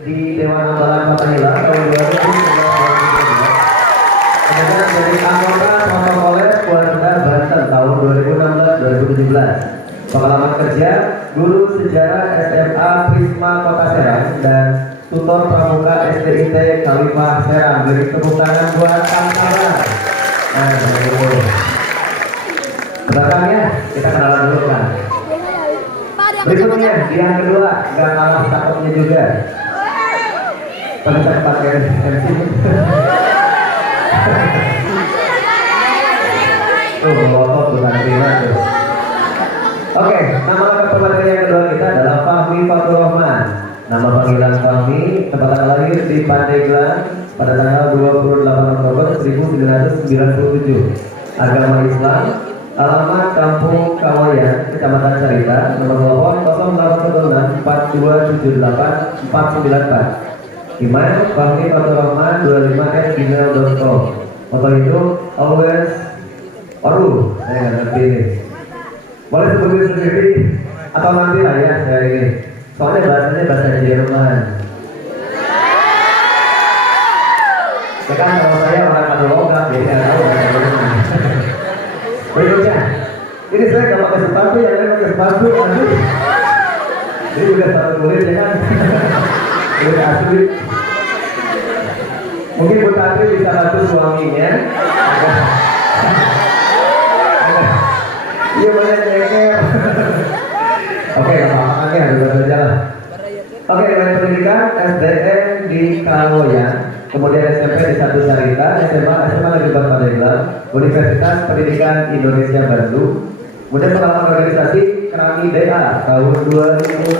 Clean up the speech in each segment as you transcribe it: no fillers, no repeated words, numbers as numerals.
di Dewan Ambalan Fathahillah tahun 2019. Kemudian dari anggota protokoler Keluarga Banten tahun 2016-2017. Pengalaman kerja guru sejarah SMA Prisma Kota Serang dan tutor pramuka STIT Khalifah Serang. Beri tepuk tangan buat Antara. Belakangnya kita kenalan dulu kan. Berikutnya yang kedua, gak kalah takutnya juga. Pada saya pakai MC. Melotot bukan terima. Oke, nama lengkap pemateri yang kedua kita adalah Fahmi Fatur Rahman. Nama panggilan Fahmi, tempat lahir di Pandeglang pada tanggal 28 Oktober 1997. Agama Islam, alamat Kampung Kawayan, Kecamatan Carita, nomor telepon 0816 4278 494. Email Fahmi Fatur Rahman 25@gmail.com. Foto itu always Waduh, saya nggak ngerti ini. Boleh sebutin sendiri atau nanti lah ya saya ini. Soalnya bahasanya bahasa Jerman. Ya kan kalau saya orang monolog jadi nggak tahu bahasa Jerman. Berikutnya, ini saya nggak pakai sepatu, yang lain pakai sepatu. Aduh, ini udah sepatu kulit ya kan? Ini asli. Mungkin Bu Tatri bisa bantu suaminya. Iya banyak nyeker. Oke, apa-apa harus saja lah. Oke, dengan pendidikan SDN di Kawoyan, kemudian SMP di Satu Carita, SMA Negeri Pandeglang, Universitas Pendidikan Indonesia Bandung, kemudian pengalaman organisasi Kerami DA tahun 2014.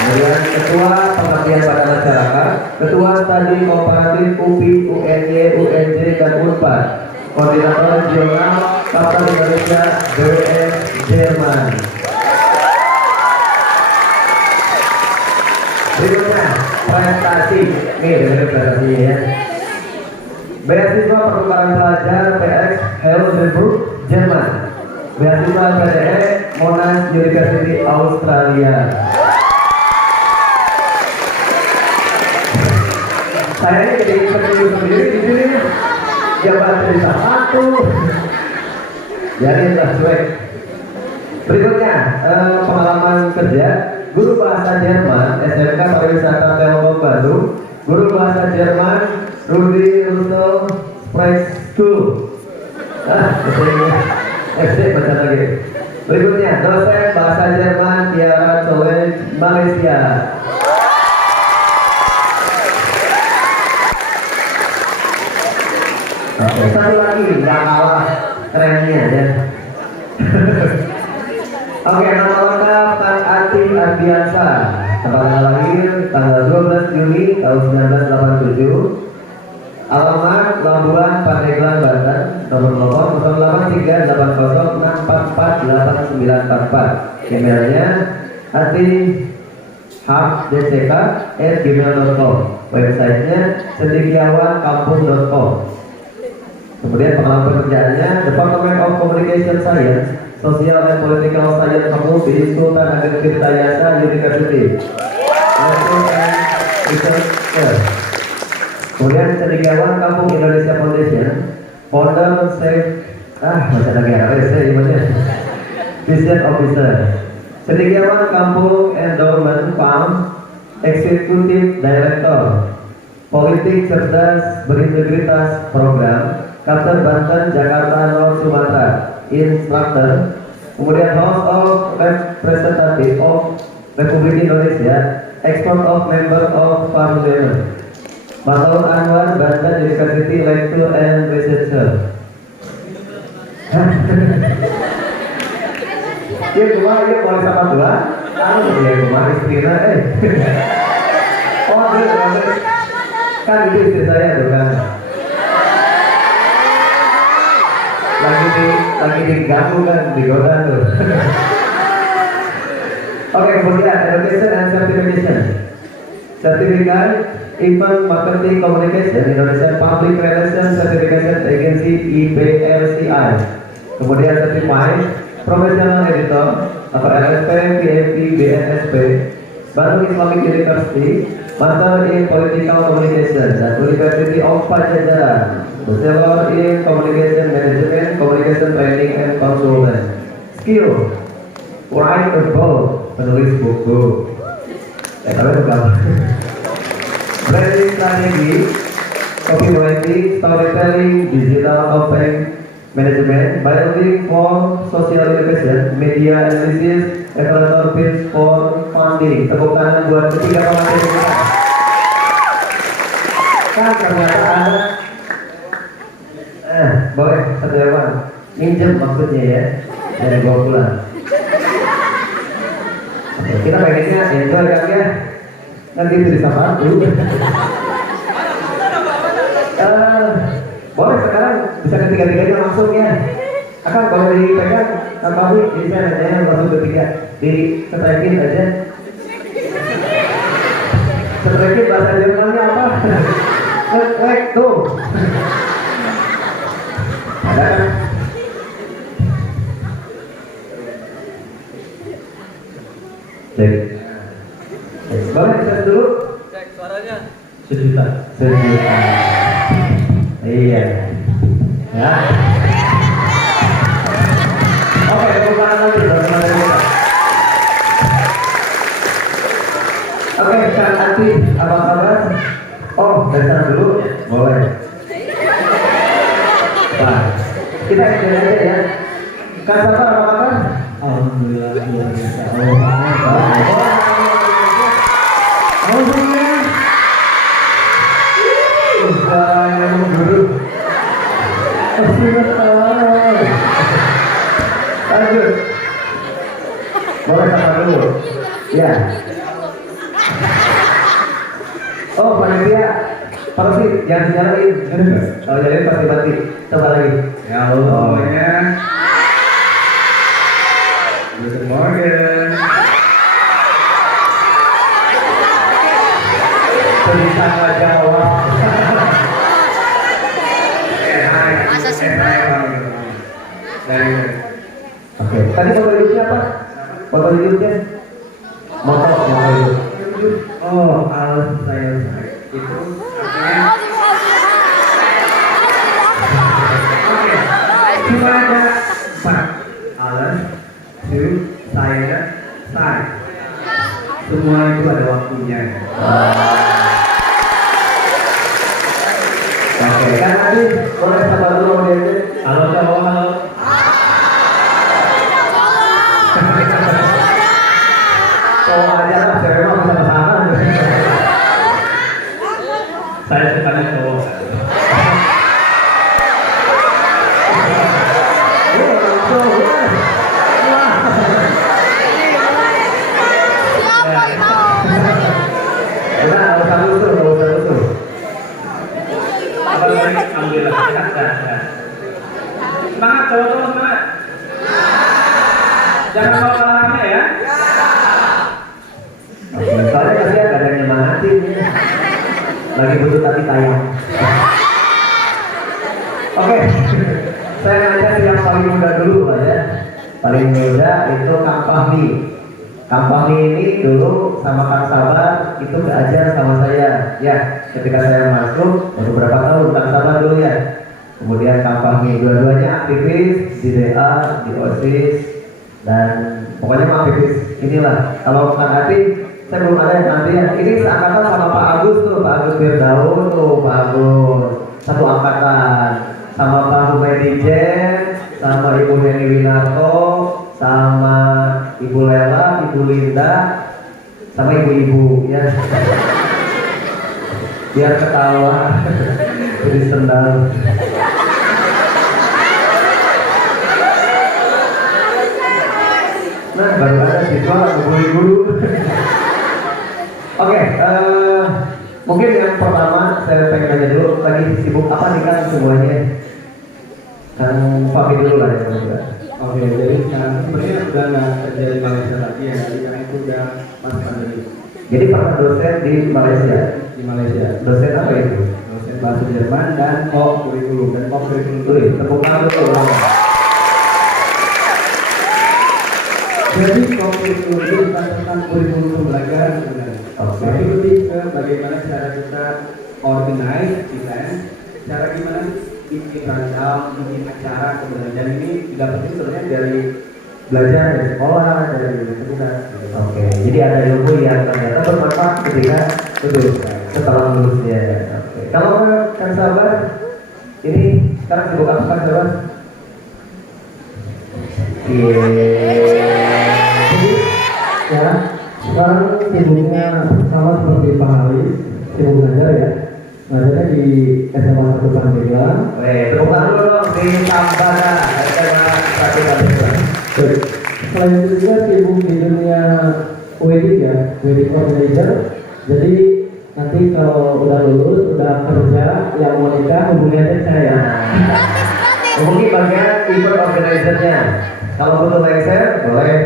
Kemudian Ketua Pengabdian pada Masyarakat, Ketua Studi Kooperatif UPI, UNY, UNJ, dan UNPAD, Koordinator Regional Kapal Indonesia BWN Jerman. Berikutnya prestasi, nih dengerin prestasinya ya. Beasiswa Pertukaran Pelajar PX Heidelberg Jerman, beasiswa PTE Monash University Australia. Saya jadi penyuluh sendiri di sini. Jabat cerita satu. Jadi cuek. Berikutnya pengalaman kerja guru bahasa Jerman SMK Pariwisata Telkom Bandung, guru bahasa Jerman Rudi Russell Price School. FC baca lagi. Berikutnya dosen bahasa Jerman Tiara Challenge Malaysia. Oke, satu lagi nggak kalah kerennya ya. Oke, nama lengkap Kang Ati Ardiansa, tanggal lahir tanggal 12 Juli tahun 1987, alamat Labuan Pandeglang Banten, nomor telepon 083806448944, emailnya ati@dck@gmail.com, websitenya cendekiawankampung.com. Kemudian pengalaman pekerjaannya Department of Communication Science, Social and Political Science Faculty, Sultan Ageng Tirtayasa University. Kemudian cendekiawan Kampung Indonesia Foundation, founder macam lagi Vision Officer. Cendekiawan Kampung Endowment Fund, Executive Director. Politik cerdas berintegritas program. Kapten Banten, Jakarta, North Sumatera, Instructor. Kemudian House of Representative of Republik Indonesia, Export of Member of Parliament. Mataun Anwar, Banten University, Lecturer and Researcher. Dia cuma dia boleh sama dua, dia cuma istrinya Oh dia kan itu istri saya tuh kan. Lagi diganggu kan, digoda tuh. Oke, kemudian Education and Certification. Certificate Event Marketing Communication Indonesia Public Relations Certification Agency IPRCI. Kemudian Certified Professional Editor atau LSP, PFP, BNSP, Bandung Islamic University, Master in Political Communication, dan University of Pajajaran, Bachelor in Communication Management, Communication Training and Consultant. Skill, write a book, penulis buku. Tapi bukan. Branding strategi, copywriting, storytelling, digital campaign management, biology for social education, media analysis, evaluator pitch for funding. Tepuk tangan buat ketiga pemateri kita. Kan ternyata ada boleh satu hewan minjem maksudnya ya dari bawa pulang. Oke, kita pengennya enjoy kan ya, nanti itu disapa dulu. Boleh sekarang bisa ketiga-tiganya langsung ya. Akan kalau dipegang tanpa jadi saya nanya langsung ketiga di setrekin aja. Setrekin bahasa Jermannya apa? Tuh. Ada kan? Cek. Boleh kita dulu? Cek suaranya. Sejuta. Iya. Ya. Oke, tepuk tangan lagi teman-teman kita. Oke, sekarang nanti apa kabar? Oh, dari sana dulu. Boleh. Nah, kita ikutin aja ya. Kak Sabar, apa kabar? Alhamdulillah luar biasa. Alhamdulillah. Saya guru. Lanjut. Boleh sapa dulu. Ya. Oh, panitia. Kalau sih yang dinyalain. Kalau nyalain pasti mati. Coba lagi. Ya halo semuanya. Good morning. Bisa jawab. Oke, tadi foto hidupnya apa? Foto hidupnya? Motor hidup. Oh, alas saya itu artinya cuma ada 4 alas, hidup, saya, semua itu ada waktunya. Oke, kan tadi boleh sapa dulu dia. Halo cowok, halo. Cowok aja lah, cewek mah bisa pasangan. Saya sukanya cowok. Udah, nggak usah lusuh. Alhamdulillah sehat. Semangat cowok-cowok, semangat. Jangan bawa kalah rame ya. Soalnya kalian gak ada yang nyemangatin. Lagi butuh tapi tayang. Oke, saya ngajak yang paling muda dulu Pak ya. Paling muda itu Kang Fahmi. Kang Fahmi ini dulu sama Kang Sabar itu keajar sama saya. Ya, ketika saya masuk baru berapa tahun Kang Sabar dulu ya. Kemudian Kang Fahmi, dua-duanya aktivis di DA, di OSIS, dan pokoknya mah aktivis inilah. Kalau Kang Ati, saya belum ada yang nanti ya. Ini seangkatan sama Pak Agus tuh, Pak Agus Firdaus tuh, Pak Agus satu angkatan, sama Pak Humaydi Jen, sama Ibu Heni Winarto, sama Ibu Lela, Ibu Linda, sama ibu-ibu ya. Biar ketawa, jadi sendal. Nah, baru ada siswa guru-guru. Oke, mungkin yang pertama saya pengen nanya dulu, lagi sibuk apa nih kan semuanya? Kan Fahmi dulu lah ya teman-teman. Oke, jadi sekarang sebenarnya udah nggak kerja di Malaysia lagi ya, jadi karena itu udah pas pandemi. Jadi pernah dosen di Malaysia. Di Malaysia, Dosen apa itu? dosen bahasa Jerman dan kurikulum Tuh, tepuk tangan dulu. Jadi kurikulum itu bukan tentang kurikulum pembelajaran, bagaimana cara kita organize event, cara gimana bikin rundown, bikin acara sebenarnya. Dan ini didapatkan sebenarnya dari belajar dari sekolah, dari universitas. Oke, jadi ada ilmu yang ternyata bermanfaat ketika setelah lulusnya. Oke. Kalau kan sahabat, ini sekarang sibuk apa kan sahabat? Jadi ya sekarang sibuknya sama seperti Pak Hawi, sibuk ngajar ya, ngajarnya di SMA 1 Pandeglang. Tepuk tangan dulu dong di Sambana SMA 1 Pandeglang. Selain itu juga sibuk di dunia wedding ya, wedding organizer. Jadi nanti kalau udah lulus, udah kerja, yang mau nikah hubungi aja saya. Mungkin bagian event organizer-nya. Kalau butuh lengser, boleh.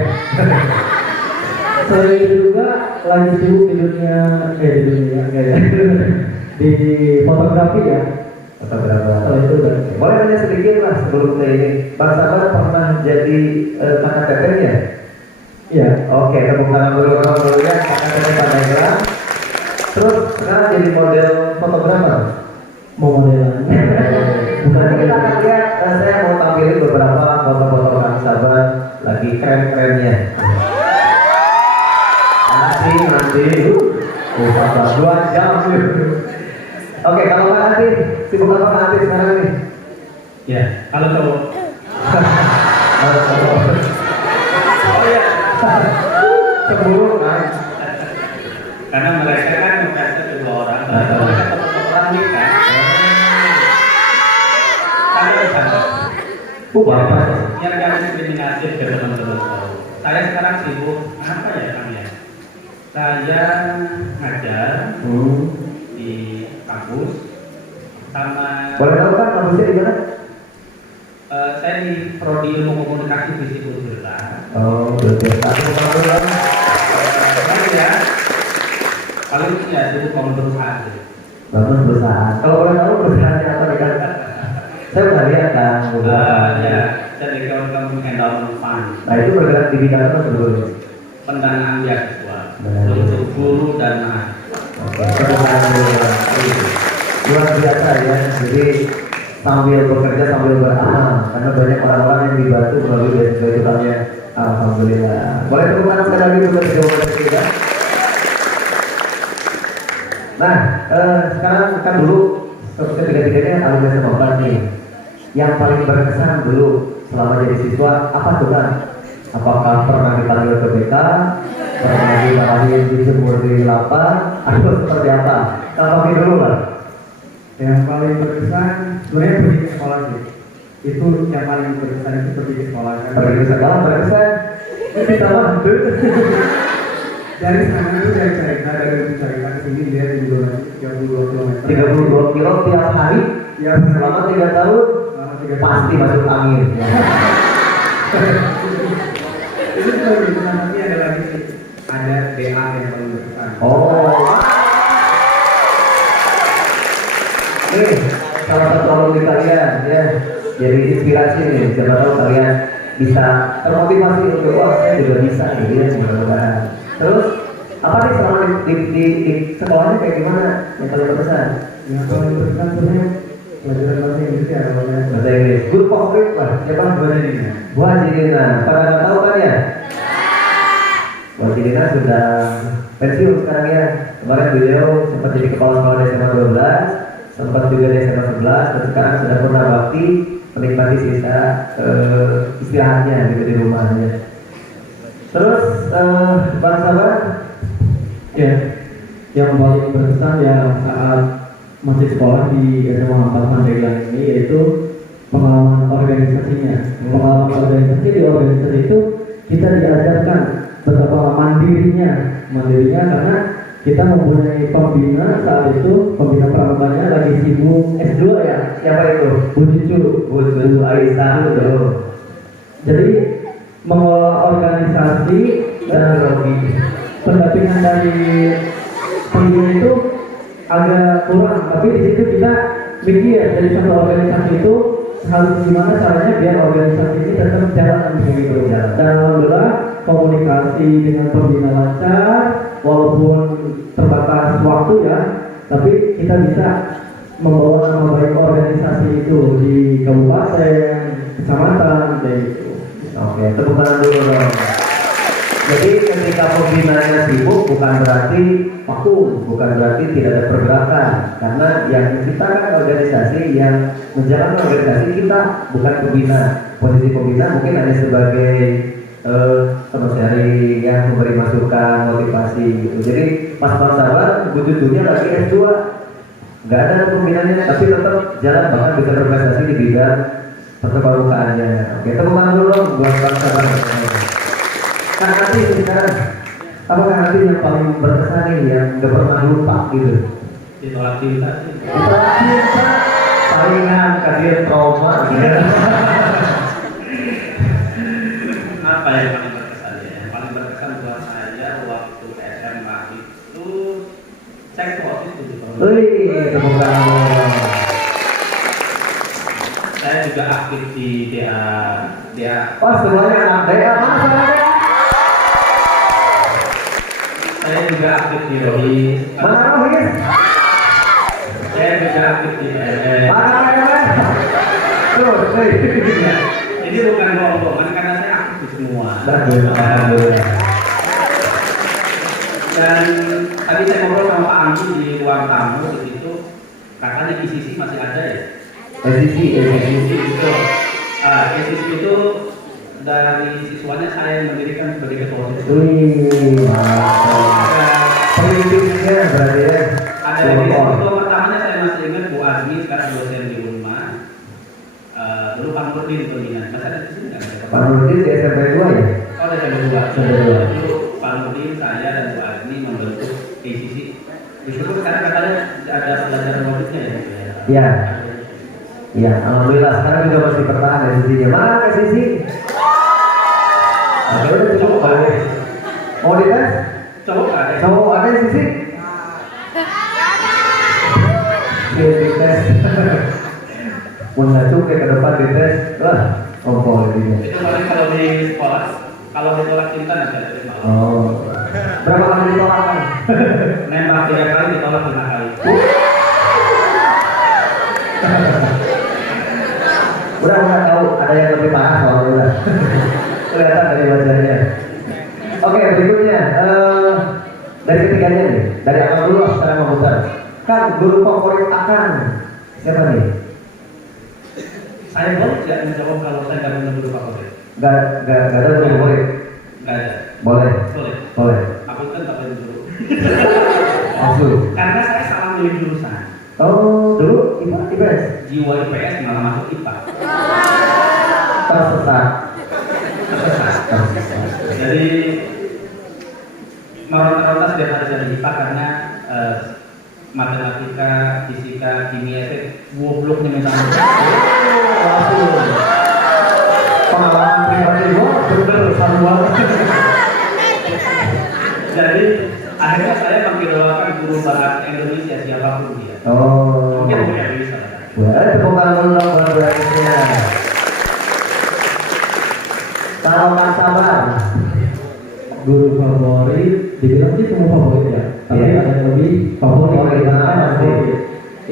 Selain itu juga lagi sibuk di dunia di fotografi ya. Kalau itu udah. Boleh tanya sedikit lah sebelum ke ini. Bang Sabar pernah jadi kakak tetehnya? Iya. Oke, tepuk tangan dulu ya kakak teteh Pandeglang. Terus sekarang jadi model fotografer. Mau modelan. Nanti kita akan lihat, saya mau tampilin beberapa foto-foto Kang Sabar lagi keren-kerennya. Nanti, Sabar 2 jam. Oke, kalau Pak Nanti, sibuk apa Pak Nanti sekarang nih? Ya, kalau cowok. Oh iya, cemburu kan? Karena mereka kan mereka kedua orang, mereka orang nikah. Bapak. Yang kami diskriminatif ke teman-teman tahu. Saya sekarang sibuk apa ya Kang ya? Saya ngajar di kampus sama. Boleh tahu kan kampusnya di mana? Saya di Prodi Ilmu Komunikasi Fisik Ultra. Oh, betul. Ya, paling ya sibuk bangun perusahaan. Bangun perusahaan. Kalau boleh tahu perusahaannya apa nih kan? Saya pernah lihat kan. Ya, saya di kawan-kawan endowment fund. Nah itu bergerak di bidang apa sebelumnya? Pendanaan beasiswa untuk guru dan mahasiswa. Oke, perusahaan luar biasa ya. Jadi sambil bekerja sambil beramal karena banyak orang-orang yang dibantu melalui beasiswa itu kan ya. Alhamdulillah. Boleh tepuk tangan sekali lagi untuk jawaban kita. Nah, sekarang kan dulu ketiga-tiganya alumni SMA nih. Yang paling berkesan dulu selama jadi siswa apa tuh kan? Apakah pernah dipanggil ke BK, pernah dimarahin dijemur di lapang, atau seperti apa? Kita dulu lah. Yang paling berkesan sebenarnya pergi ke sekolah sih. Itu yang paling berkesan itu pergi ke sekolah. Pergi ke sekolah berkesan. Ini sama tuh. Dari sana itu dari Carita, dari Carita ke sini dia 32 km. 32 kilo tiap hari. Ya, Selama 3 tahun pasti masuk angin. Itu kalau di sana nanti ada lagi ada DA yang paling berkesan. Oh. Nih, salah satu alumni kalian ya, jadi inspirasi nih. Siapa tahu kalian bisa termotivasi untuk wah saya juga bisa gitu ya mudah-mudahan. Terus apa nih selama di sekolahnya kayak gimana yang paling berkesan? Yang paling berkesan sebenarnya pelajaran bahasa Inggris ya awalnya. Bahasa Inggris, guru favorit lah. Siapa? Bu Adina. Bu Adina. Pada nggak tahu kan ya? Bu Adina sudah pensiun sekarang ya. Kemarin beliau sempat jadi kepala sekolah di SMA 12, sempat juga di SMA 11, dan sekarang sudah pernah bakti menikmati sisa istirahatnya gitu di rumahnya. Terus Bang Sabar, Ya, yang paling berkesan ya saat masih sekolah di SMA 4 Pandeglang ini yaitu pengalaman organisasinya. Pengalaman organisasi di organisasi itu kita diajarkan betapa mandirinya karena kita mempunyai pembina saat itu, pembina pramuganya lagi sibuk S2 ya. siapa itu? Bu Cucu Aisyah dulu. Jadi mengelola organisasi dan pendampingan dari pembina itu agak kurang, tapi di situ kita mikir dari satu organisasi itu harus gimana caranya biar organisasi ini tetap jalan begitu. Dan alhamdulillah komunikasi dengan pembina lancar, walaupun terbatas waktu ya, tapi kita bisa membawa nama baik organisasi itu di kabupaten, kecamatan, kayak gitu. Oke, tepuk tangan dulu dong. Jadi ketika pembinanya sibuk bukan berarti vakum, bukan berarti tidak ada pergerakan. Karena yang kita kan organisasi yang menjalankan organisasi kita bukan pembina. Posisi pembina mungkin hanya sebagai teman sharing yang memberi masukan, motivasi gitu. Jadi pas Bang Sabar, judulnya lagi S2, nggak ada pembinanya, tapi tetap jalan bahkan bisa berprestasi di bidang perterbarukannya. Oke, tepuk tangan dulu dong buat Bang Sabar. Kan nanti sekarang, apakah nanti yang paling berkesan nih yang nggak pernah lupa gitu? Ditolak cinta sih. Ditolak cinta, palingan kalian trauma gitu. Apa yang paling berkesan ya? Yang paling berkesan buat saya waktu SMA itu cek waktu itu di tahun. Wih, tepuk tangan. Saya juga aktif di DA. Wah, semuanya anak DA, mana salah DA? Saya juga aktif di ROI. Mana Rohis? Saya juga aktif di LM. Mana Rohis? Tuh, Ya, ini bukan bohong-bohongan karena saya aktif di semua. Alhamdulillah. Dan tadi saya ngobrol sama Pak Anggi di ruang tamu di situ, katanya ICC masih ada ya? SCC. Itu, ICC itu dari siswanya saya yang mendirikan sebagai ketua OSIS. Wih, mantap. Pemimpinnya berarti ya. Ada lagi ketua pertamanya saya masih ingat Bu Azmi, sekarang dosen di Unma. Dulu Pak Nurdin pembinaan. Masih ada di sini nggak? Pak Nurdin di SMP 2 ya? Oh, ada SMP 2. SMP 2. Dulu Pak Nurdin, saya dan Bu Azmi membentuk ICC. Di situ sekarang katanya ada pelajaran wajibnya ya? Iya. Iya, alhamdulillah sekarang juga masih bertahan dari sisinya. Mana ke sisi? Oke, udah cukup balik. Mau dites? Cowok nggak ada. Cowok ada di sisi? Oke, dites. Mau ngacu ke depan dites. Wah, kompol ini. Itu paling kalau di sekolah, kalau ditolak cinta nanti ada di malam. Oh, berapa kali ditolak kan? Nembak 3 kali ditolak 5 kali. Udah tahu ada yang lebih parah soalnya udah. Kelihatan dari wajahnya. Oke, berikutnya dari ketiganya nih, dari Akang dulu sekarang memutar. Kan guru favorit Akang siapa nih? Saya boleh tidak menjawab kalau saya nggak punya guru favorit? Gak ada guru favorit. Nggak ada. Boleh. Boleh. Aku kan tak punya guru. Langsung. Karena saya salah milih jurusan. Oh, dulu IPS Jiwa IPS malah masuk IPA. tersesat. Jadi meronta-ronta setiap hari dari IPA karena matematika, fisika, kimia itu gobloknya minta ampun. Pengalaman pribadi gua bener seru banget. Jadi akhirnya saya mengidolakan guru bahasa Indonesia siapapun dia. Oh. Mungkin boleh bisa. Tepuk tangan dulu dong buat Grace-nya. Kalau Kang Sabar, Guru favorit, dibilang sih semua favorit ya, tapi Iya. ada yang lebih favorit. Favorit, pasti.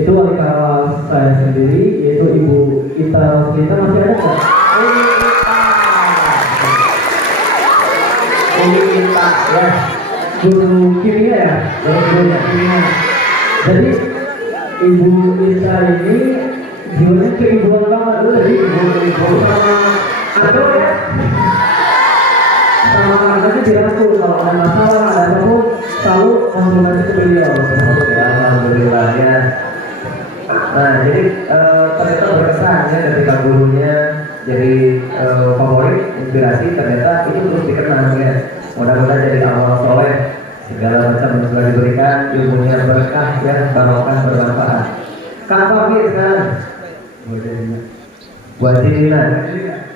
Itu wali kelas saya sendiri, yaitu Ibu Ita Slita, masih ada nggak? ini kita ya. Guru kimia ya, guru kimia. Jadi Ibu Ita ini jiwanya keibuan banget, jadi ibu sama anak ya. Sama anaknya dirangkul, kalau ada masalah, ada apa-apa, selalu konsultasi ke beliau. Oke, alhamdulillah ya. Nah, jadi ternyata berkesan ya ketika gurunya jadi favorit, inspirasi, ternyata itu terus dikenang ya. Mudah-mudahan jadi awal soleh, segala macam yang telah diberikan, ilmunya berkah ya, barokah, bermanfaat. Kang Fahmi sekarang buat Jinina.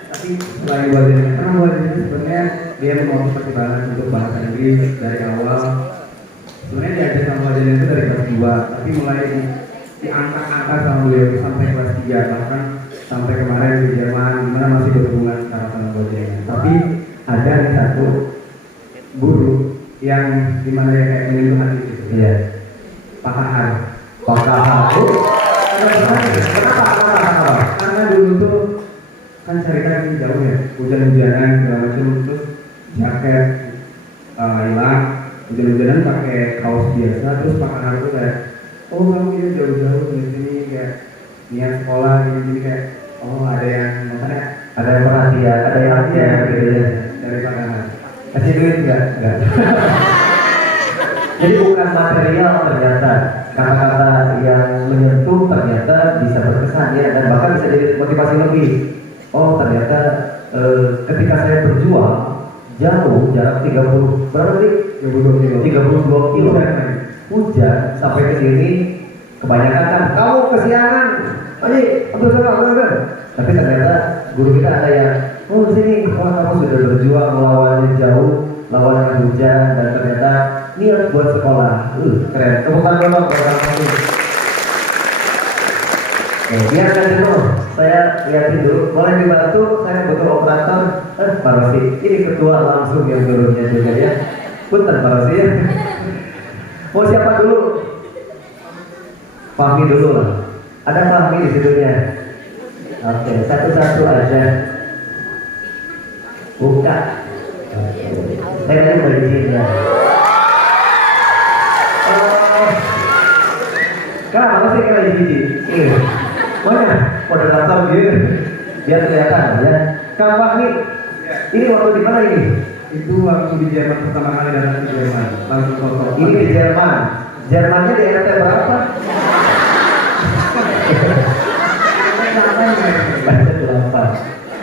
Tapi selain buat diri karena buat diri sebenarnya dia membangun pertimbangan untuk bahasa Inggris dari awal. Sebenarnya diajar sama buat diri itu dari kelas 2, tapi mulai diangkat-angkat sama beliau sampai kelas 3, bahkan sampai kemarin di Jerman dimana masih berhubungan secara sama buat diri. Tapi ada nih satu yang dimana ya kayak menyentuh hati gitu. Iya. Patahan. Pakahan. Kenapa? Karena dulu tuh kan cerita ini jauh ya, hujan-hujanan segala macam, terus jaket hilang, hujan-hujanan pakai kaos biasa, terus patahan tuh kayak, oh kamu ya jauh-jauh dari sini kayak niat sekolah gini kayak, oh ada yang makanya Ada yang perhatian, ada yang gitu ya. dari patahan. Kasih duit enggak? Enggak. Jadi bukan material ternyata, kata-kata yang menyentuh ternyata bisa berkesan ya, dan bahkan bisa jadi motivasi lebih. Oh ternyata ketika saya berjuang jauh jarak 30 berapa tadi? 32 kilo. Hujan sampai ke sini kebanyakan kan kamu kesiangan. Ayo, ambil sana. Tapi ternyata guru kita ada yang oh sini, wah kamu sudah berjuang melawannya jauh, lawan hujan, dan ternyata niat buat sekolah. Keren. Tepuk tangan dulu buat kamu. Biarkan dulu, saya lihatin dulu. Boleh dibantu? Saya butuh operator. Pak Rosi, ini ketua langsung yang turunnya juga ya. Punten Pak Rosi ya. Mau siapa dulu? Fahmi dulu lah. Ada Fahmi di situnya. Oke, satu-satu aja. Buka. Saya tadi mau izin ya. Kenapa sih kena izin? Mana? Moderator gitu. Biar kelihatan ya. Kang Fahmi, ini waktu di mana ini? Itu waktu di Jerman pertama kali datang ke Jerman, langsung foto. Ini di Jerman. Jermannya di RT berapa? Berapa?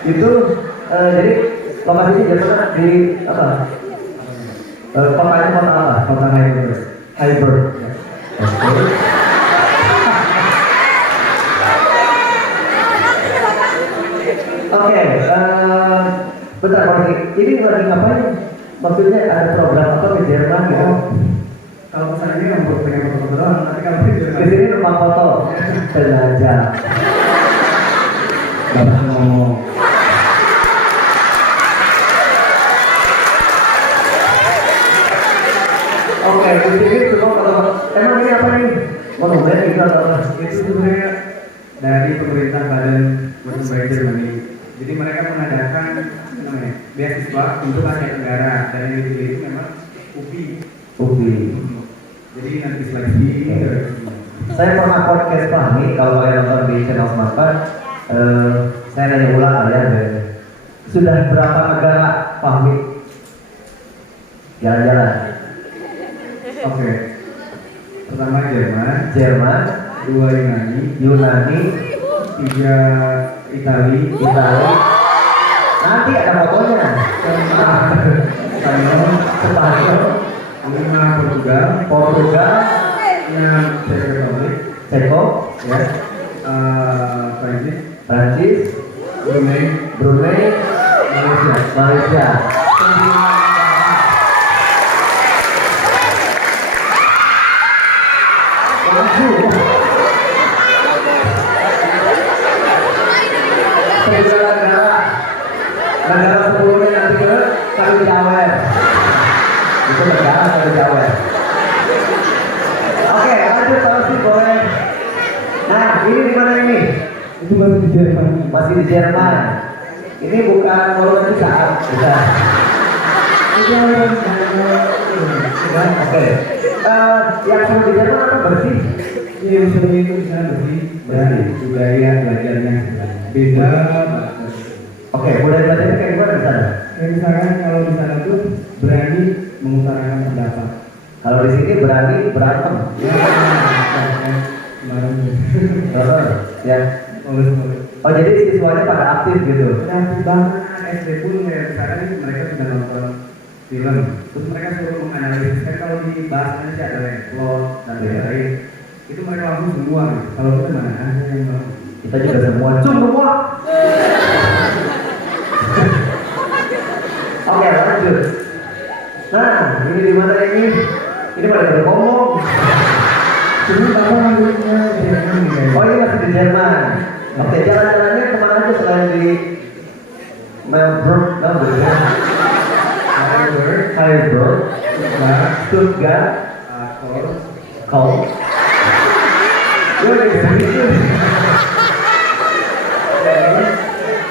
Itu jadi lokasinya Jerman di apa? Kotanya kota apa? Kota Heidelberg. Heidelberg. Oke. Oke, bentar Pak Rosi. Ini lagi ngapain? Maksudnya ada program apa ke Jerman gitu? Kalau pesan ini untuk pengen foto doang, tapi kalau di Jerman Di sini rumah foto belajar. Bapak ngomong. Oke, di sini semua foto. Emang ini apa nih? Monumen gitu atau apa? itu sebenarnya dari pemerintah Badan Württemberg Germany. Jadi mereka mengadakan apa namanya beasiswa untuk Asia Tenggara, dan yang dipilih memang UPI. Ubi. Jadi nanti seleksi. Saya pernah podcast Fahmi, kalau kalian nonton di channel Smartphone, saya nanya ulang kalian deh. Sudah berapa negara Fahmi jalan-jalan? Oke. Pertama Jerman, Jerman, dua Yunani, Yunani, tiga Itali, nanti ada fotonya. Spanyol, Spanyol, lima Portugal, Portugal, enam Czech Republic, Ceko, ya, Prancis, Prancis, Brunei, Brunei, Malaysia. Malaysia. Negara sebelumnya nanti ke Kali Jawer. Itu negara Kali Jawer. Oke, lanjut terus sih boleh. Nah, ini di mana ini? Itu baru di Jerman. Masih di Jerman. Ini bukan monumen saat kita. Oke. Yang seru di Jerman apa bersih? Iya, yang seru itu di sana bersih, dan budaya belajarnya beda. Oke, mulai belajarnya kayak gimana di sana? Kayak misalkan kalau di sana tuh berani mengutarakan pendapat. Kalau di sini berani berantem. Ya, kemarin. Ya. Boleh. Oh jadi siswanya pada aktif gitu. Dan bahkan SD pun ya misalkan mereka sudah nonton film, terus mereka suruh menganalisis. Kan kalau di bahasanya sih ada yang plot dan lain-lain. Itu mereka langsung semua. Kalau kita mana ada yang mau. Kita juga semua. Oke, lanjut. Nah, ini di mana ini? Ini pada ngomong. Jadi bapak lanjutnya Jerman ya. Oh ini masih di Jerman. Oke, jalan-jalannya kemana aja selain di Melbourne ya? Heidelberg, Freiburg, Stuttgart, Kau.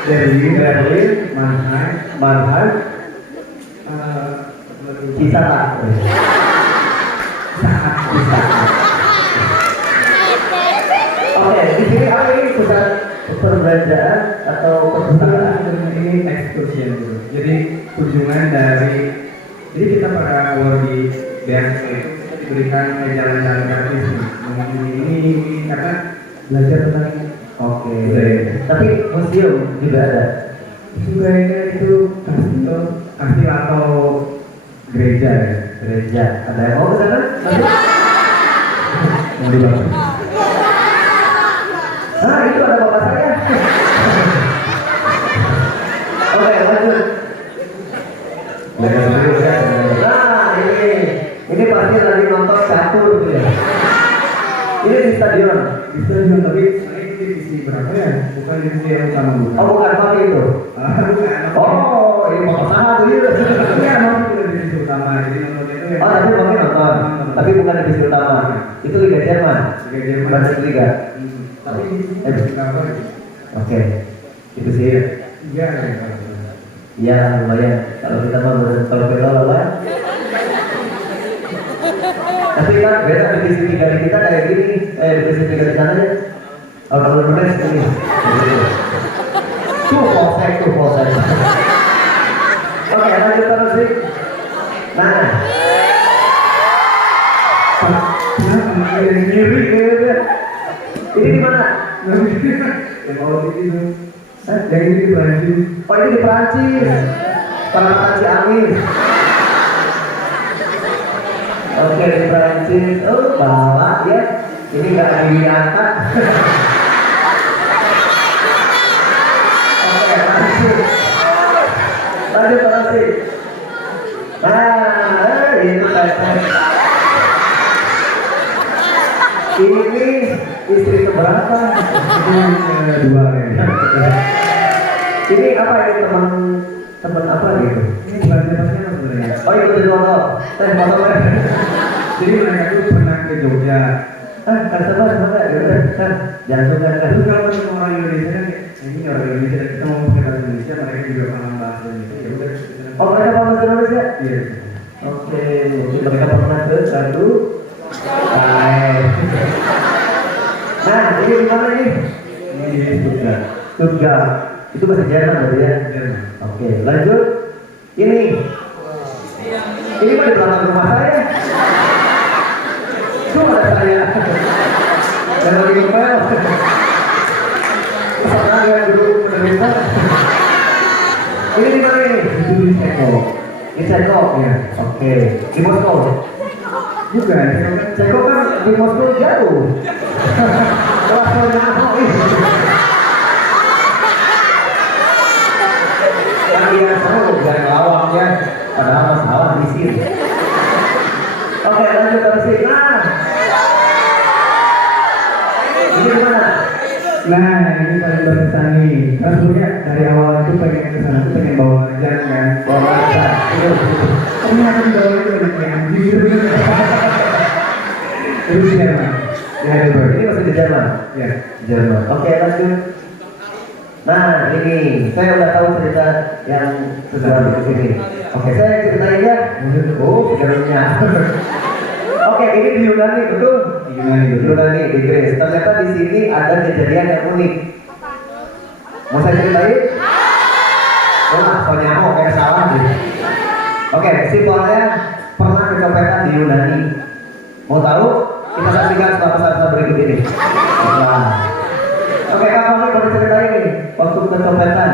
Berlin, Mannheim, Cisatak. Oke, di sini apa ini pusat perbelanjaan atau perpustakaan? Ini excursion gitu. Jadi kunjungan dari, jadi kita pada awal di BSC itu kita diberikan jalan-jalan gratis mengunjungi ini karena belajar tentang Oke. Tapi museum juga ada. sungainya itu kastil atau gereja ya. Gereja. Ada yang mau ke sana? Mau dibantu. Nah, itu ada bapak saya. Oke, lanjut. Nah, ini pasti lagi nonton catur gitu ya. Ini di stadion. Bisa juga tapi saya ini divisi berapa ya? Bukan divisi yang utama bukan. Oh, bukan Pak itu. Bukan. Oh, ini bapak sama tuh ya. Iya, masih bukan divisi utama. Jadi nonton itu ya. Oh, tapi bapak nonton. Tapi bukan divisi utama. Itu Liga Jerman. Liga Jerman. Bundesliga. Tapi divisi berapa gitu? Oke. Itu sih. Iya, ya. Ya, lumayan. Kalau kita kalau kita lumayan. Tapi kan beda divisi 3 di kita kayak gini, divisi 3 di sana ya. Kalau bener ini. Tuh polsek. Oke, lanjut terus sih. Nah. Ini di mana? Yang kalau itu, yang ini di Prancis. Oh, ini di Prancis. Perempatan Ciamis. Oke, di Prancis. Oh, bawa ya. Ini nggak diangkat. Oke, lanjut sih. Nah, itu tadi. Ini istri keberapa? Dua ya. Ini apa ini teman apa gitu? Ini bulan siapa sebenarnya? Oh, itu di foto. Foto. Jadi mereka tuh pernah ke Jogja. Kan sabar, jangan suka. Terus kalau ketemu orang Indonesia kan ini orang Indonesia dan kita mau pakai bahasa Indonesia, mereka juga paham bahasa Indonesia. Ya udah. Oh, mereka paham bahasa Indonesia? Iya. Oke, mungkin mereka pernah ke satu. Nah, ini di mana nih? Ini di Stuttgart. Stuttgart. Itu bahasa Jerman berarti ya? Jerman. Oke, lanjut. Ini mah di belakang rumah saya. Cuma ada saya. Dan lagi ngepel. Kesana yang dulu menerima. Ini di mana ini? Itu di Ceko. Di Ceko? Ya. Oke. Di Moskow? Juga, Ceko kan. Ceko kan di Moskow jauh. Kelasnya yang dia tahu dari lawaknya padahal masalah di sini. Oke, lanjut terus sih. Ini gimana? Nah, ini paling berkesan nih. Karena sebenarnya dari awal itu pengen ke sana tuh pengen bawa ajar kan. Bawa aja. Ternyata di bawah itu ada kayak anjir. Itu di Jerman. Di Heidelberg. Ini masih di Jerman. Ya. Jerman. Oke, lanjut. Nah, ini saya udah tahu cerita yang sesuatu di sini. Oke, saya ceritain ya. Oh, filmnya. Oke, ini di Yunani, betul? Yunani, di Greece. Ternyata di sini ada kejadian yang unik. Mau saya ceritain? Oh, soalnya mau kayak salah sih. Oke, simpelnya pernah kecopetan di Yunani. Mau tahu? Kita saksikan setelah pesan berikut ini. Nah. Oke, Kak Fahmi boleh ceritain nih waktu kecopetan.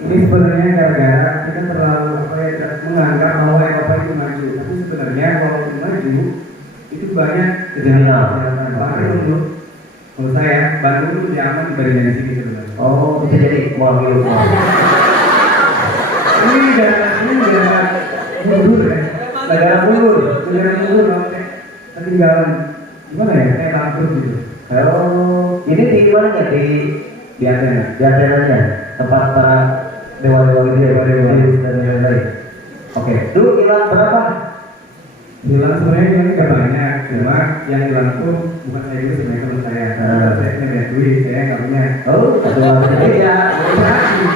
Ini sebenarnya gara-gara kita terlalu menganggap bahwa Eropa itu maju. Tapi sebenarnya kalau maju itu banyak Kejadian. Bahkan untuk saya Bandung itu lebih aman dibandingkan di sini sebenarnya. Oh, bisa jadi mobil. Ini negara mundur ya. Negara mundur. Negara mundur kayak ketinggalan gimana ya? Kayak langsung gitu. Oh, ini di mana ya? Di Di Athena. Athena-nya, tempat para dewa-dewa gitu ya, Zeus dan lain-lain. Oke, dulu hilang berapa? Hilang sebenarnya kan gak banyak, cuma yang hilang tuh bukan saya itu sebenarnya teman saya. Saya punya duit, saya nggak punya. Oh, satu orang saja.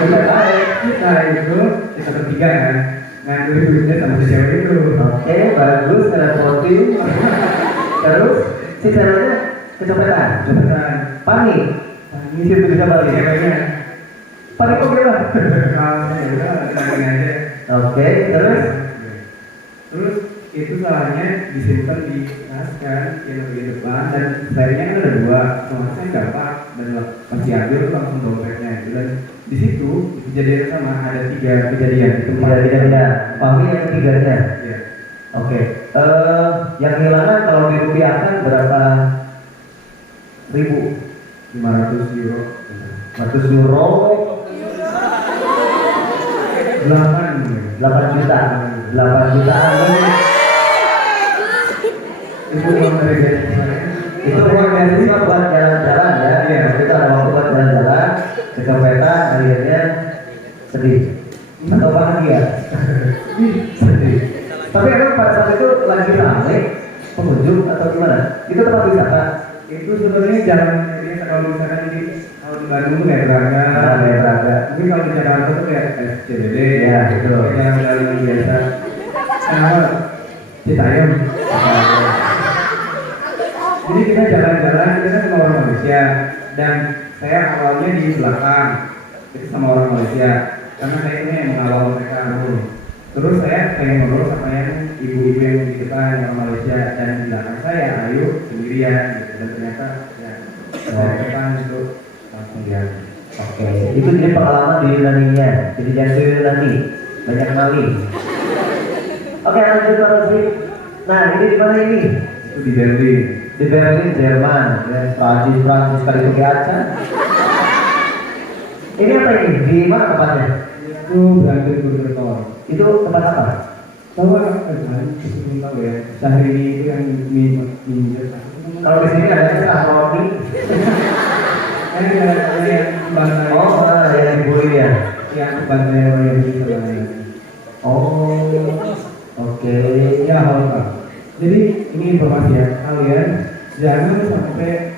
Benar baik. Kita itu kita bertiga kan, ngambil duitnya sama si cewek itu. Oke, bagus, ada foto. Terus, si ceweknya kecopetan. Copetan. Panik. Ini situ bisa balik. Ceweknya. Panik kok gimana? Kalau saya udah tenangin aja. Oke, terus? Terus itu salahnya disimpan di tas kan yang di depan dan sebenarnya kan ada dua, sama saya dapat dan pas diambil tuh langsung dompetnya gitu. Dan di situ kejadian sama ada 3 kejadian itu Tidak. Pahami yang ketiganya. ya. Oke, yang kehilangan kalau dirupiahkan berapa ribu? 500 euro 100 euro, 8 juta. 8 jutaan. itu uang dari gaji saya. Itu uang beasiswa buat jalan-jalan ya. Iya. Kita ada waktu buat jalan-jalan, kecopetan, akhirnya sedih atau bahagia. Sedih. Tapi emang pada saat itu lagi ramai pengunjung atau gimana? Itu tempat wisata. Itu sebenarnya jalan ini kalau misalkan di kalau di Bandung tuh kayak Braga, Kayak Braga. mungkin kalau di Jakarta tuh kayak SCBD, Ya, betul. jalan-jalan biasa. Kenapa? Citayam. Jadi kita jalan-jalan, kita kan sama orang Malaysia dan saya awalnya di belakang itu sama orang Malaysia karena saya ini yang mengawal mereka. Terus saya pengen ngobrol sama yang ibu-ibu yang di depan yang orang Malaysia dan di belakang saya Ayu sendirian gitu. Dan ternyata ya saya depan itu langsung dia. Oke, itu jadi pengalaman di Yunaninya. Jadi jangan di Yunani, banyak maling. Oke, lanjut Pak Rosli. Nah, ini di mana ini? Itu di Berlin. Di Berlin, Jerman. Ya, Prancis kali itu aja. Ini apa ini? Di mana tempatnya? Itu Brandenburg Burgertor. Itu tempat apa? Tahu kan? Belum tahu ya. Syahrini itu yang minjem. Kalau di sini ada Sahroni. Yang bantai. Oh, yang di Buli ya. Yang bantai yang di sana. Oh, oke. Ya halo Pak. Jadi ini informasi ya, kalian jangan sampai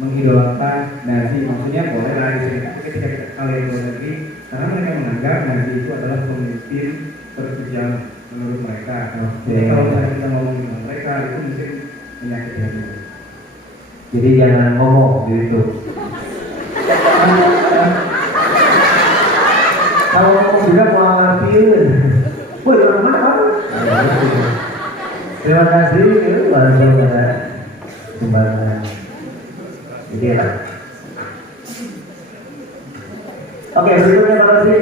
mengidolakan Nazi. Maksudnya boleh lah di sini, tapi ketika kalian di luar negeri, karena mereka menganggap Nazi itu adalah pemimpin terkejam menurut mereka. Jadi kalau misalnya kita ngomong dengan mereka, itu mungkin menyakiti hati. Jadi jangan ngomong di itu. Kalau ngomong juga mau ngertiin. Woi, orang mana kamu? Terima kasih, itu langsung ada sumbangan. Jadi enak. Oke, berikutnya Pak Rosli.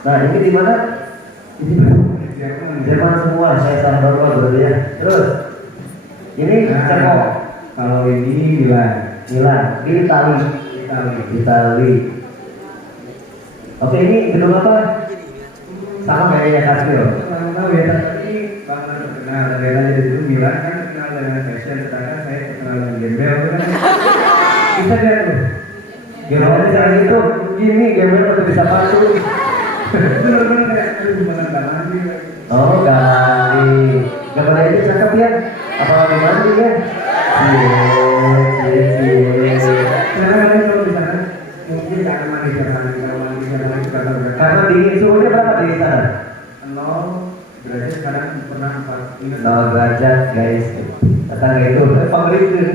Nah, ini di mana? Ini Jerman semua, saya sabar berarti ya. Terus, ini Ceko. kalau ini Milan, di Itali. Itali. Oke, ini gedung apa? Sama kayaknya Kastil. Kurang tahu ya, tapi karena terkenal daerahnya di situ Milan kan terkenal dengan fashion, sedangkan saya terkenal dengan gembel itu kan bisa dia tuh. Gimana cara itu? Gini, gimana untuk bisa patu? Bener-bener kayak aduh gimana nggak mandi. Oh, ganti. Gak pernah itu cakep ya? Apa lagi mandi ya? Karena kalau di sana mungkin karena mandi sana, kalau mandi sana itu kata Karena dingin suhunya berapa di sana? 0 derajat sekarang pernah 4 minus 0 derajat guys. Tetangga itu favoritin.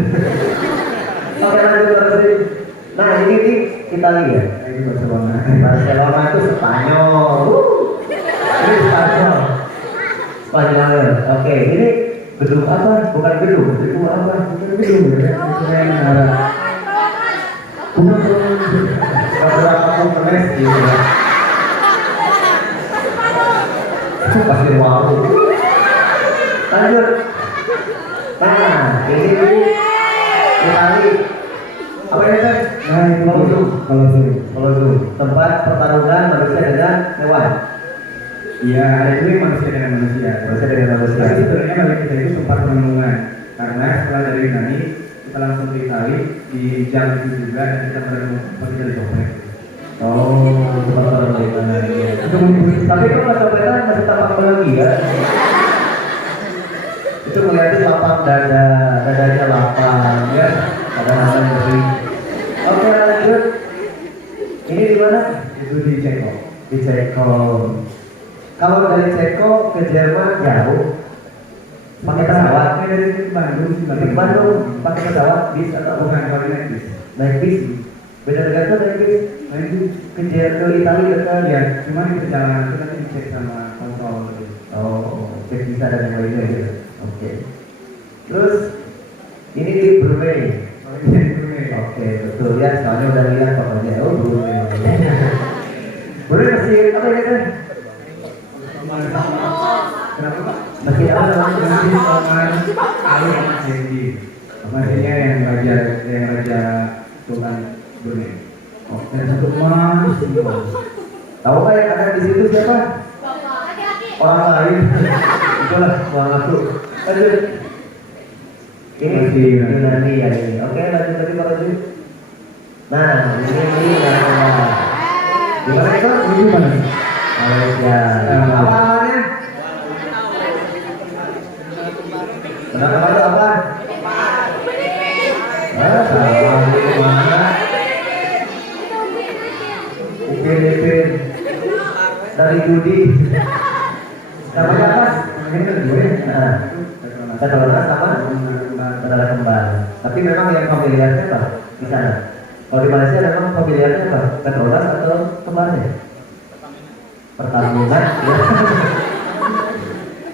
Oke, lanjut terus. Nah, ini di Italia ya? itu Barcelona. Barcelona itu Spanyol. Ini Spanyol. Spanyol. Oke, ini gedung apa? Bukan gedung. Gedung apa? Bukan gedung ya, saya menara. Bukan Beberapa komponen gitu ya. Pasti wow. Lanjut. Nah, ini di Itali. Apa ini teh? Nah itu Kalau Zoom, tempat pertarungan manusia dengan hewan. iya ada itu yang manusia dengan manusia. Manusia dengan manusia. Tapi sebenarnya bagi kita itu tempat renungan karena setelah dari Yunani kita langsung ke Itali di jam itu juga dan kita merenung seperti dari Topeng. Oh, lanjut. Ini di mana? Itu di Ceko. Di Ceko. Kalau dari Ceko ke Jerman jauh. Pakai pesawat. Dari Bandung. Dari Bandung pakai pesawat bis atau Bukan kalau naik bis. naik bis? Beda negara tuh naik bis. Nah itu Ke Italia dekat. ya, cuma di perjalanan itu nanti dicek sama kontrol. Oh, cek visa dan yang lainnya gitu. Oke. Terus ini di Brunei. Kalau ini di Brunei. Oke, betul ya. Soalnya udah lihat pokoknya. Oh, Brunei. Brunei masih apa ini kan? Kenapa Pak? Masih apa namanya? Nanti Omar Ali Ahmad Zendi. Maksudnya yang raja Sultan Brunei. Oh, dan satu emas. Tahu nggak yang ada di situ siapa? Orang lain. Itulah orang aku. Lanjut. Ini Masih Yunani ya ini. Oke, lanjut lagi Pak Lanjut. Nah, ini nah. Gimana itu? Ini mana? Malaysia. Apa namanya? Kenapa itu apa? Sama di mana? Filipin. Dari Budi. Namanya apa? Ini kan gue. Nah, Petronas sama Menara Kembang. Tapi memang yang familiarnya apa? Di sana. Kalau di Malaysia memang familiarnya apa? Petronas atau kembangnya? Pertamina. Ya.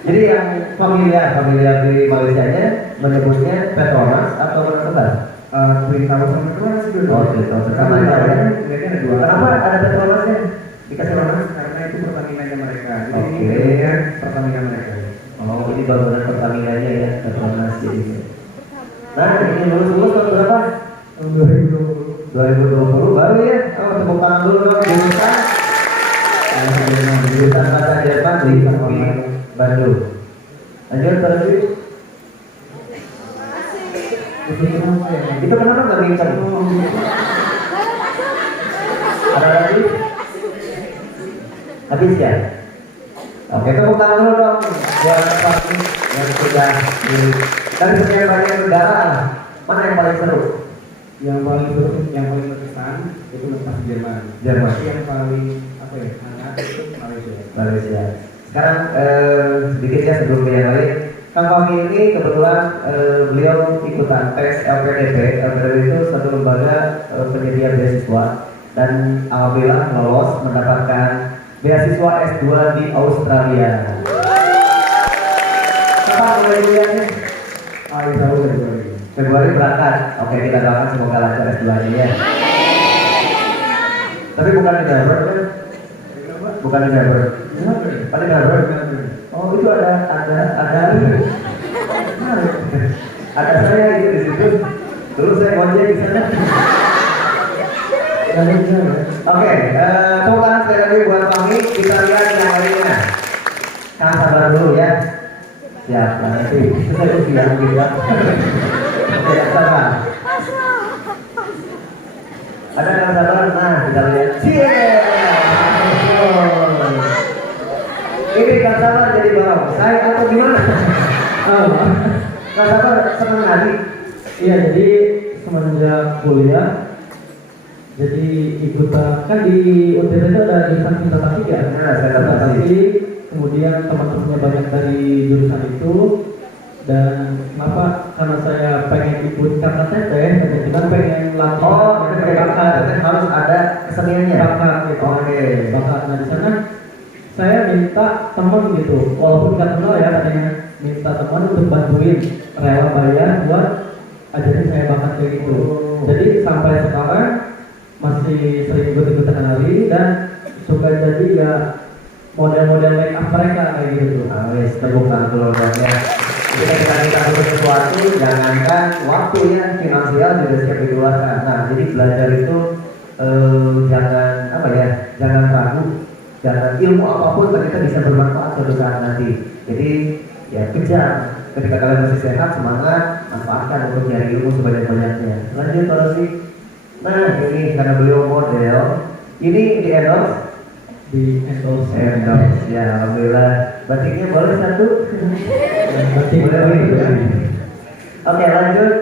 Jadi yang familiar di Malaysia-nya menyebutnya Petronas atau Menara Kembang? Twin Tower sama Petronas itu. Oh, Twin Tower sama Sama ya. Mereka ada dua. Kenapa ada Petronasnya? Dikasih nama? Karena itu Pertamina mereka. Jadi Oke. ini kan Pertamina mereka. Oh, ini bangunan Pertamina-nya ya, Petronas jadi. Nah, ini lulus tahun berapa? Tahun 2020. 2020 baru ya. Oh, tepuk tangan dulu dong, jurusan. Jurusan bahasa Jerman di Bandung. Lanjut, lanjut. Itu kenapa ya? Itu kenapa nggak minta? Ada lagi? Habis ya? Oke, tepuk tangan dulu dong buat kami yang sudah di dari sekian banyak negara, mana yang paling seru? Yang paling berkesan itu lepas Jerman. Jerman. Tapi yang paling apa ya? Hangat itu Malaysia. Malaysia. Sekarang sedikit ya sebelum ke yang lain. Kang Fahmi ini kebetulan beliau ikutan tes LPDP. LPDP itu suatu lembaga penyedia beasiswa dan alhamdulillah lolos mendapatkan beasiswa S2 di Australia. Kapan mulai kuliahnya? Insya Allah Februari. Februari berangkat. Oke, kita doakan semoga lancar S2-nya ya. Tapi bukan di Melbourne kan? Bukan di Melbourne. Paling Melbourne. Oh, itu ada saya itu di situ. Dulu saya ngojek di sana. Oke, tepuk tangan sekali lagi buat kami. Kita lihat yang lainnya. Kang sabar dulu ya. Siap, nanti saya usia mungkin ya. Oke, sabar. Ada Kang sabar? Nah, kita lihat. Ini Kang sabar jadi bawang. Saya atau gimana? Kang sabar senang nari. Iya, jadi semenjak kuliah jadi ikutan kan di UTB itu ada jurusan cinta kasih ya. Nah, saya Cinta kasih. kasih, kemudian teman-temannya banyak dari jurusan itu dan kenapa? Karena saya pengen ikut karena teteh, kebetulan pengen latih. Oh, ketika kakak harus ada keseniannya. bakat gitu. Oke. Bakat. Nah di sana saya minta teman gitu, walaupun nggak kenal ya, katanya minta teman untuk bantuin, rela bayar buat ajarin saya bakat kayak gitu. Jadi sampai sekarang masih sering ikut-ikutan nari dan suka jadi ya model-model make up mereka kayak gitu. Wes, tepuk tangan dulu dong ya. Ketika kita butuh sesuatu, jangankan waktu ya, finansial juga siap dikeluarkan. Nah, jadi belajar itu jangan apa ya, jangan ragu, jangan ilmu apapun ternyata bisa bermanfaat suatu saat nanti. Jadi ya kejar. Ketika kalian masih sehat, semangat, manfaatkan untuk nyari ilmu sebanyak-banyaknya. Lanjut Pak Rosi. Nah, ini karena beliau model, ini di endorse. Di endorse. Endorse, ya alhamdulillah. Batiknya boleh satu? Batik. Boleh. Oke, lanjut.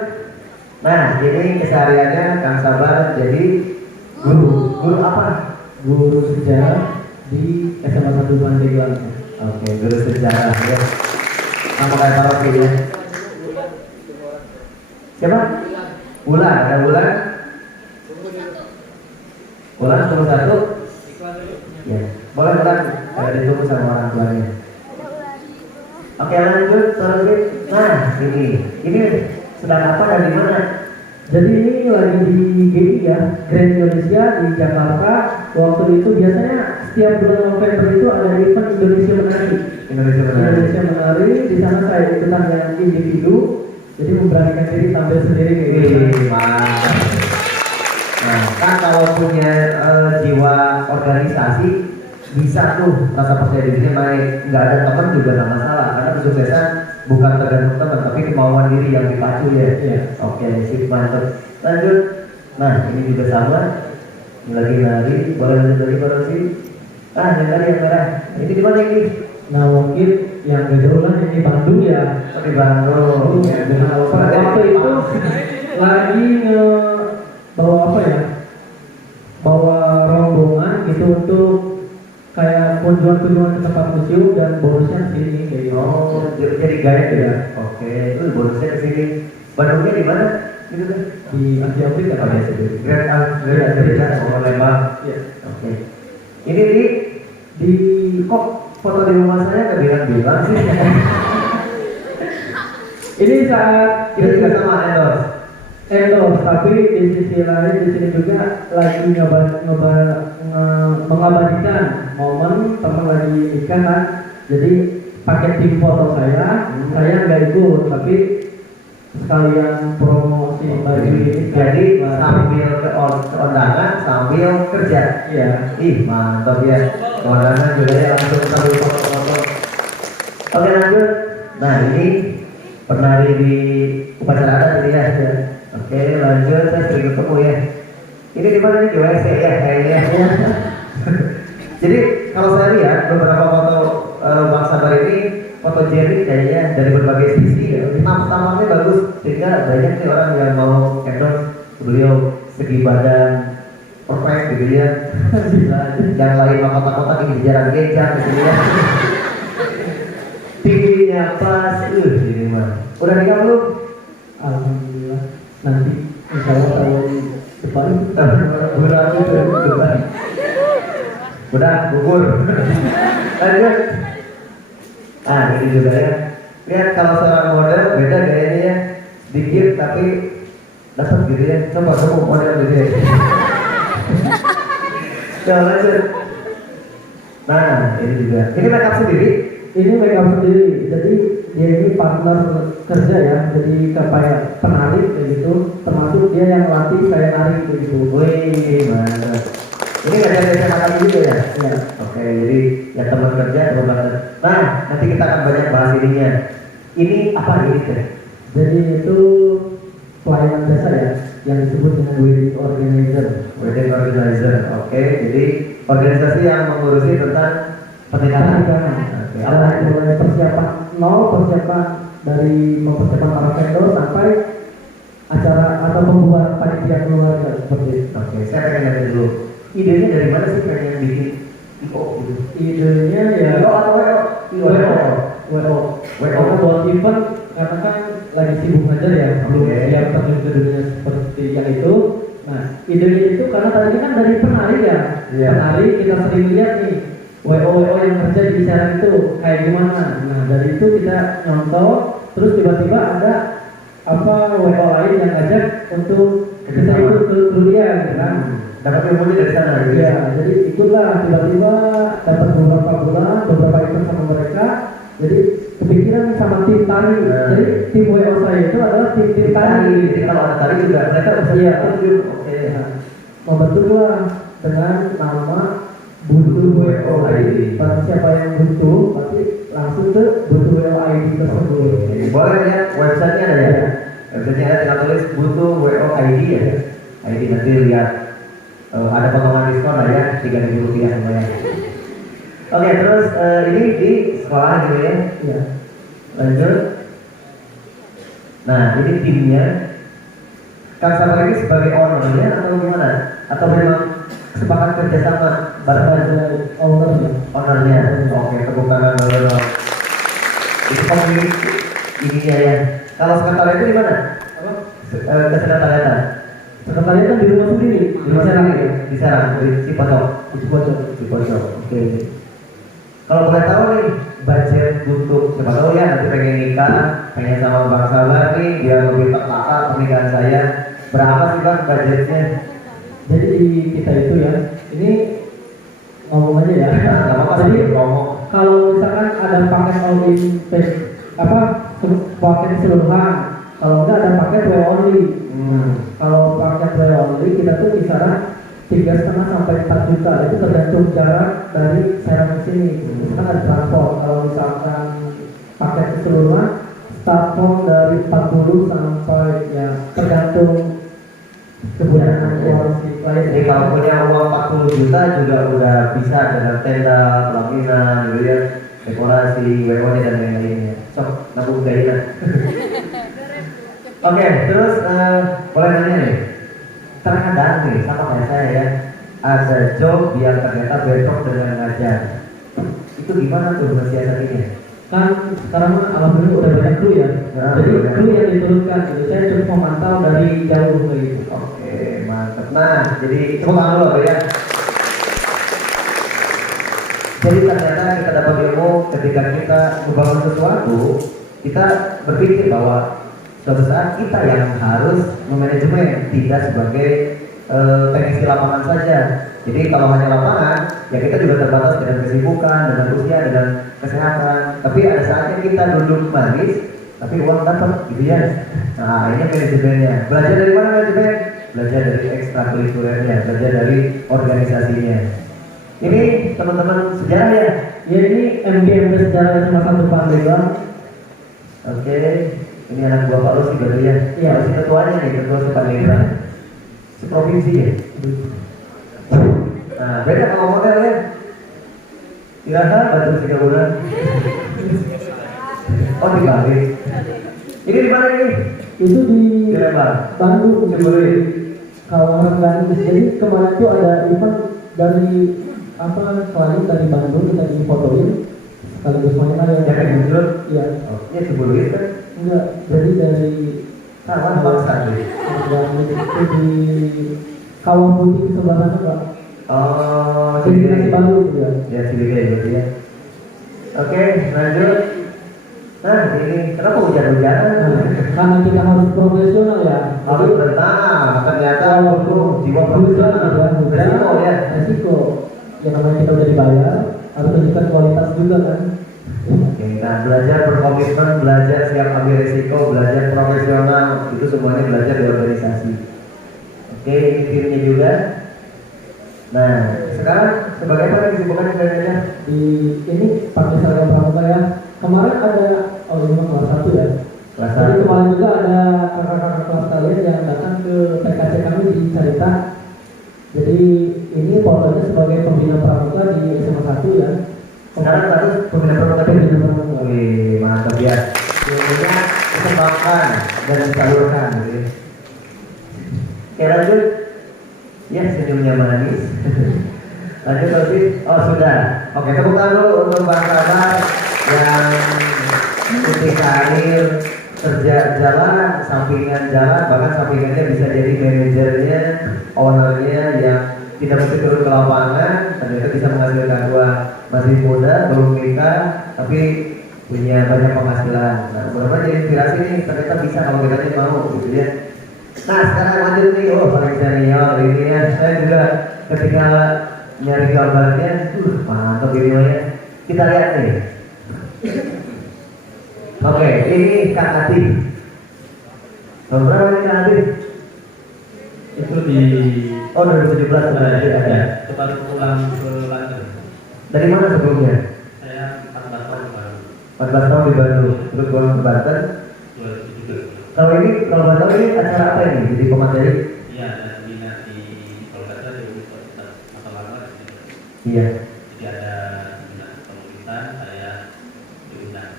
Nah, ini kesehariannya Kang Sabar jadi guru. Guru apa? Guru sejarah di SMA 1 Pandeglang. Oke, guru sejarah ya. Sama kayak paroki ya. Siapa? Bulan, ada Bulan? Bulan nomor 1? Ya, boleh Bulan ditunggu sama orang tuanya. Oke, lanjut terus. Nah, ini sedang apa dan di mana? Jadi ini lagi di GI ya, Grand Indonesia di Jakarta. Waktu itu biasanya setiap bulan November itu ada event Indonesia Menari. Indonesia Menari. Indonesia Menari, di sana saya ikutan yang individu. Jadi memberanikan diri tampil sendiri kayak gitu. Wih, mantap. Nah, kan kalau punya jiwa organisasi bisa tuh rasa percaya dirinya naik. Nggak ada teman juga nggak masalah karena kesuksesan bukan tergantung teman tapi kemauan diri yang dipacu ya. Iya. Oke, sip, mantap. Lanjut. Nah, ini juga sama. Ini lagi nari. Boleh lanjut lagi bareng sih. Ah, yang tadi yang merah. Ini di mana ini? Nah mungkin yang gak jauh lah ini Bandung ya. Oh, di Bandung. Ya, Nah, waktu itu lagi bawa apa ya? Bawa rombongan gitu untuk kayak kunjungan-kunjungan ke tempat museum dan bonusnya sini kayak gitu. Oh, jadi guide ya. Oke, itu bonusnya ke sini. Bandungnya di mana? Gitu kan? Di Asia Afrika. Oh, ya, Grand Afrika, oh, Lembang. Iya. Oke. Ini di kok foto di rumah saya nggak bilang-bilang sih. Ini saat Kita juga sama endorse. endorse, tapi di sisi lain di sini juga lagi mengabadikan momen teman lagi nikah kan. Jadi pakai tim foto saya nggak ikut, tapi sekalian promosi baju ini. Jadi sambil ke undangan sambil kerja. Iya. Ih, mantap ya. Undangan juga ya langsung sambil foto-foto. Oke, lanjut. Nah, ini penari di upacara adat ini ya. Oke, lanjut. Saya sering ketemu ya. Ini di mana nih? Di WC ya kayaknya. Jadi kalau saya lihat beberapa foto Bang Sabar ini foto Jerry kayaknya dari berbagai sisi ya. Tampangnya bagus sehingga banyak nih orang yang mau endorse beliau, segi badan perfect gitu ya. Yang lain mah kotak-kotak ini jarang gejang gitu ya. Tingginya pas, ini mah. Udah nikah belum? Alhamdulillah. Nanti insya Allah tahun depan. Udah gugur. Lanjut. Ah, ini juga ya. Lihat kalau seorang model beda gayanya ya. Sedikit tapi dapat gitu ya. Coba kamu model gitu ya. Nah, lanjut. Nah, ini juga. Ini makeup sendiri. Ini makeup sendiri. Jadi dia ini partner kerja ya. Jadi kayak penari kayak gitu. Termasuk dia yang latih saya nari kayak gitu. Wih, mantap. Ini ngajar SMA kali juga ya? Iya. Oke, jadi ya teman kerja, teman banget. Nah, nanti kita akan banyak bahas ininya. Ini apa ini teh? Jadi itu pelayanan jasa ya, yang disebut dengan wedding organizer. Wedding organizer. Oke, jadi organisasi yang mengurusi tentang pernikahan. Oke, apa Dari itu? mulai persiapan persiapan dari mempersiapkan para vendor sampai acara atau pembuat panitia keluarga seperti itu. Oke, saya pengen nanya dulu. Idenya dari mana sih pengen bikin IO gitu? Idenya ya IO atau WO? WO. Karena buat event karena kan lagi sibuk ngajar ya, belum Oke. siap terjun ke dunia seperti yang itu. Nah, idenya itu karena tadinya kan dari penari ya. Iya. Penari kita sering lihat nih WO yang kerja di sana itu kayak gimana. Nah, dari itu kita nyontoh, terus tiba-tiba ada apa WO lain yang ngajak untuk kita ikut ke kuliah gitu kan. Dapat ilmunya dari sana gitu. Iya, jadi ikutlah tiba-tiba dapat beberapa bulan, beberapa event sama mereka. Jadi kepikiran sama tim tari. Nah. Jadi tim WO saya itu adalah tim tari. Tari, jadi kalau ada tari juga mereka bisa Iya. terjun. Oke. Nah, membentuklah dengan nama Butuh WO ID. Barang siapa yang butuh, pasti langsung ke Butuh WO ID tersebut. Boleh lihat websitenya ada ya? Websitenya ada tinggal tulis butuh WO ID ya. ID nanti lihat ada potongan diskon lah ya, Rp3.000 semuanya. Oke, terus ini di sekolah gitu ya. Iya. Lanjut. Nah, ini timnya. Kang Samar ini sebagai ownernya atau gimana? Atau memang sepakat kerjasama bareng ownernya? Oke, tepuk tangan dulu. Itu pemilik ininya ya. Kalau sekretariat itu di mana? Kesekretariatan. Sekretariat kan di rumah sendiri. Di rumah sendiri, di Serang, di Cipocok. Cipocok. Oke. Kalau boleh tahu nih, budget untuk siapa tahu ya nanti pengen nikah, pengen sama Bang Sabar nih, biar lebih tepat pernikahan saya. Berapa sih Bang budgetnya? Jadi di kita itu ya, ini ngomong aja ya. Nggak apa-apa Jadi sih ngomong. kalau misalkan ada paket all in paket keseluruhan, kalau enggak ada paket way only. Kalau paket way only kita tuh kisaran 3,5 sampai 4 juta, itu tergantung jarak dari Serang ke sini. Misalkan ada transport, kalau misalkan paket keseluruhan start from dari 40 sampai ya tergantung kebutuhan uang si klien. Jadi kalau punya uang 40 juta juga udah bisa dengan tenda, pelaminan, gitu ya, dekorasi, WO dan lain-lainnya. Sok, nabung gairah. Oke, terus boleh nanya nih. Terkadang nih, sama kayak saya ya, ada job yang ternyata bentrok dengan ngajar. Itu gimana tuh mensiasatinya? Kan sekarang alhamdulillah udah banyak kru ya. Nah, Jadi udah kru yang diturunkan gitu, saya cuma memantau dari jauh gitu. Oke, mantap. Nah, jadi tepuk tangan dulu ya. Jadi ternyata kita dapat ilmu ketika kita membangun sesuatu, kita berpikir bahwa suatu saat kita yang harus memanajemen, tidak sebagai teknisi lapangan saja. Jadi kalau hanya lapangan, ya kita juga terbatas dengan kesibukan, dengan usia, dengan kesehatan. Tapi ada saatnya kita duduk manis, tapi uang dapat, gitu ya. Nah, ini manajemennya. Belajar dari mana manajemen? Belajar dari ekstrakurikulernya, belajar dari organisasinya. Ini teman-teman sejarah ya? Ya ini MGM sejarah SMA 1 Pandeglang. Oke, ini anak buah Pak Rosi berarti ya? Iya. Rosi ketuanya nih, ketua Sepandeglang. Seprovinsi ya? Nah, beda kalau model ya. Kira-kira Batu Singapura. Oh, dibalik. Ini di mana ini? Itu di Di Lembang. Bandung, Ciburi. Kawasan Bandung. Jadi kemarin tuh ada event dari klien dari Bandung, kita difotoin sekaligus mana Yang kayak gujrut. Iya. Oh, ini Ciburi kan? Enggak, jadi dari Kawan bangsa nih. itu di Kawah Putih di sebelah sana Pak. Oh, Destinasi Ciburi. Bandung itu ya. Ya, Ciburi berarti ya. Oke, lanjut. Nah, ini kenapa hujan-hujanan? Karena kita harus profesional ya. Harus bertahan. Ternyata perlu jiwa Hujan profesional. ya, Resiko ya. resiko. Yang namanya kita udah dibayar, harus tunjukkan kualitas juga kan. Oke, nah belajar berkomitmen, belajar siap ambil resiko, belajar profesional, itu semuanya belajar di organisasi. Oke, ini timnya juga. Nah, sekarang sebagai apa kesibukan kalian? Di ini pakai seragam pramuka ya. Kemarin ada ini mah kelas 1 ya. Kelas Jadi 1. kemarin juga ada kakak-kakak kelas kalian yang datang ke PKC kami di Carita. Jadi ini fotonya sebagai pembina pramuka di SMA 1 ya. Sekarang status pembina pramuka. Pembina pramuka. Wih, mantap ya. Ilmunya dikembangkan dan disalurkan gitu ya. Oke, lanjut. Ya, senyumnya manis. Lanjut lagi. Oh, sudah. Oke, tepuk tangan dulu untuk Bang Sabar yang mengikuti karir kerja jalan, sampingan jalan, bahkan sampingannya bisa jadi manajernya, ownernya yang tidak mesti turun ke lapangan, ternyata bisa menghasilkan uang. Masih muda, belum nikah, tapi punya banyak penghasilan. Nah, benar-benar jadi inspirasi nih, ternyata bisa kalau kita mau, gitu ya. Nah, sekarang lanjut nih, oh paling senior ini ya. Saya juga ketika nyari gambarnya, mantap ini ya. Kita lihat nih. Oke, ini Kak Ati. Berapa ini Kak Ati? Itu di 2017 ada. itu baru pulang ke London. Dari mana sebelumnya? Saya 14 tahun baru 14 tahun di Bandung, terus pulang ke Banten. 2017. Kalau Banten ini acara apa ini? Jadi pemateri? Iya, ada seminar di kalau nggak salah di Universitas Matalang di situ. Iya. Jadi ada seminar penulisan, saya diundang.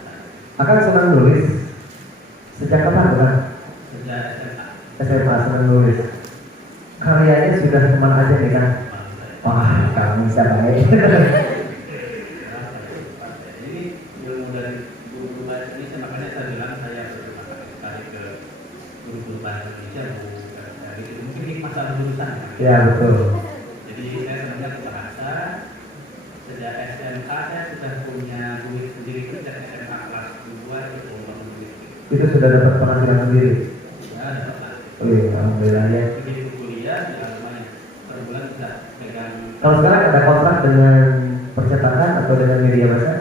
Akan senang nulis sejak kapan kan? Sejak SMA. SMA senang nulis. Karyanya sudah teman aja nih kan? Wah, kamu bisa baik. Ini ilmu dari guru bahasa Indonesia, makanya saya bilang saya berterima kasih sekali ke guru-guru bahasa Indonesia bukan dari itu. Mungkin ini masalah jurusan. Ya betul. Jadi saya sebenarnya bahasa sejak SMA saya sudah punya duit sendiri sejak SMA kelas 2 itu membangun duit. Itu sudah dapat penghasilan sendiri. Ya, dapat. Oh iya, alhamdulillah ya. Begitu kuliah ya lumayan per bulan bisa pegang. Kalau sekarang ada kontrak dengan percetakan atau dengan media massa?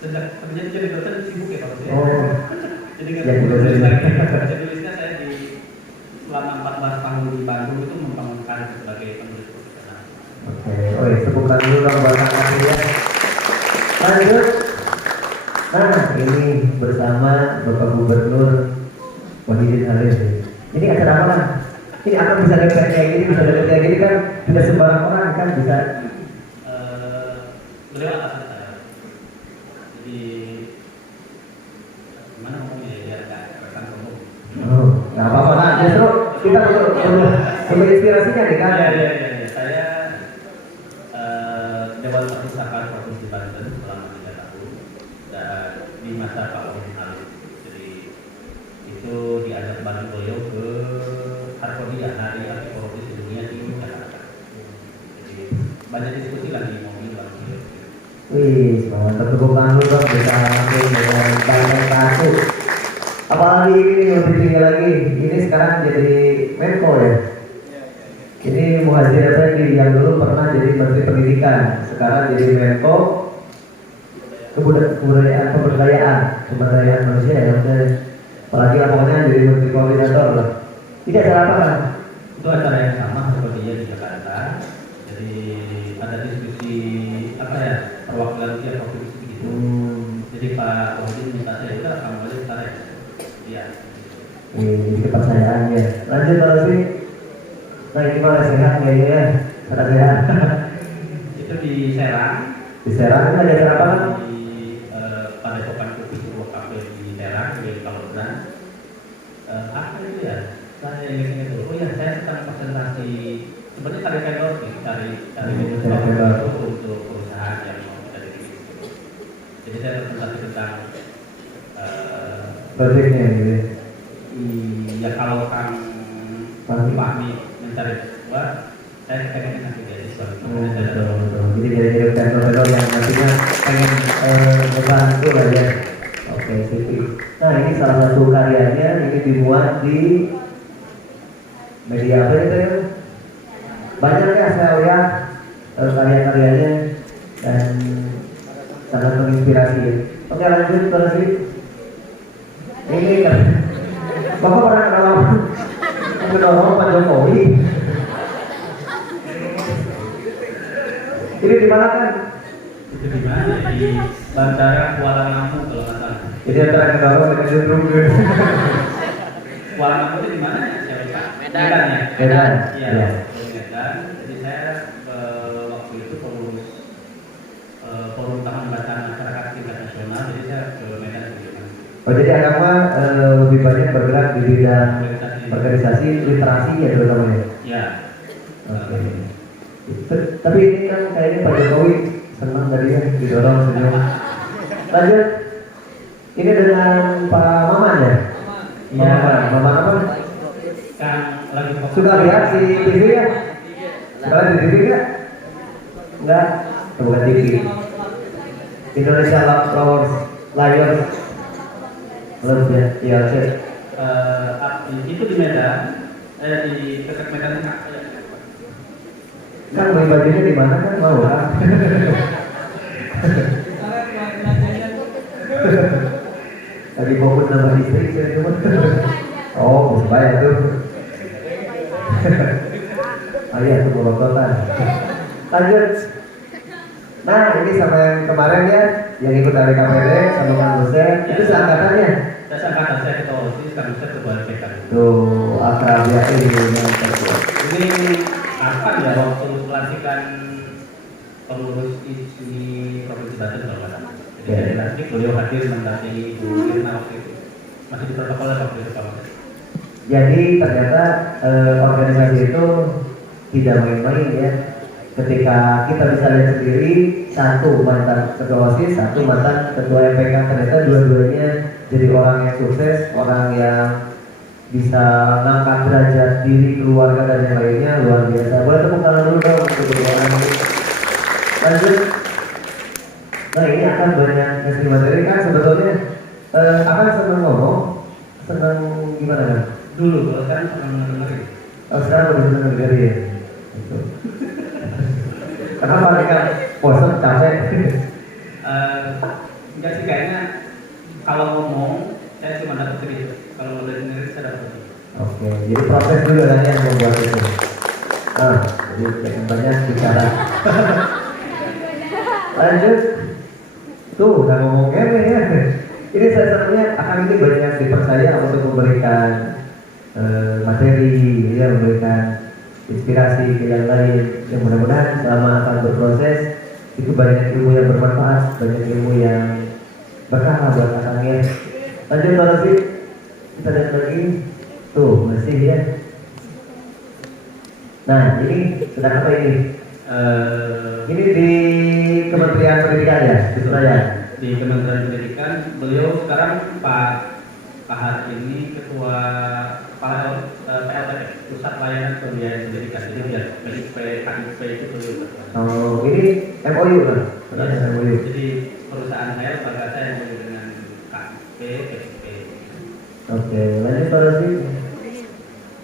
Sejak jadi dosen sibuk ya Pak. Oh. Jadi Ya, dosen. jadi tulisnya saya di selama 14 tahun di Bandung itu membangun karir sebagai penulis profesional. Oke, oh iya, tepuk tangan dulu dong buat Kang Asri ya. Lanjut. Nah, ini bersama Bapak Gubernur Wahidin Halim. Ini acara apa kan? Ini akan bisa deket kayak gini, bisa deket kayak gini kan? Tidak sembarang orang kan bisa. Beliau atasan saya. Jadi gimana ngomongnya ya biar nggak rekan ngomong. Oh, nggak apa-apa nah. Justru kita perlu inspirasinya nih kan? Iya. Saya Dewan Perpustakaan Provinsi Banten selama 3 tahun dan di masa Pak Wahidin Halim. Jadi itu diajak bantu beliau ke Harkodia, Hari Anti-Korupsi Sedunia di Jakarta. Jadi banyak diskusi lagi mobil beliau. Wih, semangat tepuk tangan dulu dong bisa langsung dengan banyak kasus. Apalagi ini yang lebih tinggi lagi, ini sekarang jadi Menko ya. Ini Muhadjir Effendi yang dulu pernah jadi Menteri Pendidikan, sekarang jadi Menko Pemberdayaan Manusia ya. Apalagi laporannya jadi Menteri Koordinator lah. Ini acara apa kan? Itu acara yang sama sepertinya di Jakarta. Jadi ada diskusi apa ya perwakilan tiap provinsi begitu. Jadi Pak Wahidin minta saya udah kamu aja ntar ya. Iya. Ini kepercayaan ya. Lanjut Pak sih. Nah ini malah sehat ya, sangat sehat. Itu di Serang. Di Serang ini ada acara apa kan? Di Padepokan Kopi sebuah kafe di Serang di Kalauran. Apa itu ya? Saya ingat dulu. Oh ya, saya sedang presentasi. Sebenarnya cari vendor sih, cari vendor untuk perusahaan yang mau kita dirilis. Jadi saya presentasi tentang Proyeknya gitu. ya kalau Kang Fahmi mencari sebuah, saya pengen nanti jadi sebuah. Jadi dari vendor-vendor yang nantinya pengen membantu lah ya. Oke, sip. Nah ini salah satu karyanya, ini dimuat di media apa itu ya? Banyak ya saya lihat karya-karyanya dan sangat menginspirasi. Oke lanjut terus. Ini kan, Bapak pernah kenal Pak Jokowi? Ini di mana kan? Itu di mana? Di Bandara Kuala Namu kalau nggak salah. Jadi antara Kedoro dengan Jendrum. Kuala Namu itu di mana ya? Saya lupa. Medan. Ya? Medan. Iya. Iya. Di Medan. Jadi saya waktu itu pengurus forum taman bacaan masyarakat tingkat nasional. Jadi saya ke Medan gitu. Oh jadi agama lebih banyak bergerak di bidang organisasi literasi ya terutama ya. Ya. Oke. Tapi ini kan kayaknya Pak Jokowi senang tadi ya didorong senyum. Lanjut. Ini dengan Pak Maman ya. Iya. Maman apa? Kang lagi Suka lihat di TV ya? Suka lihat di TV nggak? Enggak. Bukan TV. Indonesia Flowers Lions. Belum ya? Iya, cek. itu di Medan. Di dekat Medan Tengah. Kan beli bajunya di mana kan mau kan? Lagi fokus nama istri saya cuma. Oh, Persebaya tuh. Ayah tuh bolototan. Lanjut. Nah, ini sama yang kemarin ya, yang ikut dari KPD sama Kang dosen, itu seangkatannya. Saya seangkatan saya ketua OSIS, sekarang saya ketua LPK. Tuh, akrab ya ini yang terkuat. Ini apa ya waktu pelantikan pengurus isi Provinsi Banten kalau nggak salah. Jadi Ya. dari nanti beliau hadir mendampingi Ibu Irna waktu itu. Masih di protokol waktu itu Pak. Jadi ternyata organisasi itu tidak main-main ya. Ketika kita bisa lihat sendiri, satu mantan ketua OSIS, satu mantan ketua MPK, ternyata dua-duanya jadi orang yang sukses, orang yang bisa ngangkat derajat diri, keluarga dan yang lainnya, luar biasa. Boleh tepuk tangan dulu dong untuk kedua orang ini. Lanjut. Nah ini akan banyak ngasih materi kan sebetulnya akan senang ngomong, senang gimana kan? Dulu, kalau sekarang pernah dengerin. Oh, sekarang lebih senang dengerin ya. Gitu. Kenapa nih kan? Bosan, capek. Enggak sih, kayaknya kalau ngomong saya cuma dapat sedikit. Kalau udah dengerin saya dapat. Oke, jadi proses dulu kan yang membuat itu. Ah, jadi jangan banyak bicara. Lanjut. Tuh, udah ngomong gini ya. Ini saya senangnya akan ini banyak dipercaya untuk memberikan materi, ya, memberikan inspirasi ke yang lain. Yang mudah-mudahan selama akan berproses itu banyak ilmu yang bermanfaat, banyak ilmu yang berkah buat akangnya. Lanjut Pak Rafi, kita lihat lagi. Tuh, masih ya. Nah, ini sedang apa ini? Ini di Kementerian Pendidikan ya, di Surabaya. Di Kementerian Pendidikan, beliau sekarang Pak Hari ini ketua kepala PLTP, Pusat Layanan Pembiayaan Pendidikan. Jadi dia KIP itu beliau. Oh, ini MOU kan? Ya, MOU. jadi perusahaan saya, lembaga saya yang beliau dengan KIP. Oke, lanjut Pak Rafi.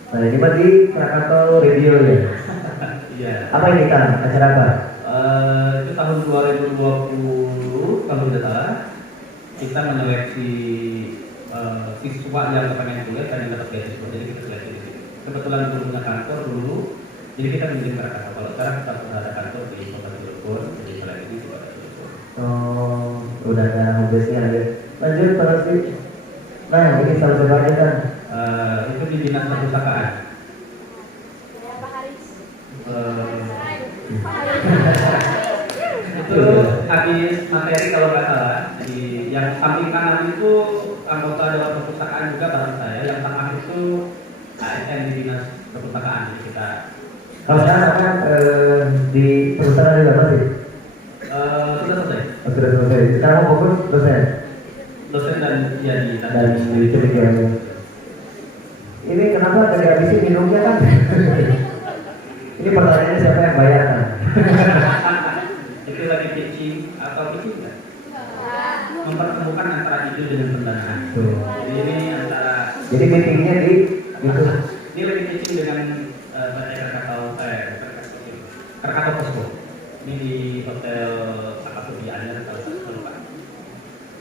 Nah, ini mah di Krakatau Radio ya. Iya. Apa ini kan? Acara apa? Itu tahun 2020 kalau tidak salah kita menyeleksi siswa yang kepengen kuliah dan yang dapat beasiswa, jadi kita seleksi di sini. Kebetulan dulu punya kantor dulu, jadi kita bikin Krakatau. Kalau sekarang kita sudah ada kantor di Kota Cirebon, jadi pada ini juga ada Cirebon. Oh, udah ada habisnya ya. Lanjut Pak Rafi. Nah, ini salah satu lagi kan. Itu di Dinas Perpustakaan. Itu habis materi kalau nggak salah di yang samping kanan itu anggota Dewan Perpustakaan juga bareng saya, yang tengah itu ASN di Dinas Perpustakaan. Jadi kita Kalau sekarang kan di perpustakaan juga masih? sudah selesai. Oh, sudah selesai. Sekarang mau fokus dosen Dosen dan jadi dan di ya. Ini kenapa dari habisin minumnya kan? Ini pertanyaannya siapa yang bayar kan? itu lagi pitching atau pitching nggak? Mempertemukan antara ide dengan pendanaan. Tuh. Jadi ini antara Jadi meetingnya di gitu. ini lagi pitching dengan Krakatau Posko. Ini di Hotel Sakatu di Anyer atau lupa.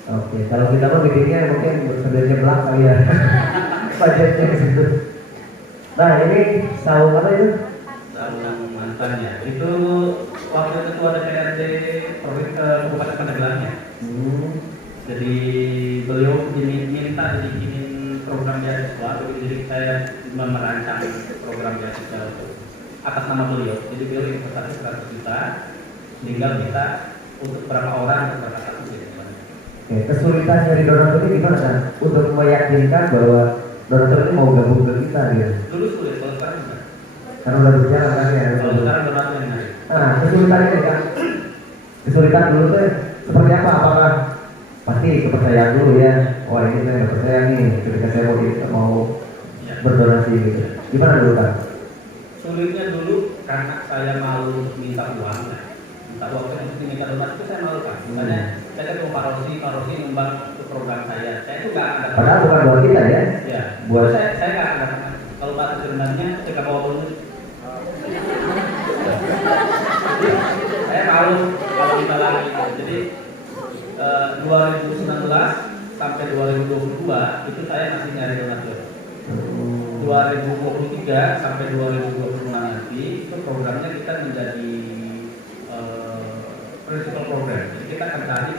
Oke, kalau kita mau meetingnya mungkin sebenarnya belak kali ya. Budgetnya ke situ. Nah, ini saung apa itu? Saung mantannya. Itu wakil ketua DPRD Kabupaten Pandeglang ya. Jadi beliau minta dibikinin program beasiswa, jadi saya merancang program beasiswa atas nama beliau. Jadi beliau investasi 100 juta, tinggal kita untuk berapa orang, berapa kasus gitu. Oke, kesulitan dari donatur ini gimana kan? Untuk meyakinkan bahwa donatur ini mau gabung ke kita gitu. Dulu sulit, kalau sekarang enggak. Karena udah berjalan kan ya. Kalau sekarang donatur yang menarik. Nah, kesulitan ini kan. Kesulitan dulu tuh seperti apa? Apakah pasti kepercayaan dulu ya? Wah ini saya nggak percaya nih ketika saya mau Ya. berdonasi gitu. Gimana dulu kan? Sulitnya dulu karena saya malu minta uang, minta uang saya mesti minta donasi itu saya malu kan. Misalnya saya ketemu Pak Rosi nyumbang ke program saya itu nggak ada. Padahal bukan buat kita ya. Ya, Buat saya nggak ada. Kalau Pak sebenarnya saya nggak bawa bonus. Saya malu kalau kita lagi. Jadi 2019 sampai 2022 itu saya masih nyari donatur. 2023 sampai 2025 nanti itu programnya kita menjadi principal program. Jadi kita akan cari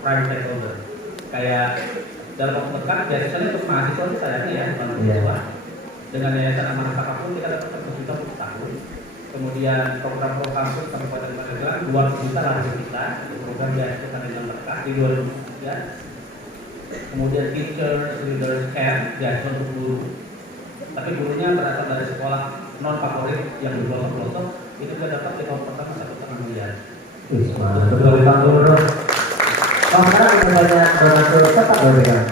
prime stakeholder. Kayak dalam waktu dekat biasanya untuk mahasiswa itu sayangnya ya, mahasiswa. Dengan yayasan amanah apapun kita dapat 1 juta per tahun. Kemudian program pro kampus Kabupaten Pandeglang 2 juta lah kita program beasiswa manajemen berkat di 2003. Kemudian teachers leaders camp beasiswa untuk guru tapi gurunya berasal dari sekolah non favorit yang di pelosok-pelosok, itu dia dapat di tahun pertama 1,5 miliar. Wih, mantap. Betul dulu dong. Kalau sekarang kita banyak donatur tetap berarti kan?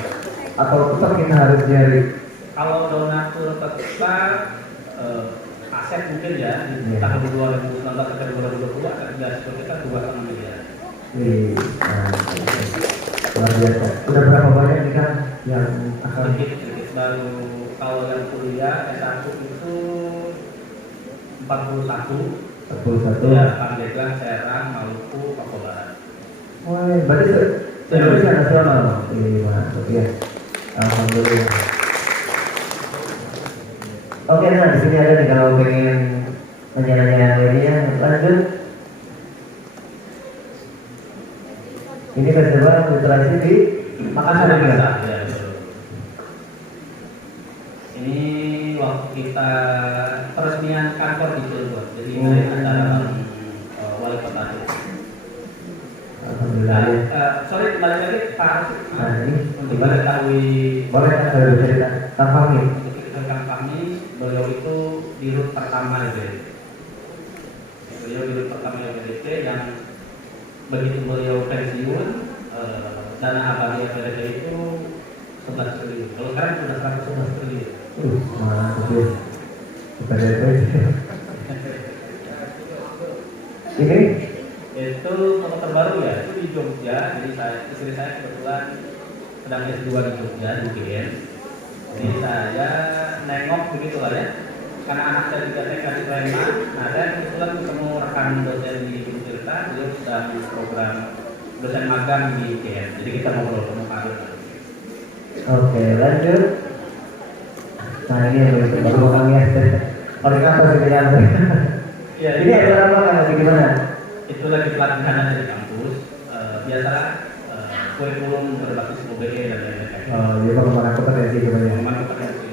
Atau tetap kita harus nyari? Kalau donatur tetap aset mungkin ya di tahun 2019 sampai 2020 akan dihasilkan kita 2,5 miliar. Wih, mantap. Luar biasa. Udah berapa banyak nih kan yang akan Sedikit baru kalau yang kuliah S1 itu 41 41? ya, Pandeglang, Serang, Maluku, Papua Barat. Wah, berarti Indonesia nasional. Iya, mantap ya. Alhamdulillah. Oke, nah di sini ada nih kalau pengen nanya-nanya yang lainnya, lanjut. Ini festival literasi di Makassar juga. Ya, betul. Ini waktu kita peresmian kantor di Cilegon, jadi dari acara wali kota itu. Alhamdulillah. Sorry, kembali lagi Pak Arsi. Nah, ini Untuk mengetahui boleh kan saya bercerita tentang ini? rekan kami, beliau itu di rut pertama LBDT. Beliau di rut pertama LBDT yang begitu beliau pensiun, dana abadi LBDT itu 11 triliun. Kalau sekarang sudah 111 triliun. Mantap ya. Bukan dari ini Itu kota terbaru ya, itu di Jogja. Jadi istri saya kebetulan sedang S2 di Jogja, di UGM. Jadi saya nengok begitu lah ya, karena anak saya juga TK di Sleman. Nah, saya kebetulan ketemu rekan dosen di Tirta, beliau sedang program dosen magang di UGM. Jadi kita ngobrol muka muka. Oke, lanjut. Nah ini yang baru kami ya. Oleh kantor pimpinan. Ya, Ini acara apa kan lagi gimana? itu lagi pelatihan aja di kampus. Biasalah kurikulum berbasis OBE dan lain-lain. Oh, jadi pengembangan kompetensi sebenarnya. Memang kompetensi.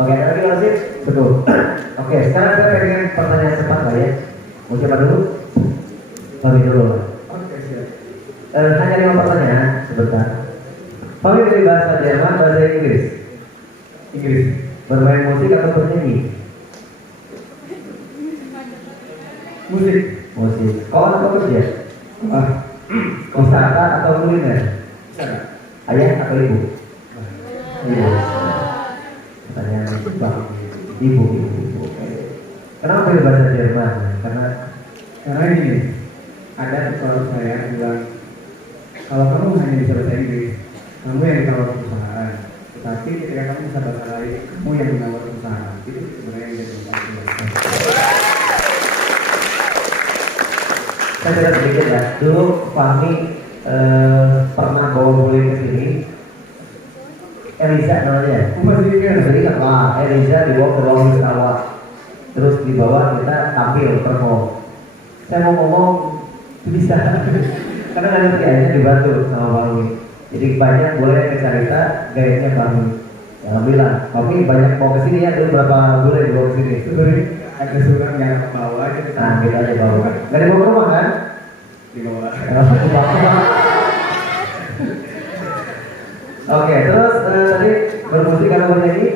Oke, tadi masih betul. Oke, sekarang saya pengen pertanyaan cepat lah ya. Mau coba dulu? Kami dulu. Oke, siap. Hanya 5 pertanyaan sebentar. Kami pilih bahasa Jerman, bahasa Inggris. Inggris. Bermain musik atau bernyanyi? Musik. Musik. Sekolah atau kerja? Ah, Wisata atau kuliner? sana. Ayah atau ibu? Ibu. Pertanyaan bang. Ibu. Oke. Kenapa pilih bahasa Jerman? Karena ini ada sesuatu saya bilang kalau kamu hanya bisa bahasa Inggris, kamu yang ditawar perusahaan. Tetapi ketika kamu bisa bahasa lain, kamu yang menawar perusahaan. Itu sebenarnya yang jadi masalah. Saya cerita sedikit ya. Dulu Fahmi pernah bawa bule ke sini. Eliza namanya. Masih ingat? Jadi kan, wah Eliza dibawa ke ruang wisatawan. Terus dibawa kita tampil perform. Saya mau ngomong bisa, karena nggak ngerti akhirnya dibantu sama Fahmi. Jadi banyak boleh ke cerita gayanya Fahmi. Yang bilang, oke banyak mau kesini ya, dulu berapa boleh dibawa kesini. Sebenarnya ada surat yang bawa aja kita Nah kita aja bawa. Nggak dibawa ke rumah kan? dibawa. Oke, terus tadi bermusik atau bernyanyi?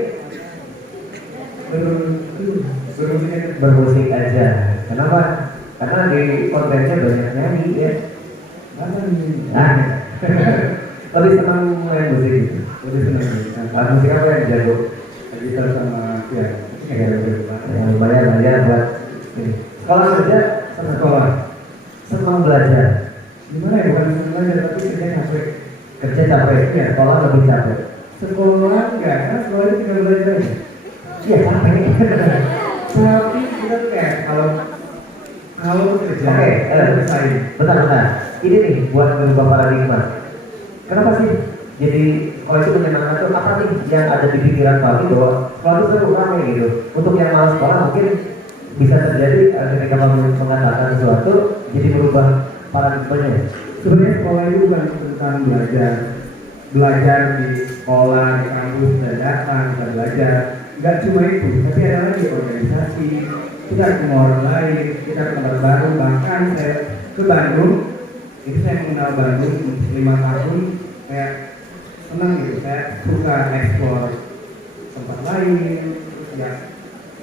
Bermusik aja. Kenapa? Karena di kontennya banyak nyanyi ya. Nah, lebih senang main musik gitu. Lebih senang. Alat musik apa yang jago? Gitar sama piano. Ya, lumayan lah ya buat ini. Sekolah kerja sama sekolah. Senang belajar. Gimana ya, bukan senang belajar tapi kerja capek. Kerja capek, ya, sekolah lebih capek. Sekolah enggak, kan sekolah itu tinggal belajar. Iya capek. Tapi kita kayak kalau bekerja, Oke, selesai. bentar. Ini nih buat merubah paradigma. Kenapa sih? Jadi kalau itu menyenangkan itu apa nih yang ada di pikiran Fahmi bahwa sekolah itu seru ramai gitu. Untuk yang malas sekolah mungkin bisa terjadi ketika kamu mengatakan sesuatu jadi merubah paradigmanya. Sebenarnya sekolah itu bukan tentang belajar di sekolah, di kampus, dan datang, dan belajar. Nggak cuma itu, tapi ada lagi organisasi. Kita ketemu orang lain, kita ketemu orang baru. Bahkan saya ke Bandung, itu saya mengenal Bandung 5 tahun, kayak senang gitu. Saya suka eksplor tempat lain, ya.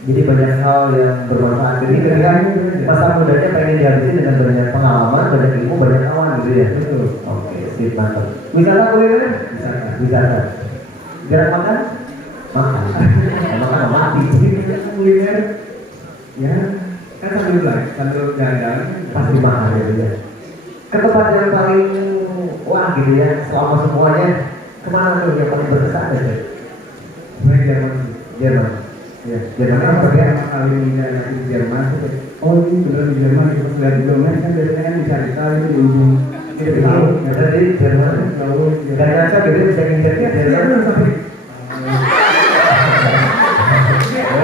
Jadi banyak hal yang bermanfaat. Jadi kan masa mudanya pengen dihabisin dengan banyak pengalaman, banyak ilmu, banyak kawan gitu ya. Betul. Oke, sip mantap. Wisata kuliner? Wisata. Wisata. Jarak makan? Makan. Makan mati. Kuliner, ya kan sambil jalan-jalan Pasti makan ya. Ke tempat yang paling wah gitu ya, selama semuanya kemana tuh yang paling berkesan aja? main Jerman. Jerman. Ya, Jerman Karena apa ya? pertama kali anak di Jerman, oh ini beneran di Jerman, kita lihat di domain kan biasanya kan dicari-cari di ujung Jadi ada di Jerman. laut. Dari Aceh gitu bisa ngincernya Jerman. sampai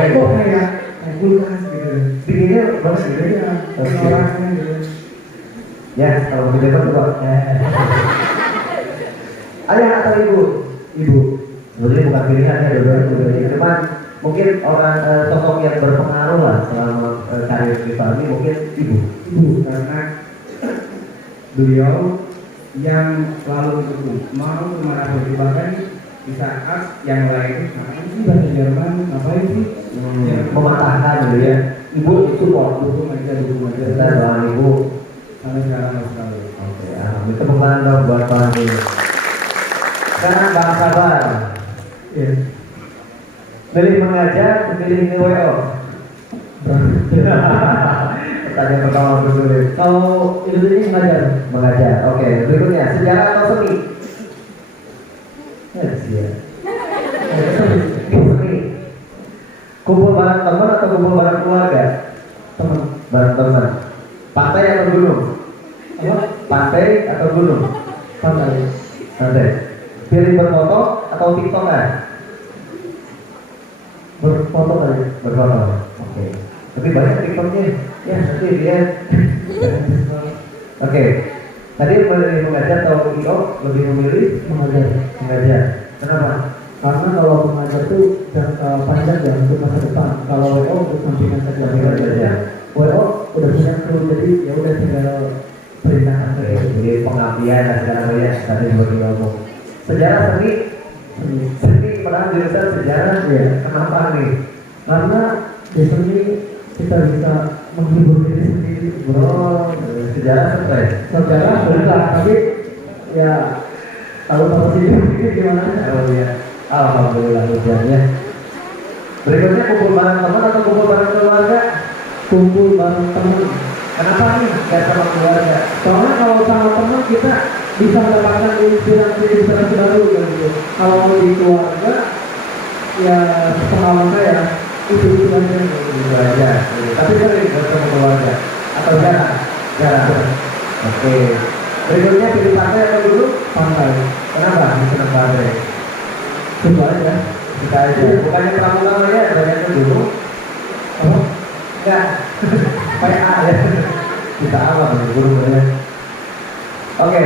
kok kayak kulkas gitu. Dinginnya bagus gitu ya. Iya, Oke. orangnya gitu. Ya, kalau mau Jerman coba. Ayah atau ibu? Ibu, Sebenarnya bukan pilihan ya, dua-duanya. Cuman mungkin orang sosok yang berpengaruh lah selama karir Rivaldi mungkin ibu. karena beliau yang selalu mendukung mau kemana pun, bahkan di saat yang lain ngapain sih bahasa Jerman, ngapain sih Mematahkan gitu ya. Ibu support. dukung aja Kita doain ibu. sampai sekarang sekali. Oke, alhamdulillah. Tepuk tangan dong buat Bang ini. Sekarang Bang Sabar. Iya. Pilih mengajar, pilih WO. Pertanyaan pertama dulu. Kalau ini mengajar. Mengajar. Oke, berikutnya sejarah atau seni? Ya, sejarah. Seni. Kumpul bareng teman atau kumpul bareng keluarga? Teman. Bareng teman. Pantai atau gunung? Apa? Pantai atau gunung? Pantai. Pantai. Pilih berfoto atau tiktokan? Berfoto kali. Berfoto. Oke. Tapi banyak tiktoknya. Ya, nanti dia. Oke. Tadi memilih mengajar atau IO lebih memilih Mengajar. mengajar. Kenapa? Karena kalau mengajar tuh panjang ya untuk masa depan. Kalau WO untuk sampingan saja. Sampingan saja. WO udah punya kru, jadi ya udah tinggal perintahkan Oke. saja. Jadi pengabdian dan segala banyak tadi seperti ngomong. Sejarah seni, seni pernah jurusan sejarah. Iya. Kenapa nih? Karena di sini kita bisa menghibur diri sendiri. Oh, sejarah stres. Sejarah sudah, tapi ya tahu sih gimana. Oh iya. Alhamdulillah hujannya. Berikutnya kumpul bareng teman atau kumpul bareng keluarga? Kumpul bareng teman. Kenapa nih? Gak sama keluarga. Soalnya kalau sama teman kita bisa mendapatkan inspirasi baru gitu. Kalau di keluarga ya pengalaman saya itu aja. Itu aja. Tapi sering bertemu keluarga atau jarang? Jarang. Oke. Berikutnya pilih pantai atau dulu? Pantai. Kenapa? Senang pantai. Coba aja. Kita aja. Bukannya pramuka ya, banyaknya dulu. Apa? Enggak. Kayak A ya. Kita alam ya, guru ya. Oke,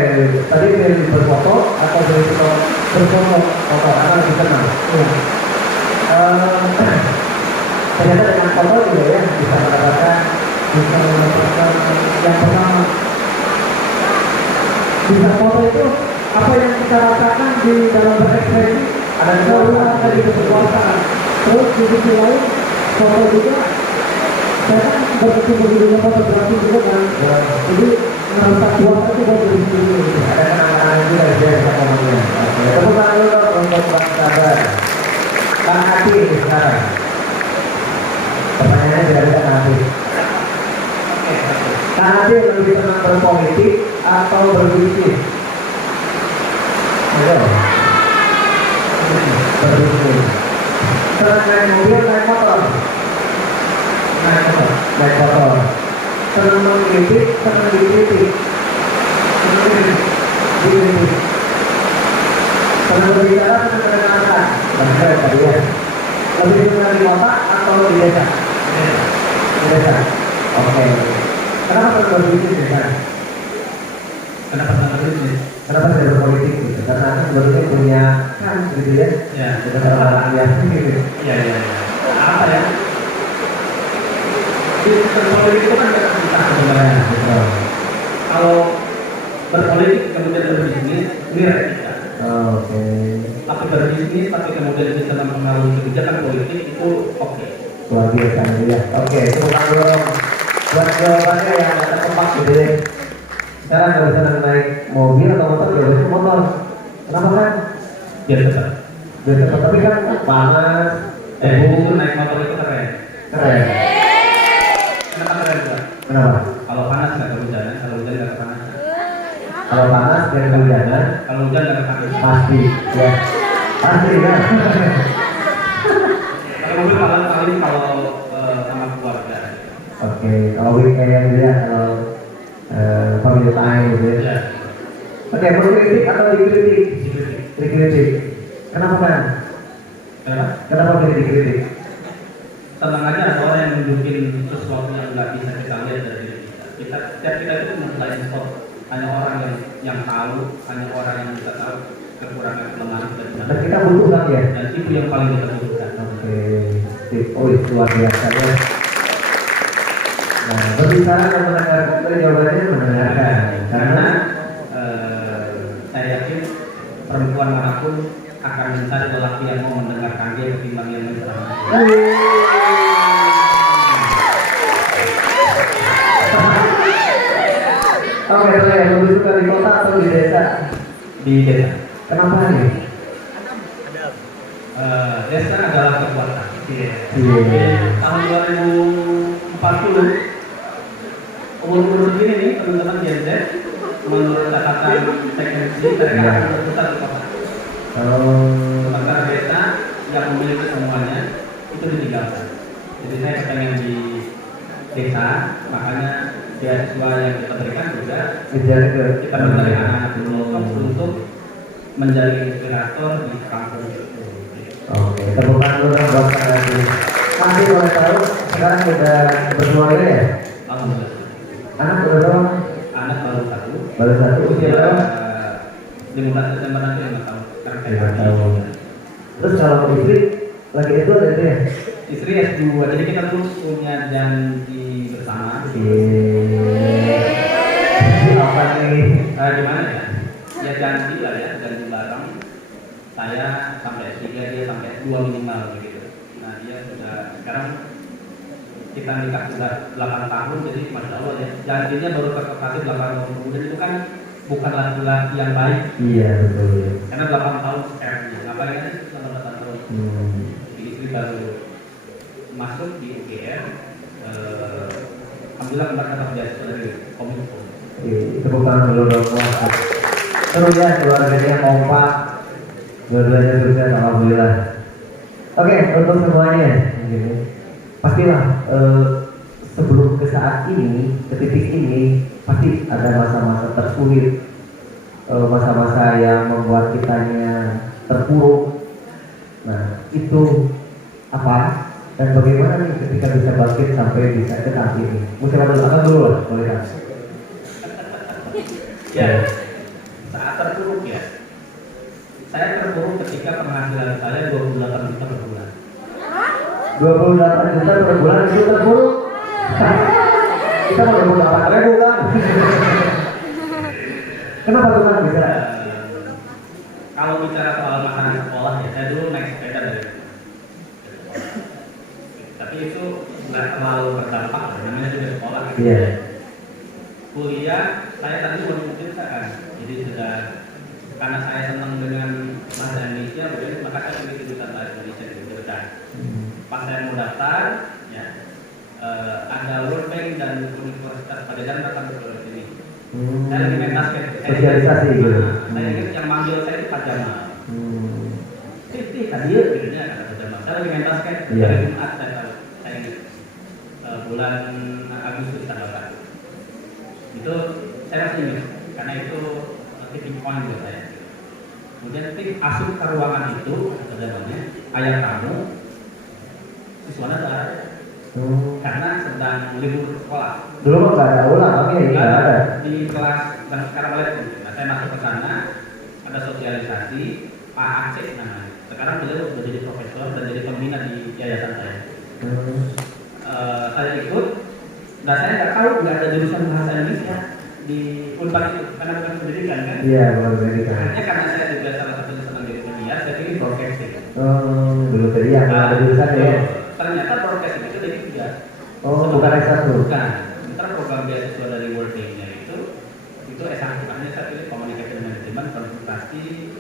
tadi pilih berfoto atau pilih berfoto? Foto, karena lebih tenang. Iya. Ternyata dengan foto juga ya bisa mendapatkan Yang pertama, bisa foto itu apa yang kita rasakan di dalam berekspresi ada keluar dari kekuasaan. Terus di sisi lain foto juga saya kan berkecimpung di dunia fotografi juga kan. Jadi ngerasa kuasa itu buat diri sendiri. ada kenangan juga dia bisa ngomongnya. Oke, tepuk tangan dulu dong untuk Bang Sabar. Bang Hati ini sekarang. Pertanyaannya tidak ada Kang Hati. Kang Hati lebih senang berpolitik atau berbisnis? Ayo. Berbisnis. Senang naik mobil, naik motor? Naik motor. Naik motor. Senang mengkritik, senang dikritik? Dikritik. Senang berbicara, senang mendengarkan? Benar tadi ya. Lebih senang di kota atau di desa? Di desa. Oke. Kenapa harus berbisnis di sana? Kenapa sangat berbisnis? Kenapa tidak berpolitik gitu? Karena aku sebetulnya punya kan gitu ya. Ya. Kita orang ya. Iya. Apa ya? Di berpolitik itu kan nggak bisa sebenarnya. Betul. Kalau berpolitik kemudian berbisnis, ini resiko. Oke. tapi berbisnis, tapi kemudian bisa mempengaruhi kebijakan politik itu oke. Luar biasa ya. Oke, tepuk tangan dulu buat jawabannya yang agak tepat gitu ya. Sekarang nggak bisa naik mobil atau motor, ya bisa motor. Kenapa kan? Biar cepat. Biar cepat, tapi kan panas, Itu naik motor itu keren. keren. Kenapa keren Pak? Kenapa? Kalau panas nggak kehujanan, kalau hujan nggak kepanasan. Kalau panas dan kehujanan Kalau hujan nggak kepanasan. pasti, ya pasti kan. Kalau mobil paling kalau sama keluarga. Oke, kalau weekend gitu ya, kalau family time gitu ya. Ya. Oke, mengkritik atau dikritik? Dikritik. Kenapa kan? Kenapa? Kenapa boleh dikritik? Tenang aja ada orang yang nunjukin sesuatu yang nggak bisa kita lihat dari diri kita. Setiap kita itu mempunyai sosok. Hanya orang yang tahu, hanya orang yang bisa tahu kekurangan kelemahan kita di Dan dalam. kita butuh kan ya? Dan itu yang paling kita butuhkan. Oke, sip. Oh, itu luar biasa ya. Nah, berbicara dan mendengarkan itu jawabannya mendengarkan. Karena saya yakin perempuan manapun akan mencari lelaki yang mau mendengarkan dia ketimbang yang mencerahkan dia. Oke, saya lebih suka di kota atau di desa? Di desa. Kenapa nih? Desa adalah kekuatan. Iya. Tahun 2040 umur segini nih teman-teman Gen Z menurut catatan teknologi mereka akan berpusat di kota. Sementara desa yang memiliki semuanya itu ditinggalkan. Jadi saya kepengen di desa, makanya beasiswa yang kita berikan juga Kejar ke kita mencari anak-anak lokal untuk menjadi inspirator di kampung itu. Oke, tepuk tangan dulu dong buat kalian dulu. Masih boleh tahu sekarang udah berkeluarga ya? Alhamdulillah. Anak udah berapa? Anak baru satu. Baru satu usia berapa? 15 Desember nanti 5 tahun. Sekarang kayak 5 tahun. Terus kalau istri lagi itu ada itu ya? istri S2, jadi kita terus punya janji bersama. Apa nih? Gimana ya? Ya janji lah ya, janji bareng. Saya sampai S3, dia sampai S2 minimal begitu. Nah dia sudah sekarang kita nikah sudah 8 tahun, jadi masya Allah ya. Janjinya baru terkepati 8 tahun kemudian itu kan bukan laki-laki yang baik. Iya betul. Karena 8 tahun sekarang ngapain aja selama 8 tahun. Jadi istri baru masuk di UGM. Alhamdulillah kemarin dapat beasiswa dari Kominfo. Tepuk tangan dulu dong. Terus ya keluarganya kompak, dua-duanya sukses alhamdulillah. Oke, untuk semuanya, pastilah sebelum ke saat ini, ke titik ini, pasti ada masa-masa tersulit, masa-masa yang membuat kitanya terpuruk. Nah, itu apa? Dan bagaimana nih ketika bisa bangkit sampai bisa ke saat ini? Mesti akan dulu lah, boleh kan? Ya, saat terpuruk ya. Saya terpuruk ketika penghasilan saya 28 juta per bulan. 28 juta per bulan itu terpuruk. Kita mau 28.000 kan? Kenapa tuh kan bisa? Kalau bicara soal makanan sekolah ya, saya dulu naik sepeda dari tapi itu nggak terlalu berdampak, namanya juga sekolah. Iya. Kuliah, saya tadi mau menceritakan, jadi sudah karena saya senang dengan bahasa Indonesia, maka saya pilih jurusan bahasa Indonesia di jurusan. Pas saya mau daftar, ya ada World Bank dan Universitas Pajajaran datang ke sini. Saya lagi main basket. Sosialisasi gitu. Saya ingat yang manggil saya itu Pak Jamal. Tadi gitu ya kata Pak Jamal. Saya lagi main basket. Iya. Hari Jumat saya tahu. Saya ingat bulan Agustus tanggal 1. Itu saya masih ingat karena itu tipping point buat saya. Kemudian tim asuh ke ruangan itu, namanya ayah kamu, siswanya ada karena sedang libur sekolah. Dulu mah nggak ada ulang, oke, nggak ada. Di kelas dan sekarang oleh nah, saya masuk ke sana, ada sosialisasi Pak Aceh namanya. Sekarang beliau sudah jadi profesor dan jadi pembina di yayasan saya. Saya ikut, dan saya nggak tahu nggak ada jurusan bahasa Indonesia di Unpad itu karena bukan pendidikan kan? Iya, bukan pendidikan. Akhirnya karena saya juga salah satunya senang jadi media, ya, saya pilih broadcasting. Dulu tadi yang ada tulisan ya. Ternyata broadcasting itu jadi 3. Oh, bukan S1. Bukan. Ntar program beasiswa dari World Bank-nya itu S1. Makanya saya pilih Communication Management,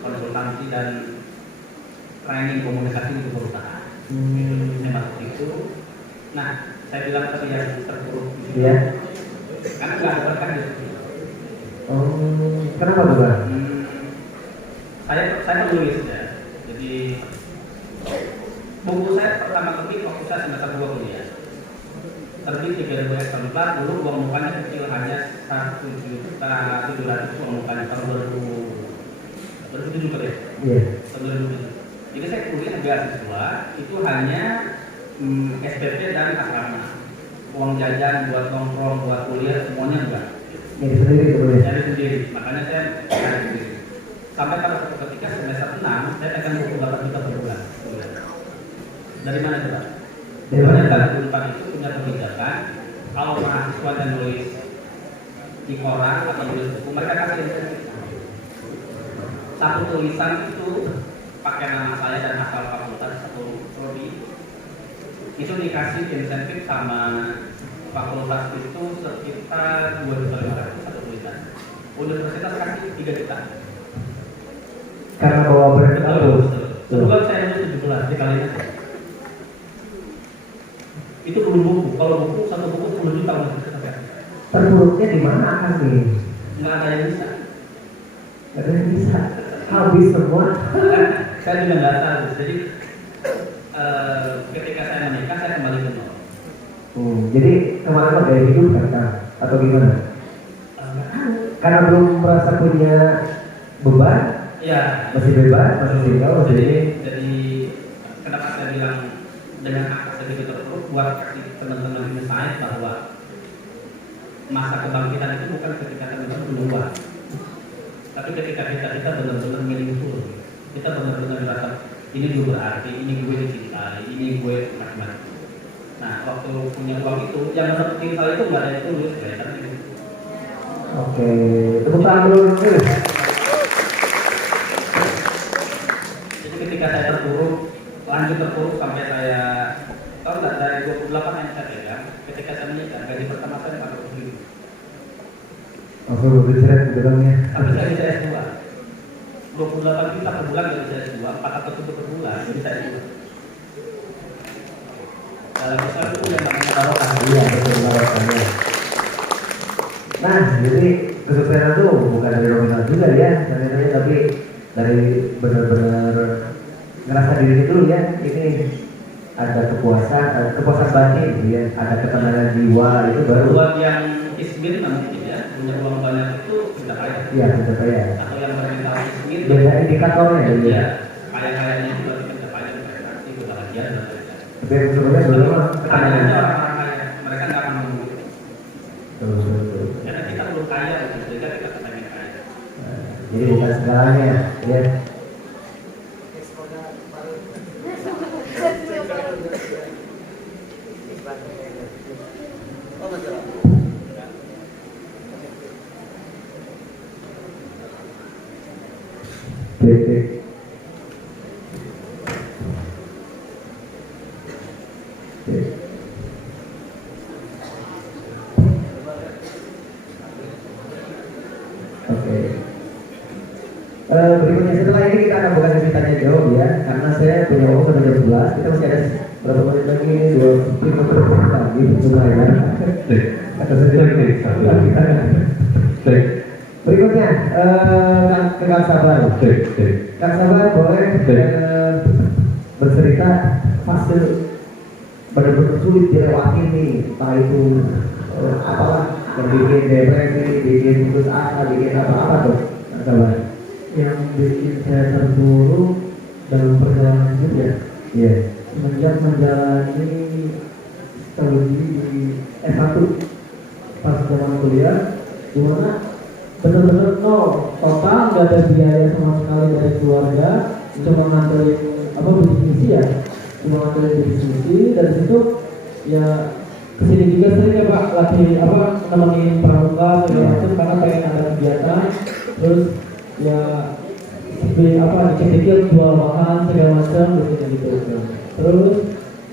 konsultansi dan training komunikasi untuk perusahaan. Saya masuk itu. Nah, saya bilang tadi yang terpuruk di situ. Iya. Karena nggak ada berkah di situ. Oh, kenapa bukan? Saya penulis ya. Jadi buku saya pertama kali waktu saya semester 2 kuliah. Terbit 2014, dulu uang mukanya kecil, hanya 1.700.000 uang mukanya tahun 2007 juga deh. Iya. Tahun 2007. Jadi saya kuliah beasiswa itu hanya SPP dan asrama. Uang jajan buat nongkrong, buat kuliah semuanya enggak. Ini sendiri kemudian. Cari sendiri. Makanya saya cari sendiri. Sampai pada suatu ketika semester 6 saya pegang buku 8 juta per bulan. Dari mana coba? Dari mana? Dari Unpad itu punya kebijakan kalau mahasiswa yang nulis di koran atau nulis buku, mereka kasih insentif. Satu tulisan itu pakai nama saya dan asal fakultas satu prodi itu dikasih insentif sama fakultas itu sekitar 2.500.000 satu tulisan. Universitas kasih 3 juta. Karena bawa brand kampus. Kebetulan saya itu 17 dikaliin aja. Itu belum buku. Kalau buku satu buku 10 juta universitas. Terpuruknya di mana kan nih? Nggak ada yang bisa. Gak ada yang bisa. Habis semua. Saya juga nggak tahu. Jadi ketika saya menikah saya kembali ke nol. Jadi kemarin mah gaya hidup kan? Atau gimana? Karena belum merasa punya beban, Ya. masih bebas, masih single, masih ini. Jadi kenapa saya bilang dengan angka segitu terpuruk buat kasih teman-teman insight bahwa masa kebangkitan itu bukan ketika teman-teman keluar, tapi ketika kita benar-benar meaningful, kita benar-benar merasa ini gue berarti, ini gue dicintai, ini gue macam-macam. Nah, waktu punya uang itu, yang menentukan hal itu nggak ada yang tulus, kelihatan itu. Oke, tepuk tangan dulu. Jadi ketika saya terpuruk, lanjut terpuruk sampai saya tahu nggak dari 28 yang saya pegang, ketika saya menikah gaji pertama saya 40.000. Oke, udah cerita di dalamnya. Tapi saya bisa S2. 28 juta per bulan dari saya S2, 400 juta per bulan bisa S2. Dalam Islam itu yang namanya barokah. Iya, betul barokahnya. Nah, jadi kesuksesan itu bukan dari nominal juga ya, sebenarnya, tapi dari benar-benar ngerasa diri dulu ya. Ini ada kepuasan batin, ya, ada ketenangan jiwa itu baru. Buat yang ismin mungkin ya, punya uang banyak itu sudah kaya. Iya, sudah kaya. Atau yang bermental ismin, Beda indikatornya ya, ya. kaya-kayanya itu berarti pencapaian prestasi, kebahagiaan dan lain-lain. Tapi yang sebenarnya dulu mah Ketangannya ketenangan. orang-orang kaya, mereka nggak akan menunggu. Betul. Karena kita belum kaya, sehingga kita kepengen kaya. Jadi bukan segalanya ya. Oke. Berikutnya setelah ini kita akan buka sesi tanya jawab ya, karena saya punya waktu sampai jam 11. Kita masih ada berapa menit lagi? 25 menit lagi sebenarnya. Atau berikutnya ke Kang Sabar. Kang Sabar boleh bercerita fase benar-benar sulit dilewati nih, entah itu apalah yang bikin depresi, bikin putus asa, bikin apa-apa tuh, Kang Sabar. Yang bikin saya terpuruk dalam perjalanan hidup ya, Iya. semenjak menjalani studi di S1 pas zaman kuliah, dimana benar-benar nol, total nggak ada biaya sama sekali dari keluarga, cuma nganterin bidik misi ya, cuma nganterin bidik misi. Dari situ ya kesini juga sering ya Pak, lagi nemenin pramuka segala macam karena pengen ada kegiatan. Terus ya dikit-dikit jual makan segala macam gitu. Terus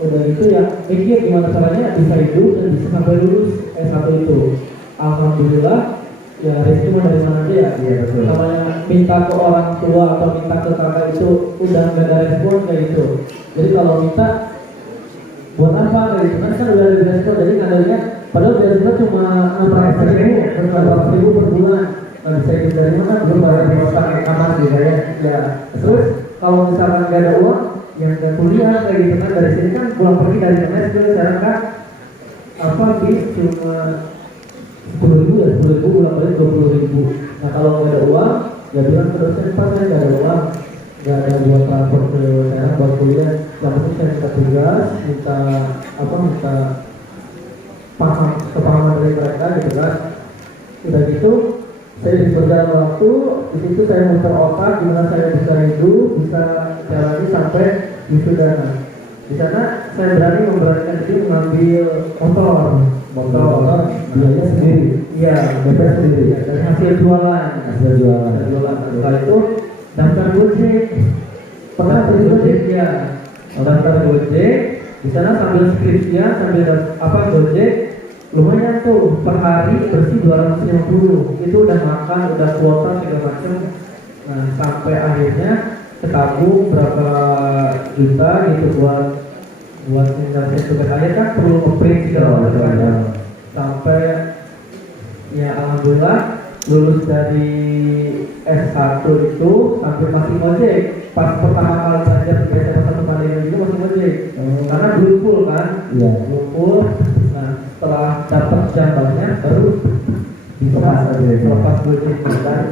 udah gitu ya mikir gimana caranya bisa hidup dan bisa sampai lulus S1 itu. Alhamdulillah ya rezeki mah dari mana aja ya. Iya betul. Namanya minta ke orang tua atau minta ke kakak itu udah nggak ada respon kayak gitu. Jadi kalau minta buat apa kayak gitu kan udah ada respon, jadi ngadanya padahal biasanya cuma 600.000 per bulan. Nggak bisa hidup dari mana, belum bayar kosan kamar juga ya. Ya terus kalau misalkan nggak ada uang yang nggak kuliah kayak gitu kan, dari sini kan pulang pergi dari mes juga sekarang kan apa bis cuma 10.000 ya, 10.000 pulang balik 20.000. Nah kalau nggak ada uang ya bilang ke dosen, Pak saya nggak ada uang, nggak ada buat transport ke sana buat kuliah, yang penting saya minta tugas, minta kepahaman dari mereka gitu kan. Udah gitu saya di berjalan waktu, di situ saya muter otak gimana saya bisa hidup, bisa jalani sampai wisuda. Di sana saya memberanikan diri mengambil motor biaya sendiri. Iya, bebas sendiri. Ya, dari hasil jualan. Setelah itu daftar Gojek. Pernah beli Gojek ya? Daftar Gojek. Di sana sambil skripsian, sambil Gojek. Lumayan tuh, per hari bersih 250. Itu udah makan, udah kuota segala macam. Nah, sampai akhirnya ketabung berapa juta gitu buat menyelesaikan tugas akhir kan perlu ngeprint segala macam. Sampai ya alhamdulillah lulus dari S1 itu sampai masih ngojek. Pas pertama kali belajar di SMA 1 Pandeglang itu masih ngojek. Karena belum full kan? Iya. Belum full. Nah setelah dapat jambannya baru bisa lepas gojek dan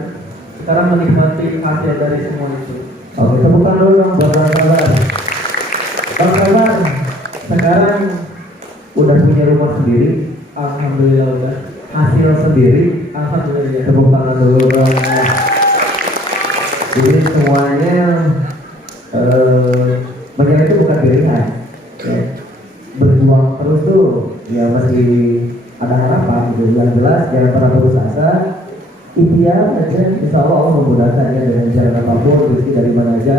sekarang menikmati hasil dari semua itu. Oke, temukan dulu dong buat kawan-kawan. Kawan-kawan, sekarang udah punya rumah sendiri, Alhamdulillah udah. hasil sendiri, Alhamdulillah ya. tepuk tangan dulu dong. Jadi semuanya menyerah itu bukan pilihan, ya. Berjuang terus tuh, ya masih ada harapan gitu. Yang jelas jangan pernah putus asa. Ikhtiar aja, insya Allah memudahkannya dengan jalan apapun, rezeki dari mana aja.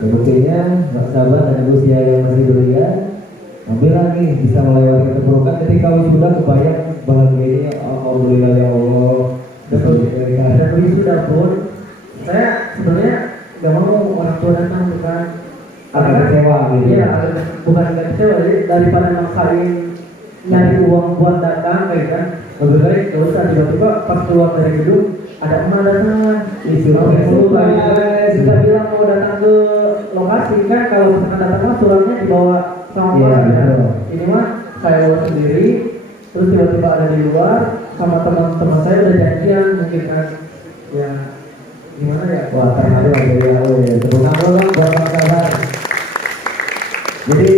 Ya buktinya, sahabat dan usia yang masih belia, ambil lagi bisa melewati keterpurukan ketika wisuda kebayang bahagianya. Alhamdulillah ya Allah. Dan wisuda pun saya sebenarnya nggak mau orang tua datang, bukan Agak kecewa gitu. Iya, bukan nggak kecewa, jadi daripada maksain nyari uang buat datang kayak kan, lebih baik nggak usah. Tiba-tiba pas keluar dari gedung ada emak datang, sudah bilang mau datang ke lokasi kan, kalau misalkan datang mah suratnya dibawa sama Iya, orang ya. betul. Ini mah saya bawa sendiri, terus tiba-tiba ada di luar sama teman-teman saya udah janjian mungkin kan, ya gimana ya. Wah, terharu aja ya. Tepuk tangan dulu dong buat kawan-kawan. Jadi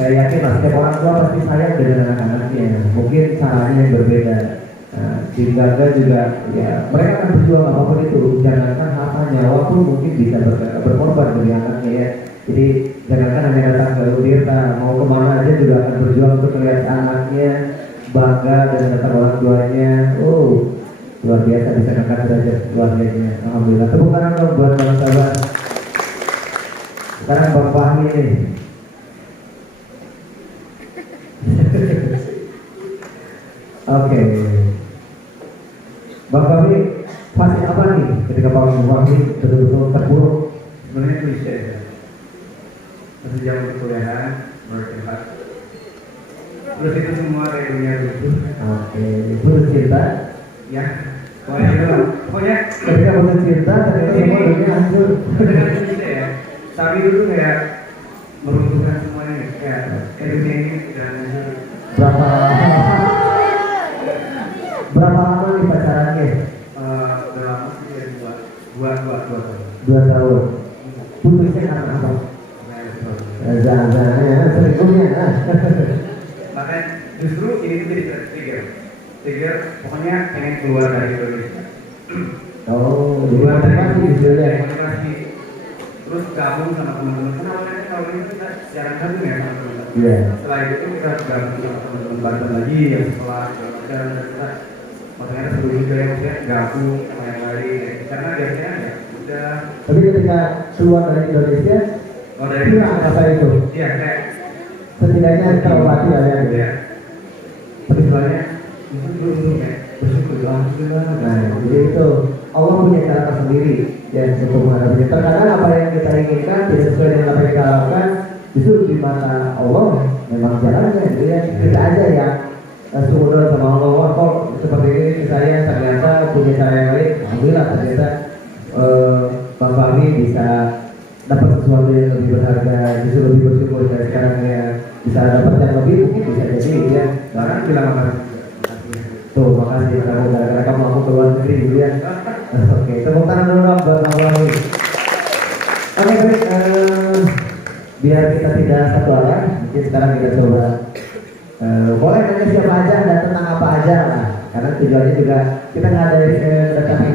saya yakin lah setiap orang tua pasti sayang dengan anak-anaknya. Mungkin caranya yang berbeda. Nah, di keluarga juga ya mereka akan berjuang apapun itu. Jangankan harta nyawa pun mungkin bisa berkorban bagi anaknya ya. Jadi jangankan hanya datang ke Utirta, mau kemana aja juga akan berjuang untuk melihat anaknya bangga dan datang orang tuanya. Oh, luar biasa bisa ngangkat derajat keluarganya. Alhamdulillah. Tepuk tangan dong buat kawan-kawan. Sekarang Bang Fahmi nih. Oke, Bang Fahmi, fase apa nih ketika Bang Fahmi betul-betul terpuruk? Sebenarnya klise ya. Masih zaman perkuliahan, berkehat. Terus itu semua reuninya lucu. Oke, putus cinta. Ya, pokoknya itu lah. Pokoknya Ketika putus cinta, ternyata semua dunia hancur. dengan klise ya. Tapi itu kayak meruntuhkan semuanya. Kayak dunia ini dan Berapa lama nih pacarannya? udah lama sih ya, dua tahun. 2 tahun. Putusnya karena apa? Zazannya, selingkuhnya. Makanya justru ini tuh jadi trigger pokoknya pengen keluar dari Indonesia. Oh, motivasi judulnya. Motivasi. Terus gabung sama teman-teman. Karena awalnya kalau ini kita jarang gabung ya sama teman-teman. Iya. Setelah itu kita gabung sama teman-teman Banten lagi yang sekolah dan kita makanya seru juga ya maksudnya gabung sama yang lain. Karena biasanya ya udah. Tapi ketika kita keluar dari Indonesia, Oh dari hilang rasa itu. Iya kayak Setidaknya terobati lah ya. Gitu. ya. Tapi sebenarnya itu dulu kayak bersyukur alhamdulillah. Nah, jadi itu Allah punya cara tersendiri ya untuk menghadapinya. Terkadang apa yang kita inginkan tidak sesuai dengan apa yang kita lakukan, justru di mata Allah memang jalannya, gitu ya. Kita aja ya sudahlah sama Allah, wah kok seperti ini saya ternyata punya cara yang lain. Alhamdulillah ternyata Bang Fahmi bisa dapat sesuatu yang lebih berharga, justru lebih bersyukur dari sekarang ya bisa dapat yang lebih mungkin bisa jadi gitu ya. Sekarang bilang apa? Tuh, makasih kamu gara-gara kamu aku keluar negeri dulu ya. Oke, tepuk tangan dulu dong buat Bang Fahmi. Oke, baik. Biar kita tidak satu arah, mungkin sekarang kita coba boleh nanya siapa aja dan tentang apa aja lah. Karena tujuannya juga kita nggak ada kedatangan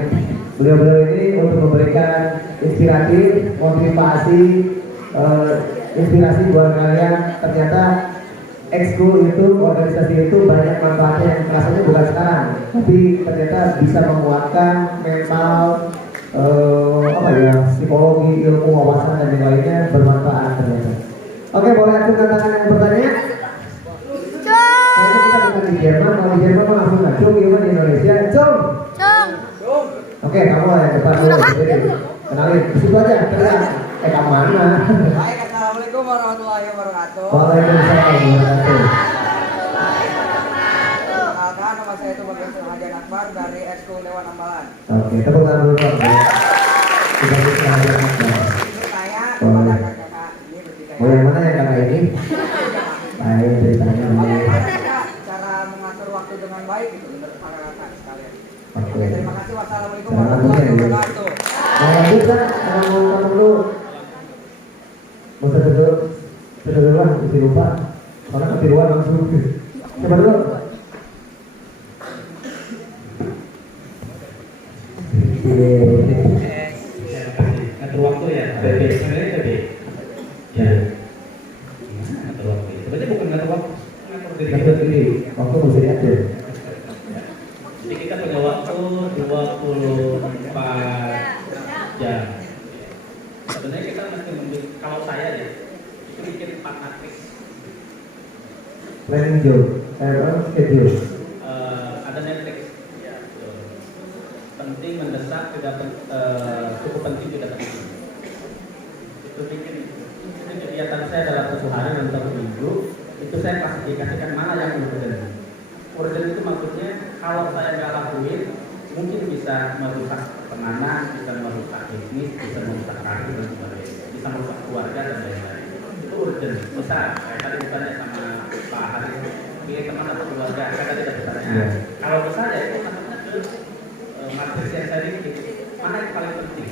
beliau-beliau ini untuk memberikan inspirasi, motivasi, inspirasi buat kalian. Ternyata ekskul itu, organisasi itu banyak manfaatnya yang rasanya bukan sekarang, tapi ternyata bisa menguatkan mental, apa ya, psikologi, ilmu, wawasan dan yang lainnya bermanfaat ternyata. Oke, boleh acungkan tangan yang bertanya? Kayaknya kita bukan di Jerman, kalau di Jerman mah langsung ngacung, gimana di Indonesia? Cung! Oke, kamu yang depan dulu, jadi kenalin, di situ aja, terlihat. Kamu mana? Baik, assalamualaikum warahmatullahi wabarakatuh. Waalaikumsalam warahmatullahi wabarakatuh. Perkenalkan, nama saya itu Bagas Hajan Akbar dari Ekskul Dewan Ambalan. Oke, tepuk tangan dulu Pak. Kita bisa hadir Mas. Ini saya kepada kakak ini bertiga. Oh, yang mana yang kakak ini? Baik, ceritanya. Bagaimana Kak, cara mengatur waktu dengan baik itu menurut para kakak sekalian. Oke. Oke, terima kasih. Wassalamualaikum Selamat warahmatullahi siang. wabarakatuh. Nah, lanjut kan, kalau mau kamu dulu. Mau saya duduk lah, isi lupa. Karena ketiruan langsung. Coba dulu. Ngatur waktu ya, PB. Sebenarnya PB. Ya. Ngatur waktu. Sebenarnya bukan ngatur waktu, ngatur diri kita Dapat sendiri. ini, waktu mesti diatur. Jadi kita punya waktu 24 jam. Sebenarnya kita mesti kalau saya ya, itu bikin 4 matriks. Planning job, schedule. Ada Netflix. Ya, betul. Penting, mendesak, cukup penting, tidak penting. Itu bikin itu kegiatan saya dalam satu hari dan satu minggu. Itu saya klasifikasikan mana yang urgent. Urgent itu maksudnya kalau saya nggak lakuin, mungkin bisa merusak pertemanan, bisa merusak bisnis, bisa merusak karir dan sebagainya, bisa merusak keluarga dan lain-lain. Itu urgent besar. Kayak tadi misalnya sama Pak Haris, dia teman atau keluarga, kata tidak besarnya. Iya. Kalau besar ya itu masuknya ke matriks yang saya bikin. Mana yang paling penting?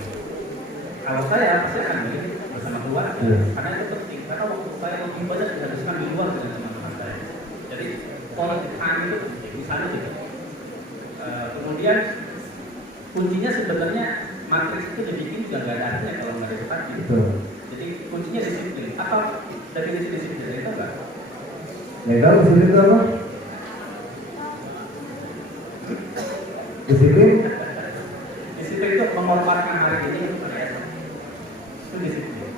Kalau saya pasti akan milih bersama keluarga, Iya. karena itu penting. Karena waktu saya lebih banyak dihabiskan di luar dengan teman-teman saya. Jadi quality time itu penting. Misalnya gitu. Kemudian kuncinya sebenarnya matriks itu dibikin juga nggak ada artinya kalau nggak ditepati. Betul. Jadi kuncinya disiplin. Apa definisi disiplin itu enggak? Legal disiplin itu apa? Disiplin? Disiplin itu mengorbankan hari ini untuk hari esok. Itu disiplin.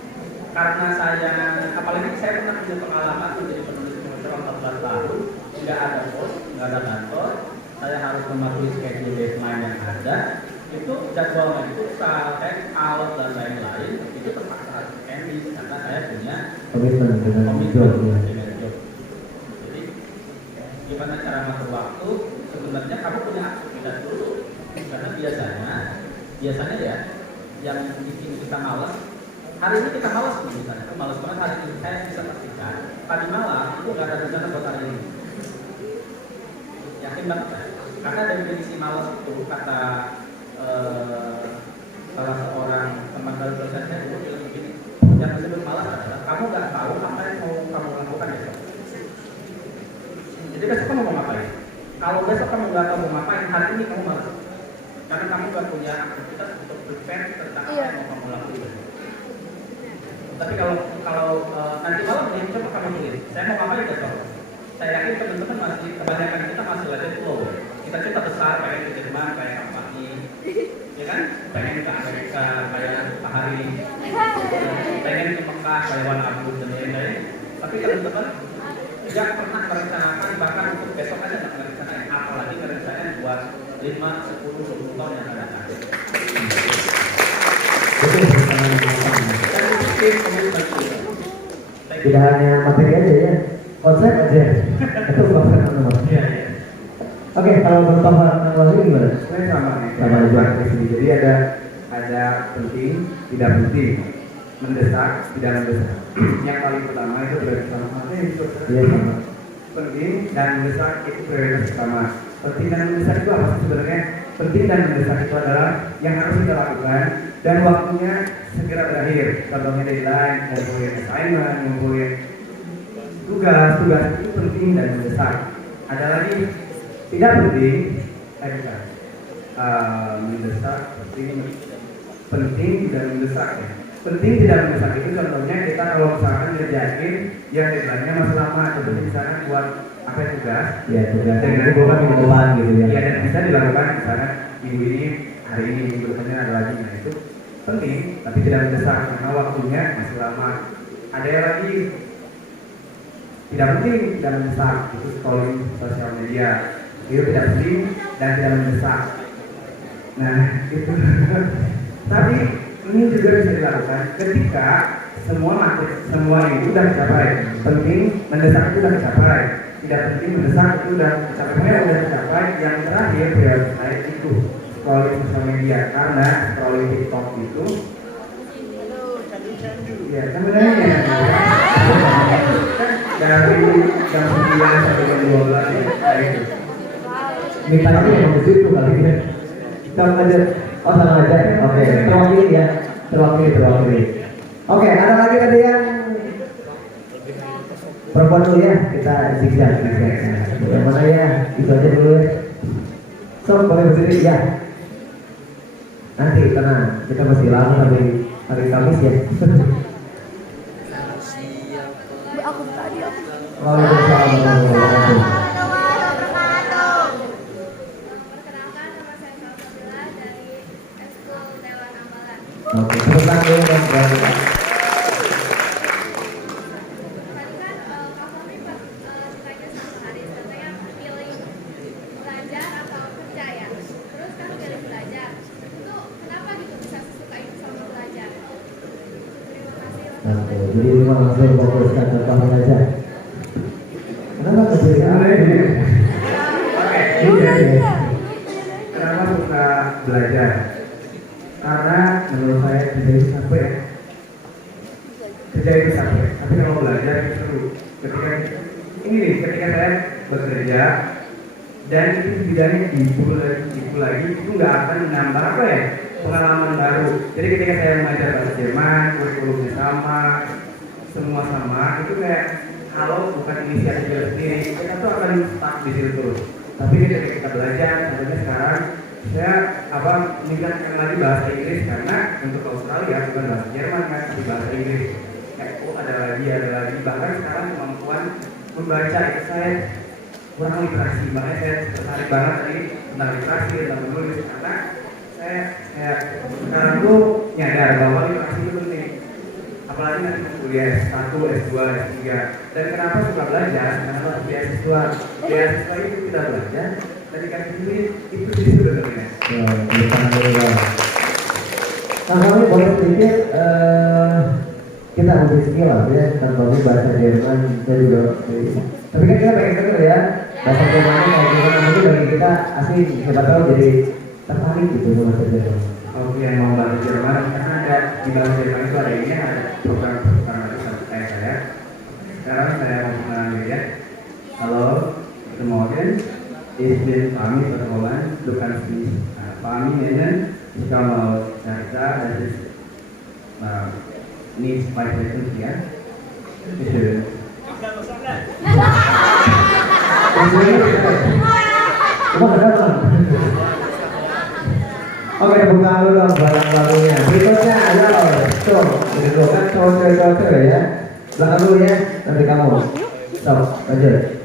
Karena saya, apalagi saya pernah punya pengalaman menjadi penulis selama 14 tahun, nggak ada bos, nggak ada kantor, saya harus mematuhi schedule deadline yang ada. Itu jadwalnya itu saya out dan lain-lain, itu terpaksa harus ending karena saya punya Komitmen dengan komitmen job. Ya. dengan job. Jadi gimana cara ngatur waktu? Sebenarnya kamu punya aktivitas dulu, karena biasanya ya yang bikin kita malas. Hari ini kita malas nih misalnya, malas banget hari ini. Saya bisa pastikan tadi malam itu nggak ada rencana buat hari ini. Yakin banget kan? Karena definisi malas itu kata salah seorang teman dari dosen saya itu bilang begini, yang disebut malas adalah kamu nggak tahu apa yang mau kamu lakukan besok. Jadi besok kamu mau ngapain? Kalau besok kamu nggak tahu mau ngapain, hari ini kamu malas. Karena kamu nggak punya aktivitas untuk prepare tentang apa yang mau kamu lakukan besok. Tapi kalau nanti malam nih, coba kamu tulis, saya mau ngapain besok? Saya yakin teman-teman masih, kebanyakan kita masih lagi flow. Kita besar, kayak di Jerman, kayak kampanye, Ya kan? Pengen ke Amerika kayak Pak Hari, pengen ke Mekah kayak Wan Abu dan lain-lain. Tapi teman-teman tidak pernah merencanakan, bahkan untuk besok aja nggak merencanakan, apalagi merencanakan buat 5, 10, 20 tahun yang akan datang. Dan mungkin komitmen kita. Tidak hanya materi aja ya, konsep aja. Itu konsep nomor. Iya, iya. Oke, kalau bertambah lagi gimana? Saya sama nih. Sama aja. Jadi ada penting, tidak penting, mendesak, tidak mendesak. Yang paling pertama itu prioritas utama. Iya sama. Penting dan mendesak itu prioritas utama. Penting dan mendesak itu apa sih sebenarnya? Penting dan mendesak itu adalah yang harus kita lakukan dan waktunya segera berakhir. Contohnya deadline, ngumpulin assignment, ngumpulin tugas itu penting dan mendesak. Ada lagi tidak penting, mendesak, penting dan mendesak ya. Penting tidak mendesak itu contohnya kita kalau misalkan ngerjain yang deadline-nya masih lama, seperti misalnya buat apa ya, tugas, Ya, tugas dengan itu bukan minggu depan gitu ya. ya dan bisa dilakukan misalnya minggu ini, hari ini, minggu depannya ada lagi. Nah itu penting tapi tidak mendesak karena waktunya masih lama. Ada yang lagi tidak penting dan mendesak, itu scrolling sosial media, itu tidak penting dan tidak mendesak. Nah itu tapi ini juga bisa dilakukan ketika semua itu sudah tercapai. Penting mendesak itu sudah tercapai, tidak penting mendesak itu sudah tercapai. Yang terakhir prioritas saya itu scrolling sosial media, karena scrolling TikTok itu ya sebenarnya dari jam 9 sampai jam 12 ya kayak itu. Mintanya yang begitu kali ya. Sama aja. Oh sama aja. Oke. Terwakili ya. Terwakili. Oke. Ada lagi tadi yang perempuan dulu ya. Kita zigzag. Yang mana ya? Itu aja dulu ya. So boleh berdiri ya. Nanti tenang. Kita masih lama sampai hari Kamis ya. Waalaikumsalam warahmatullahi wabarakatuh. Oke, tepuk tangan dulu dan berani. Oke, jadi memang langsung fokuskan ke kamu aja. Kenapa kesulitan? Kenapa suka belajar? Karena menurut saya kerja itu capek ya. Kerja itu capek, tapi kalau belajar itu seru. Ketika saya bekerja dan itu bidangnya ibu lagi itu nggak akan menambah apa ya, pengalaman baru. Jadi ketika saya mengajar bahasa Jerman, kurikulumnya sama, semua sama, itu kayak kalau bukan inisiatif kita sendiri, kita tuh akan stuck di situ terus. Tapi ketika kita belajar, contohnya sekarang saya meningkatkan lagi bahasa Inggris karena untuk Australia bukan bahasa Jerman kan, tapi bahasa Inggris. Ada lagi. Bahkan sekarang kemampuan membaca itu saya kurang literasi, makanya saya tertarik banget tadi tentang literasi, tentang menulis karena saya sekarang tuh nyadar bahwa literasi itu penting. Apalagi nanti kuliah S1, S2, S3. Dan kenapa suka belajar? Kenapa beasiswa? Beasiswa itu kita belajar dan dikasih duit itu sih sebenarnya. Ya, tepuk dulu ya. Nah, kami boleh sedikit kita ambil skill lah ya, contohnya bahasa Jerman dan juga tapi kan kita pengen denger ya bahasa Jerman kayak gimana, nanti bagi kita asli siapa tahu jadi tertarik gitu sama bahasa Jerman. Oke, yang mau bahasa Jerman karena ada di bahasa Jerman itu ada ini, ada program kayak saya. Sekarang saya mau mengenal ya. Halo, guten Morgen. Ich bin Fahmi aus Holland. Du kannst mich Fahmi nennen. Ich komme aus Jakarta. Das ist nicht weit weg von hier. Bitte. Oke, buka dulu dong barang barunya. Berikutnya ayo, tuh, itu kan cowok ya. Belakang dulu ya, nanti kamu. Stop, lanjut.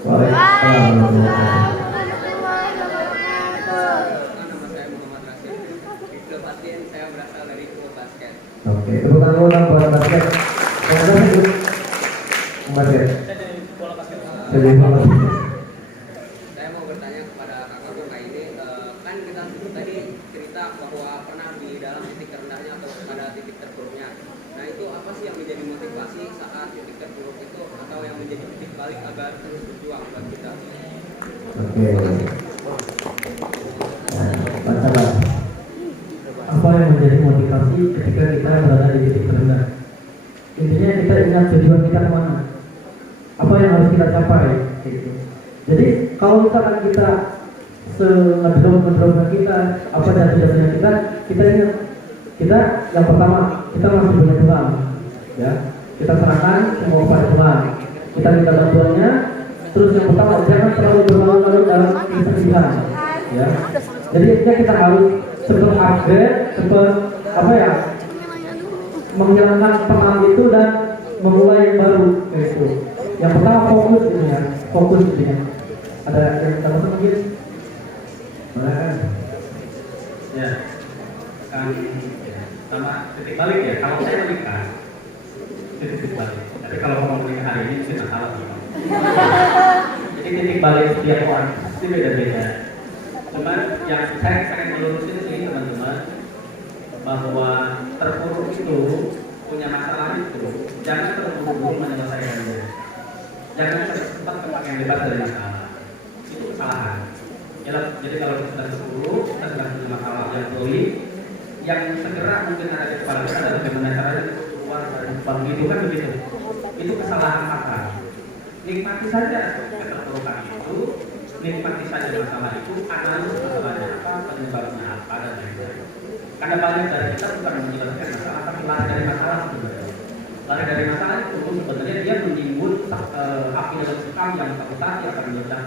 Waalaikumsalam warahmatullahi wabarakatuh. Tepuk tangan dong buat basket. Kenapa sih? Basket. Jadi bola basket. Saya mau bertanya kepada kakak Bunga ini, kan kita tadi cerita bahwa pernah di dalam titik terendahnya atau pada titik terburuknya. Nah itu apa sih yang menjadi motivasi saat titik terburuk itu atau yang menjadi titik balik agar terus berjuang buat kita? Oke. Baca. Apa yang menjadi motivasi ketika kita berada di titik terendah? Intinya kita ingat tujuan kita kemana, apa yang harus kita capai gitu. Jadi kalau misalkan kita ngedrop kita apa jatuh-jatuhnya kita ingat kita yang pertama kita masih punya Tuhan, ya kita serahkan semua kepada Tuhan, kita minta bantuannya. Terus yang pertama jangan terlalu berlarut-larut dalam kesedihan, ya. Jadi kita harus cepat upgrade, cepat apa ya, menghilangkan pengalaman itu dan memulai yang baru gitu. Yang pertama fokus gitu ya, fokus gitu ya. Ada yang tambah mungkin? Mana kan? Ya, kan sama titik balik ya. Kalau saya menikah, itu titik balik. Tapi kalau ngomong menikah hari ini mungkin salah. Jadi titik balik setiap orang pasti beda-beda. Cuman yang saya pengen melurusin sih teman-teman, bahwa terpuruk itu punya masalah itu jangan terburu-buru menyelesaikannya. Jangan cepat yang bebas dari masalah. Itu kesalahan. Jadi kalau kita sedang terpuruk, kita sedang punya masalah yang sulit, yang segera mungkin ada di kepala kita adalah bagaimana caranya keluar dari lubang itu kan begitu. Itu kesalahan fatal. Nikmati saja keterpurukan itu, nikmati saja masalah itu, analis masalahnya apa, penyebabnya apa dan lain-lain. Karena banyak dari kita bukan menyelesaikan masalah, tapi lari dari masalah sebenarnya. Lari dari masalah itu sebenarnya dia menimbun api dalam sekam yang satu saat dia akan meledak,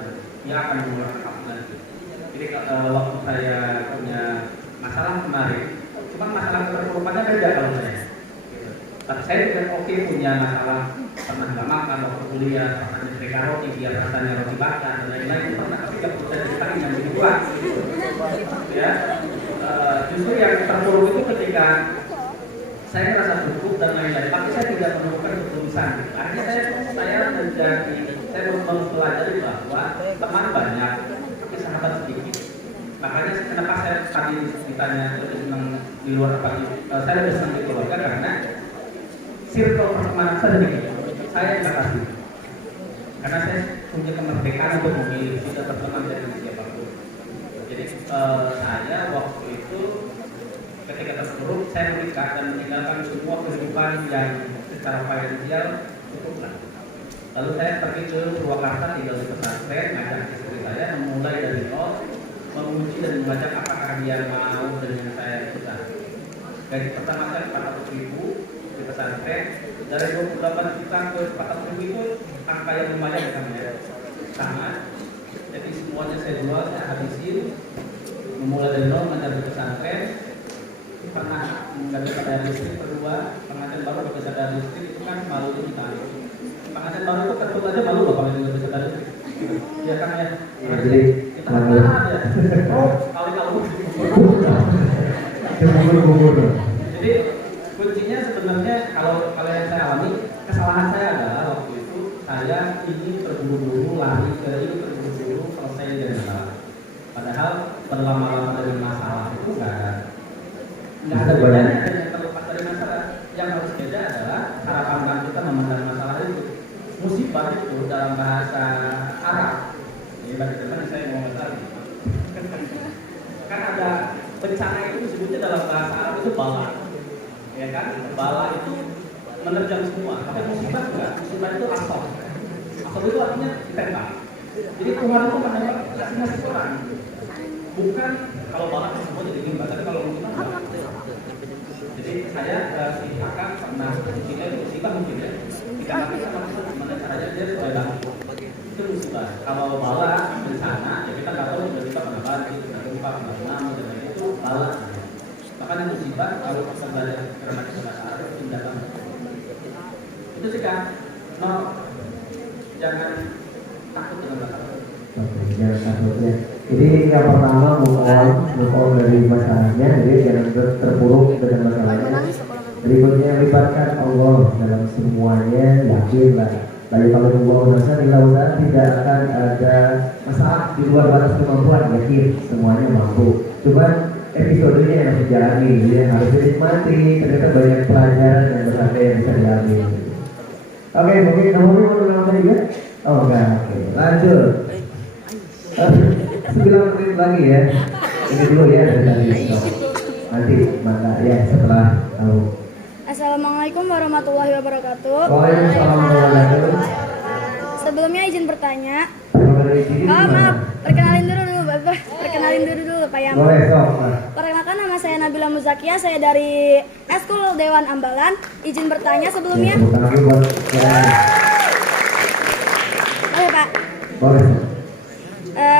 dia akan mengeluarkan api lagi. Jadi waktu saya punya masalah kemarin, cuma masalah keterpurukannya beda kalau saya. Tapi saya juga oke punya masalah, pernah nggak makan waktu kuliah, pernah nyetrika roti biar rasanya roti bakar dan lain-lain, pernah, tapi nggak bisa diceritain yang begitu kuat. Ya, justru yang terpuruk itu ketika saya merasa cukup dan lain-lain, tapi saya tidak menemukan ketulusan. Akhirnya saya mempelajari bahwa teman banyak, tapi sahabat sedikit. Makanya kenapa saya tadi ditanya lebih senang di luar apa saya lebih senang di keluarga karena circle pertemanan saya sedikit. Saya nggak kasih, karena saya punya kemerdekaan untuk memilih, tidak berteman dengan siapapun. Jadi saya waktu itu ketika terpuruk saya menikah dan meninggalkan semua kehidupan yang secara finansial cukuplah. Lalu saya pergi ke Purwakarta, tinggal di pesantren, ngajak istri saya memulai dari nol, menguji dan mengajak apakah dia mau dengan saya ikutkan. Gaji pertama saya 400.000 di pesantren, dari 28 juta ke 400.000 itu angka yang lumayan kan ya, sangat. Jadi semuanya saya jual, saya habisin, memulai dari nol, menjadi pesantren. Pernah mengambil pada listrik kedua, pengantin baru bekerja dari listrik itu kan malu itu ditarik. Pengantin baru itu ketut aja malu loh kalau itu bekerja dari listrik. Iya kan ya. Jadi Kita kan aja. Oh, kali-kali. Jadi kuncinya sebenarnya kalau yang saya alami, kesalahan saya adalah waktu itu saya ingin terburu-buru lari ke ini, terburu-buru selesai dari masalah. Padahal berlama-lama dari masalah itu nggak ada bedanya dan yang terlepas dari masalah. Yang harus beda adalah cara pandang kita memandang masalah itu. Musibah itu dalam bahasa Arab, ini bagi teman saya mau ngerti. Kan ada bencana itu disebutnya dalam bahasa Arab itu bala, ya kan? Bala itu menerjang semua. Tapi musibah enggak. Musibah itu asal. Asal itu artinya ditembak. Jadi Tuhan itu menembak ngasih orang. Bukan kalau bala semua jadi nimba, tapi kalau musibah enggak. Jadi saya si kakak pernah kita itu musibah mungkin ya. Kita ngerti sama gimana caranya dia supaya bantu. Itu musibah. Kalau bala bencana, ya kita nggak tahu tiba-tiba pernah bantu, pernah gempa, pernah tsunami dan lain itu bala. Makanya musibah kalau kita belajar gramatik bahasa Arab itu datang. Itu sih kan. No, jangan takut dengan masalah. Oke, jangan takut ya. Jadi yang pertama move on dari masalahnya, jadi jangan terpuruk dengan masalahnya. Berikutnya libatkan Allah dalam semuanya, yakinlah. Lalu kalau Allah merasa di lautan tidak akan ada masalah di luar batas kemampuan, yakin semuanya mampu. Cuman episodenya yang harus dijalani, ya harus dinikmati. Ternyata banyak pelajaran yang berharga yang bisa diambil. Oke, mungkin kamu mau ulang tadi ya? Oh enggak, oke. Lanjut. 9 menit lagi ya. Ini dulu ya dari tadi. Nanti maka ya setelah tahu. Assalamualaikum warahmatullahi wabarakatuh. Waalaikumsalam warahmatullahi wabarakatuh. Sebelumnya izin bertanya. Oh Maaf, perkenalin dulu Bapak. Perkenalin dulu Pak Yang. Boleh, sok. Mas. Perkenalkan, nama saya Nabila Muzakia, saya dari Eskul Dewan Ambalan. Izin bertanya sebelumnya. Bukan lagi buat ya. Oke Pak. Boleh. Sok.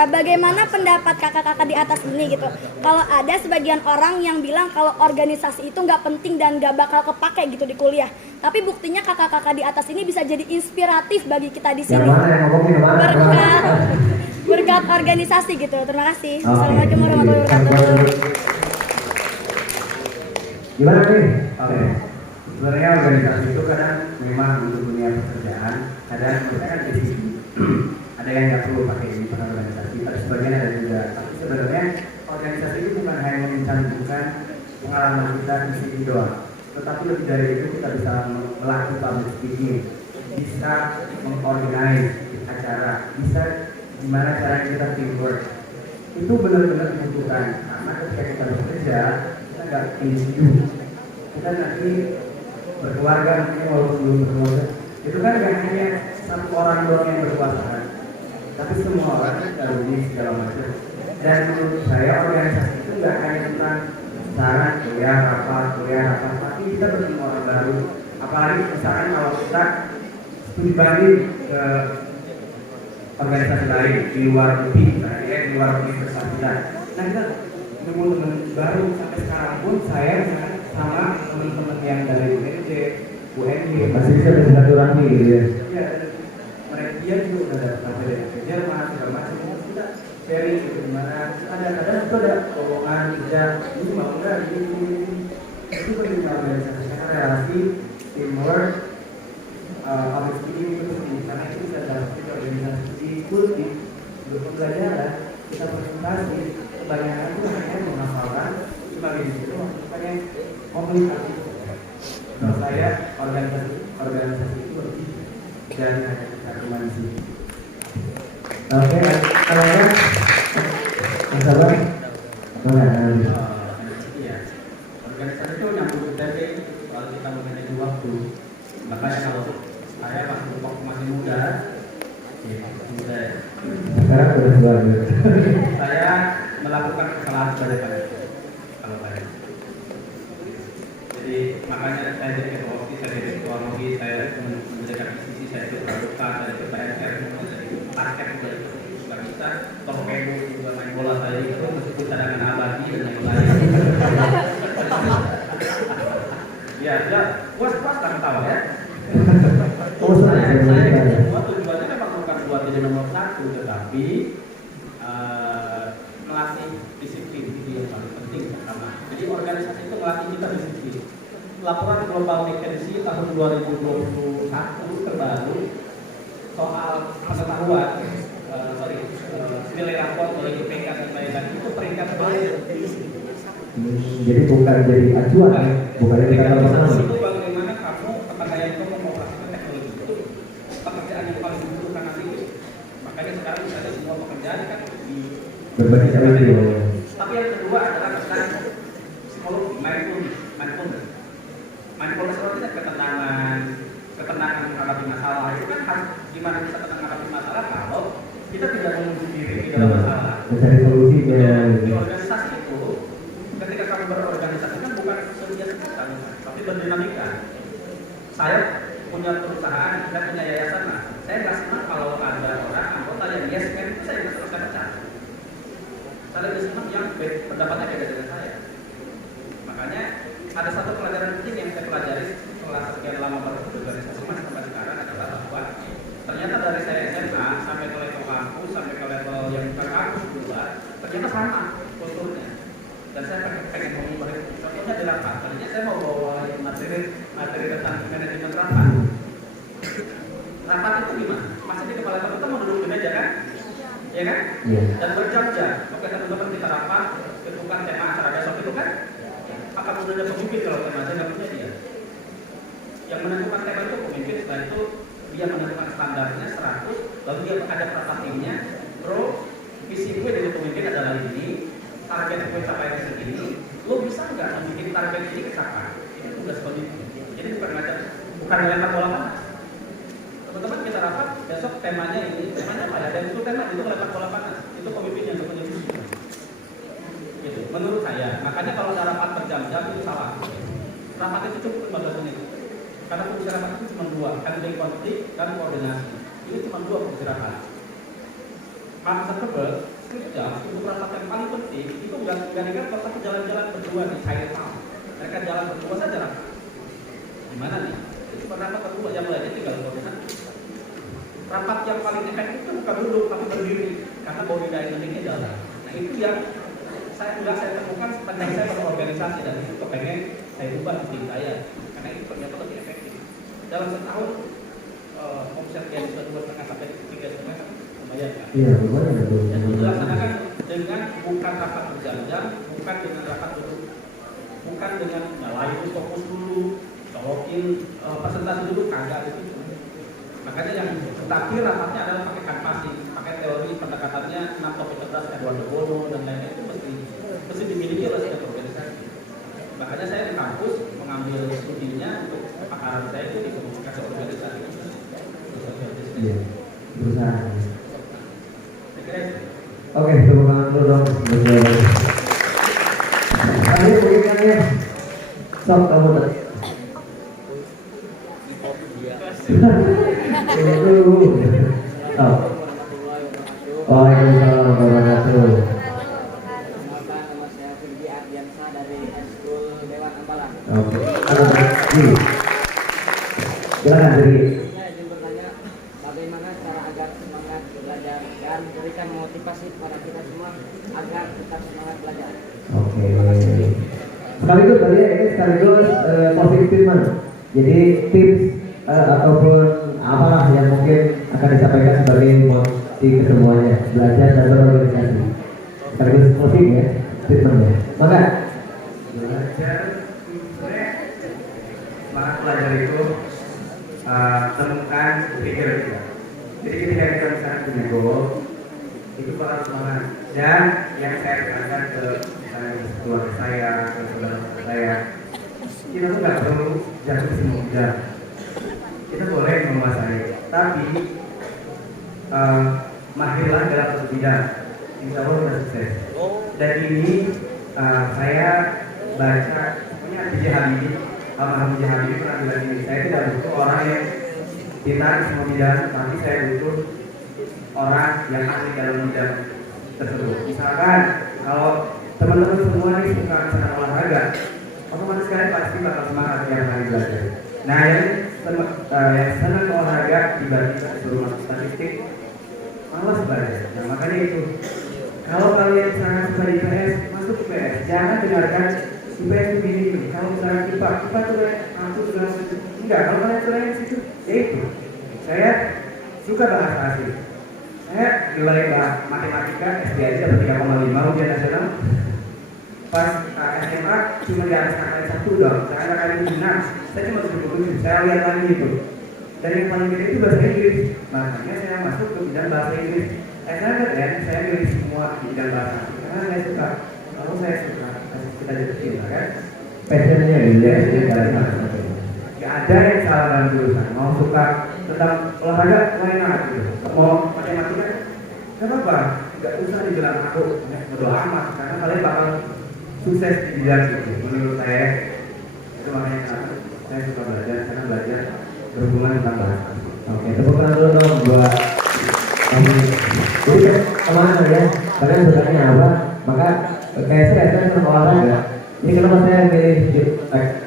Bagaimana pendapat kakak-kakak di atas ini gitu? Kalau ada sebagian orang yang bilang kalau organisasi itu nggak penting dan nggak bakal kepake gitu di kuliah, tapi buktinya kakak-kakak di atas ini bisa jadi inspiratif bagi kita di Yang sini. mana yang ngomongin mana? Berkat organisasi gitu. Terima kasih. Oke. Assalamualaikum warahmatullahi wabarakatuh. Gimana nih? Oke. Sebenarnya organisasi itu kadang memang untuk dunia pekerjaan, kadang kita kan di sini ada yang nggak perlu pakai ini pakai organisasi, tapi sebagian ada juga. Tapi sebenarnya organisasi itu bukan hanya mencantumkan pengalaman kita di sini doang, tetapi lebih dari itu kita bisa melakukan public speaking, bisa mengorganize acara, bisa gimana cara kita teamwork. Itu benar-benar dibutuhkan karena ketika kita bekerja kita nggak individu, kita nanti berkeluarga mungkin walaupun belum berkeluarga itu kan gak hanya satu orang doang yang berkuasa, tapi semua orang kita rugi segala macam. Dan menurut saya organisasi itu gak hanya tentang saran kuliah apa, tapi kita bertemu orang baru. Apalagi misalkan kalau kita studi banding ke organisasi lain di luar UPI, di luar universitas kita. Nah kita nemu teman baru sampai sekarang pun saya sama teman-teman yang dari UNJ, UNY Masih bisa bersilaturahmi gitu ya. ya, mereka dia juga udah datang dari Jerman segala macam, kita sharing gitu gimana. Kadang-kadang itu ada omongan kerja, ini mau enggak ini itu penting organisasi karena relasi, teamwork, public speaking itu penting karena itu bisa dapat kita organisasi ikut di pembelajaran, kita presentasi, kebanyakan itu hanya menghafalkan sebagai di situ makanya komunikasi. Menurut saya organisasi itu lebih dari hanya kita cuma di sini. Oke, kalau ya, Mas Sabar, mana? Iya, organisasi itu nyambung ke TP kalau kita mengenai waktu. Makanya kalau saya pas waktu masih muda, Sekarang udah tua gitu. saya melakukan kesalahan sebagai kalau saya. Jadi makanya saya jadi ketua OSIS, saya jadi ketua LOGI, saya menjaga sisi, saya ikut pramuka, saya ikut PNR, saya ikut basket, saya ikut suka bisa, torpedo juga main bola saya itu meskipun cadangan abadi dan yang lain. Ya, puas-puas kan tahu ya. Oh, Saya saya semua tujuannya memang bukan buat jadi nomor satu, tetapi melatih disiplin itu yang paling penting pertama. Jadi organisasi itu melatih kita disiplin. Laporan Global McKinsey tahun 2021 terbaru soal pengetahuan, nilai rapor dari IPK dan lain-lain itu peringkat terakhir. Jadi bukan jadi acuan, bukan jadi kata Organisasi pertama. itu bagaimana kamu kepandaian itu mengoperasikan teknologi itu pekerjaan yang paling dibutuhkan nanti. Makanya sekarang ada semua pekerjaan kan di Berbagi itu. Tapi yang kedua adalah tentang psikologi, mindfulness. Mindfulness itu artinya ketenangan menghadapi masalah. Itu kan harus gimana bisa tenang menghadapi masalah kalau kita tidak menuju diri di dalam masalah. Mencari solusinya. Di organisasi itu, ketika kamu berorganisasi kan bukan senjata, tapi berdinamika. Saya punya perusahaan, saya punya yayasan, nah, saya nggak senang kalau ada orang anggota yang yes man itu saya nggak suka pecah. Saya lebih senang yang pendapatnya beda dengan saya. Makanya ada satu pelajaran penting yang saya pelajari setelah sekian lama berorganisasi masih sampai sekarang adalah bahwa ternyata dari saya SMA sampai ke level kampus sampai ke level yang bukan kampus juga ternyata sama kulturnya. Dan saya pengen ngomong balik contohnya di rapat. Tadinya saya mau bawa materi ya kan? Iya. Dan berjam-jam. Oke teman-teman, kita rapat, tentukan tema acara besok itu kan? Apa gunanya pemimpin kalau tema aja nggak punya dia? Yang menentukan tema itu pemimpin, setelah itu dia menentukan standarnya 100, lalu dia ada perata timnya, bro, visi gue dari pemimpin adalah ini, target gue capai segini, lo bisa nggak bikin target ini kecapai? Itu udah seperti itu. Jadi bukan lempar bola panas. Teman-teman kita rapat, besok temanya ini, temanya apa ya? Dan itu tema itu lempar bola panas, itu pemimpin yang punya visi. Gitu. Menurut saya, makanya kalau ada rapat berjam-jam itu salah. Rapat itu cukup 15 menit. Karena fungsi rapat itu cuma 2, handling konflik dan koordinasi. Ini cuma 2 fungsi rapat. Mark Zuckerberg, Steve Jobs, untuk rapat yang paling penting itu nggak kalau satu jalan-jalan berdua di Chinatown. Mereka jalan berdua saja rapat. Gimana nih? Itu cuma rapat berdua, yang lainnya tinggal koordinasi. Rapat yang paling efektif itu bukan duduk tapi berdiri, karena body dynamic-nya jalan. Nah itu yang saya temukan sepanjang saya berorganisasi, dan itu kepengen saya ubah di tim saya, karena itu ternyata lebih efektif. Dalam setahun omset yang sudah 2,5 sampai 3,5 lumayan kan? Iya, lumayan betul. Dan itu dilaksanakan dengan bukan rapat berjam-jam, bukan dengan rapat duduk, bukan dengan nyalain fokus dulu, colokin presentasi dulu, kagak gitu. Makanya yang tetapi rapatnya adalah pakai kanvasing, pakai teori pendekatannya 6 topik cerdas Edward de Bono dan lain-lain, itu mesti dimiliki oleh setiap organisasi. Makanya saya di kampus mengambil studinya untuk pakaran saya itu di komunikasi organisasi. Iya, berusaha. Saya kira itu. Oke, tepuk tangan dulu dong. Ayo, berikannya. Sok, kamu tadi. Waalaikumsalam warahmatullahi wabarakatuh. Perkenalkan, nama saya Firdi Ardiansa dari Eskul Dewan Ambalang. Oke, silakan Jadi. Saya ingin bertanya, bagaimana cara agar semangat belajar dan berikan motivasi kepada kita semua agar tetap semangat belajar. Oke. Sekaligus tadi ya, ini sekaligus closing statement. Jadi tips ataupun apalah yang mungkin akan disampaikan sebagai motivasi kesemuanya belajar dan berorganisasi. Sekaligus closing ya, statementnya. Maka Belajar sebenarnya semangat belajar itu temukan trigger kita. Jadi ketika kita misalnya punya goal, itu bakal semangat. Dan yang saya katakan ke misalnya keluarga saya, ke saudara saya, kita tuh nggak perlu jatuh semudah. Kita boleh menguasai, tapi mahirlah dalam satu bidang. Insya Allah kita sukses. Dan ini saya baca punya B.J. Habibie. Almarhum B.J. Habibie pernah bilang ini, saya tidak butuh orang yang pintar di semua bidang, tapi saya butuh orang yang ahli dalam bidang tersebut. Misalkan kalau teman-teman semua nih suka misalkan olahraga, otomatis kalian pasti bakal semangat tiap hari belajar. Nah yang senang olahraga dibagi ke seluruh statistik malas belajar. Nah makanya itu, kalau kalian sangat suka di IPS, masuk ke IPS. Jangan dengarkan IPS itu gini. Kalau misalnya IPA itu aku sudah enggak. Kalau kalian sudah di situ, ya itu. Saya suka bahasa asing. Saya mulai bahas matematika SD aja dapat 3,5 ujian nasional. Pas SMA cuma di atas kali 1 dong. Saya kali 6. Saya cuma 77. Saya lihat lagi itu. Dan yang paling gede itu bahasa Inggris. Makanya saya masuk ke bidang bahasa Inggris. Saya milih semua di bidang bahasa karena saya suka. Kalau saya suka, kita jatuh cinta kan. passionnya gitu ya, jadi kalian Gak ada yang salah dalam jurusan. Mau suka tentang olahraga, enak gitu. Mau matematika, gak apa-apa. Gak usah dibilang aku berdoa amat, karena kalian bakal sukses di bidang itu. Menurut saya, itu makanya kenapa saya suka belajar, karena belajar berhubungan tentang bahasa. Oke, tepuk tangan dulu dong buat kami. Jadi kemana ya? Kalian sukanya apa? Maka kayak saya senang olahraga. Ini kenapa saya milih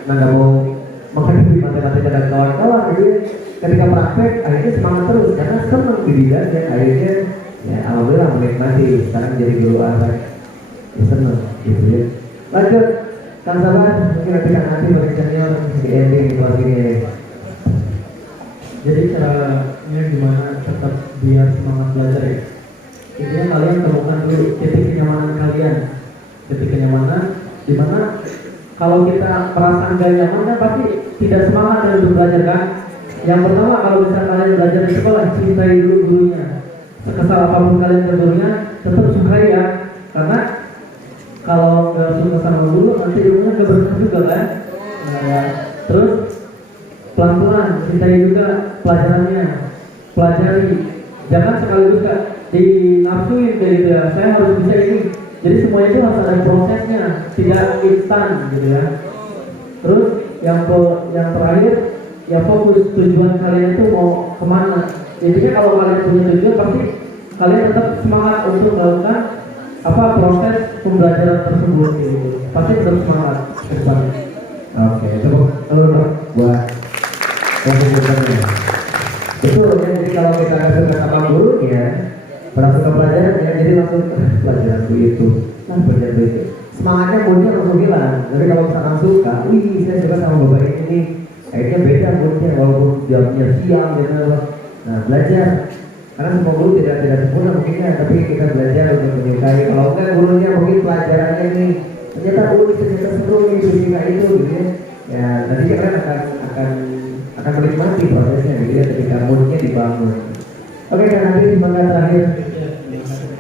nggak mau menghadapi matematika dan kawan-kawan? Jadi ketika praktek akhirnya semangat terus karena senang di bidangnya. Akhirnya ya alhamdulillah menikmati. Sekarang jadi guru apa? Ya senang gitu ya. Lanjut, Kang Sabar, mungkin nanti bagi senior di ending di kelas ini. Jadi caranya gimana tetap biar semangat belajar ya? intinya kalian temukan dulu titik kenyamanan kalian, titik kenyamanan di mana kalau kita perasaan gak nyaman kan pasti tidak semangat dalam untuk belajar kan. Yang pertama, kalau misalnya kalian belajar di sekolah, cintai dulu gurunya. Sekesal apapun kalian ke gurunya, tetap sukai ya, karena kalau nggak suka sama guru nanti ilmunya nggak berkah juga kan. Nah, ya. Terus pelan-pelan cintai juga pelajarannya, pelajari, jangan sekaligus kak dinafsuin kayak gitu ya, saya harus bisa ini. Jadi semuanya itu harus ada prosesnya, tidak instan gitu ya. Terus yang terakhir, ya fokus tujuan kalian itu mau kemana. Jadinya kalau kalian punya tujuan pasti kalian tetap semangat untuk melakukan proses pembelajaran tersebut gitu. Pasti tetap semangat ke depan. Oke, tepuk tangan buat yang sebutkannya. Betul ya, jadi kalau kita nggak suka sama gurunya, pernah suka pelajaran ya, jadi langsung pelajaran itu, pelajaran itu. Semangatnya moodnya langsung hilang. Tapi kalau misalkan suka, saya suka sama bapak ini, akhirnya beda moodnya walaupun jamnya siang gitu. Nah belajar, karena semua guru tidak sempurna mungkinnya, tapi kita belajar untuk menyukai. Kalau enggak gurunya mungkin pelajarannya ini ternyata ternyata seru nih, suka itu gitu ya. Ya nanti kita akan menikmati prosesnya gitu ya, ketika moodnya dibangun. Oke, dan nanti semangat terakhir.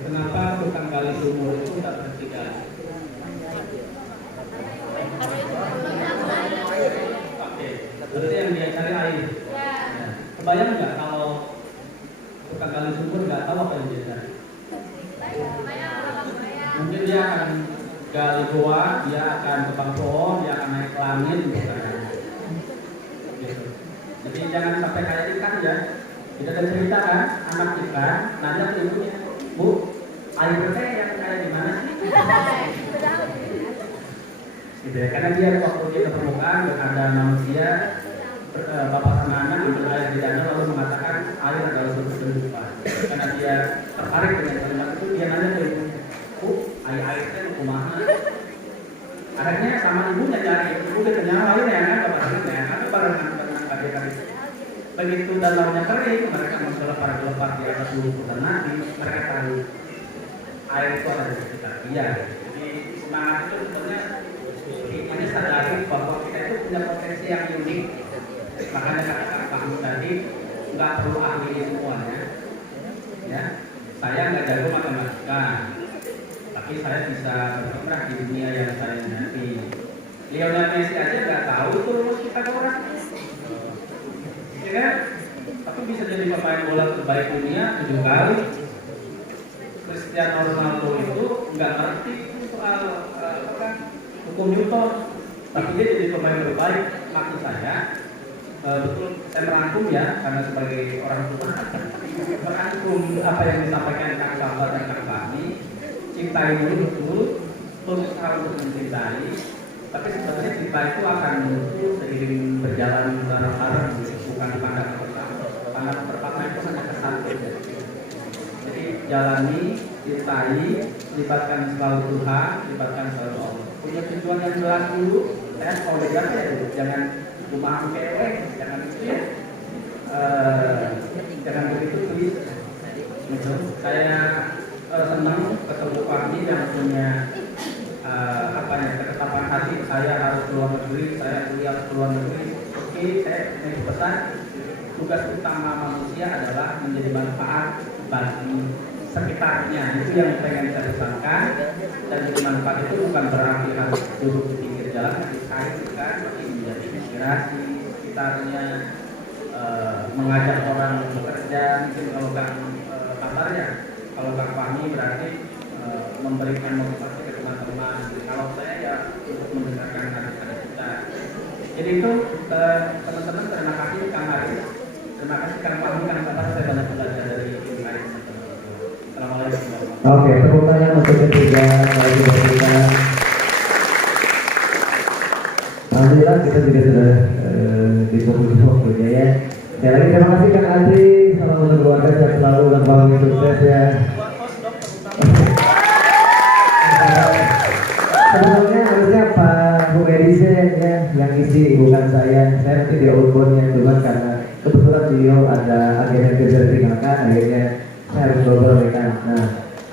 Kenapa tukang gali sumur itu tak berhenti gali? Oke, berarti yang dia cari air. Ya. Kebayang nggak kalau tukang gali sumur nggak tahu apa yang dia cari? Mungkin dia akan gali goa, dia akan tebang pohon, dia akan naik ke langit untuk cari. Gitu. Jadi jangan sampai kayak ikan ya. Kita ada cerita kan, anak ikan nanya ke ibunya, Bu, air teh yang kayak gimana sih? Gitu ya, karena dia waktu dia ke permukaan ada manusia, bapak sama anak ambil air di danau lalu mengatakan air adalah suatu kehidupan. Karena dia tertarik dengan kalimat itu, dia nanya ke ibunya, Bu, air teh kumaha? Akhirnya sama ibunya cari, ibu udah kenyang airnya kan, bapak akhirnya, tapi barengan kaget-kaget. Begitu danaunya kering, mereka melempar di atas lumpur nanti mereka tahu air itu ada di sekitar dia. Jadi semangat itu sebenarnya hanya sadari bahwa kita itu punya potensi yang unik. Makanya katakan Pak Mus tadi nggak perlu ahli semuanya. Ya, saya nggak jago matematika, tapi saya bisa berkiprah di dunia yang saya minati. Lionel Messi aja nggak tahu itu rumus Pythagoras. Ya, tapi bisa jadi pemain bola terbaik dunia 7 kali. Cristiano Ronaldo itu nggak ngerti soal hukum Newton, tapi dia jadi pemain terbaik. Maksud saya, betul saya merangkum ya, karena sebagai orang tua merangkum apa yang disampaikan Kang Sabar dan Kang Fahmi. Cintai dulu betul, terus harus mencintai. Tapi sebenarnya cinta itu akan muncul seiring berjalan bareng-bareng, bukan dipandang pertama. Pandang pertama itu hanya kesan. Jadi jalani, cintai, libatkan selalu Tuhan, libatkan selalu Allah. Punya tujuan yang jelas dulu. Saya kalau belajar ya dulu, jangan rumah kewe, jangan itu ya. Jangan begitu please. Saya senang ketemu Fahmi yang punya ketetapan hati, saya harus keluar negeri, saya kuliah keluar negeri. Oke, saya punya pesan, tugas utama manusia adalah menjadi manfaat bagi sekitarnya. Itu yang pengen saya pesankan. Dan jadi manfaat itu bukan berarti harus duduk di pinggir jalan, tapi dikaitkan, tapi menjadi inspirasi sekitarnya, mengajak orang bekerja. Mungkin kalau kabarnya, kalau Kang Fahmi berarti memberikan motivasi ke teman-teman. Kalau saya ya untuk mendengarkan adik-adik kita. Jadi itu teman-teman, terima kasih Kang Haris, terima kasih Kang Fahmi, Kang Sabar, saya banyak belajar dari tim lain. Assalamualaikum. Oke, tepuk tangan untuk ketiga kali bercerita. Alhamdulillah kita juga sudah dikumpulkan waktunya ya. Sekali lagi terima kasih Kang Andri, salam untuk keluarga, sehat selalu dan selalu sukses ya. Sebetulnya harusnya Pak Bu Edison ya yang isi, bukan saya nanti di outboundnya, cuman karena kebetulan beliau ada agenda kerja di Kakak, akhirnya saya harus ngobrol dengan. Nah,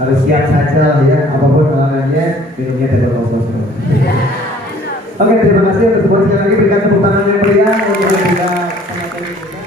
harus siap saja ya, apapun halangannya, minumnya teh botol kosong. Oke, terima kasih untuk semua. Sekali lagi berikan tepuk tangan yang meriah untuk kita penonton kita.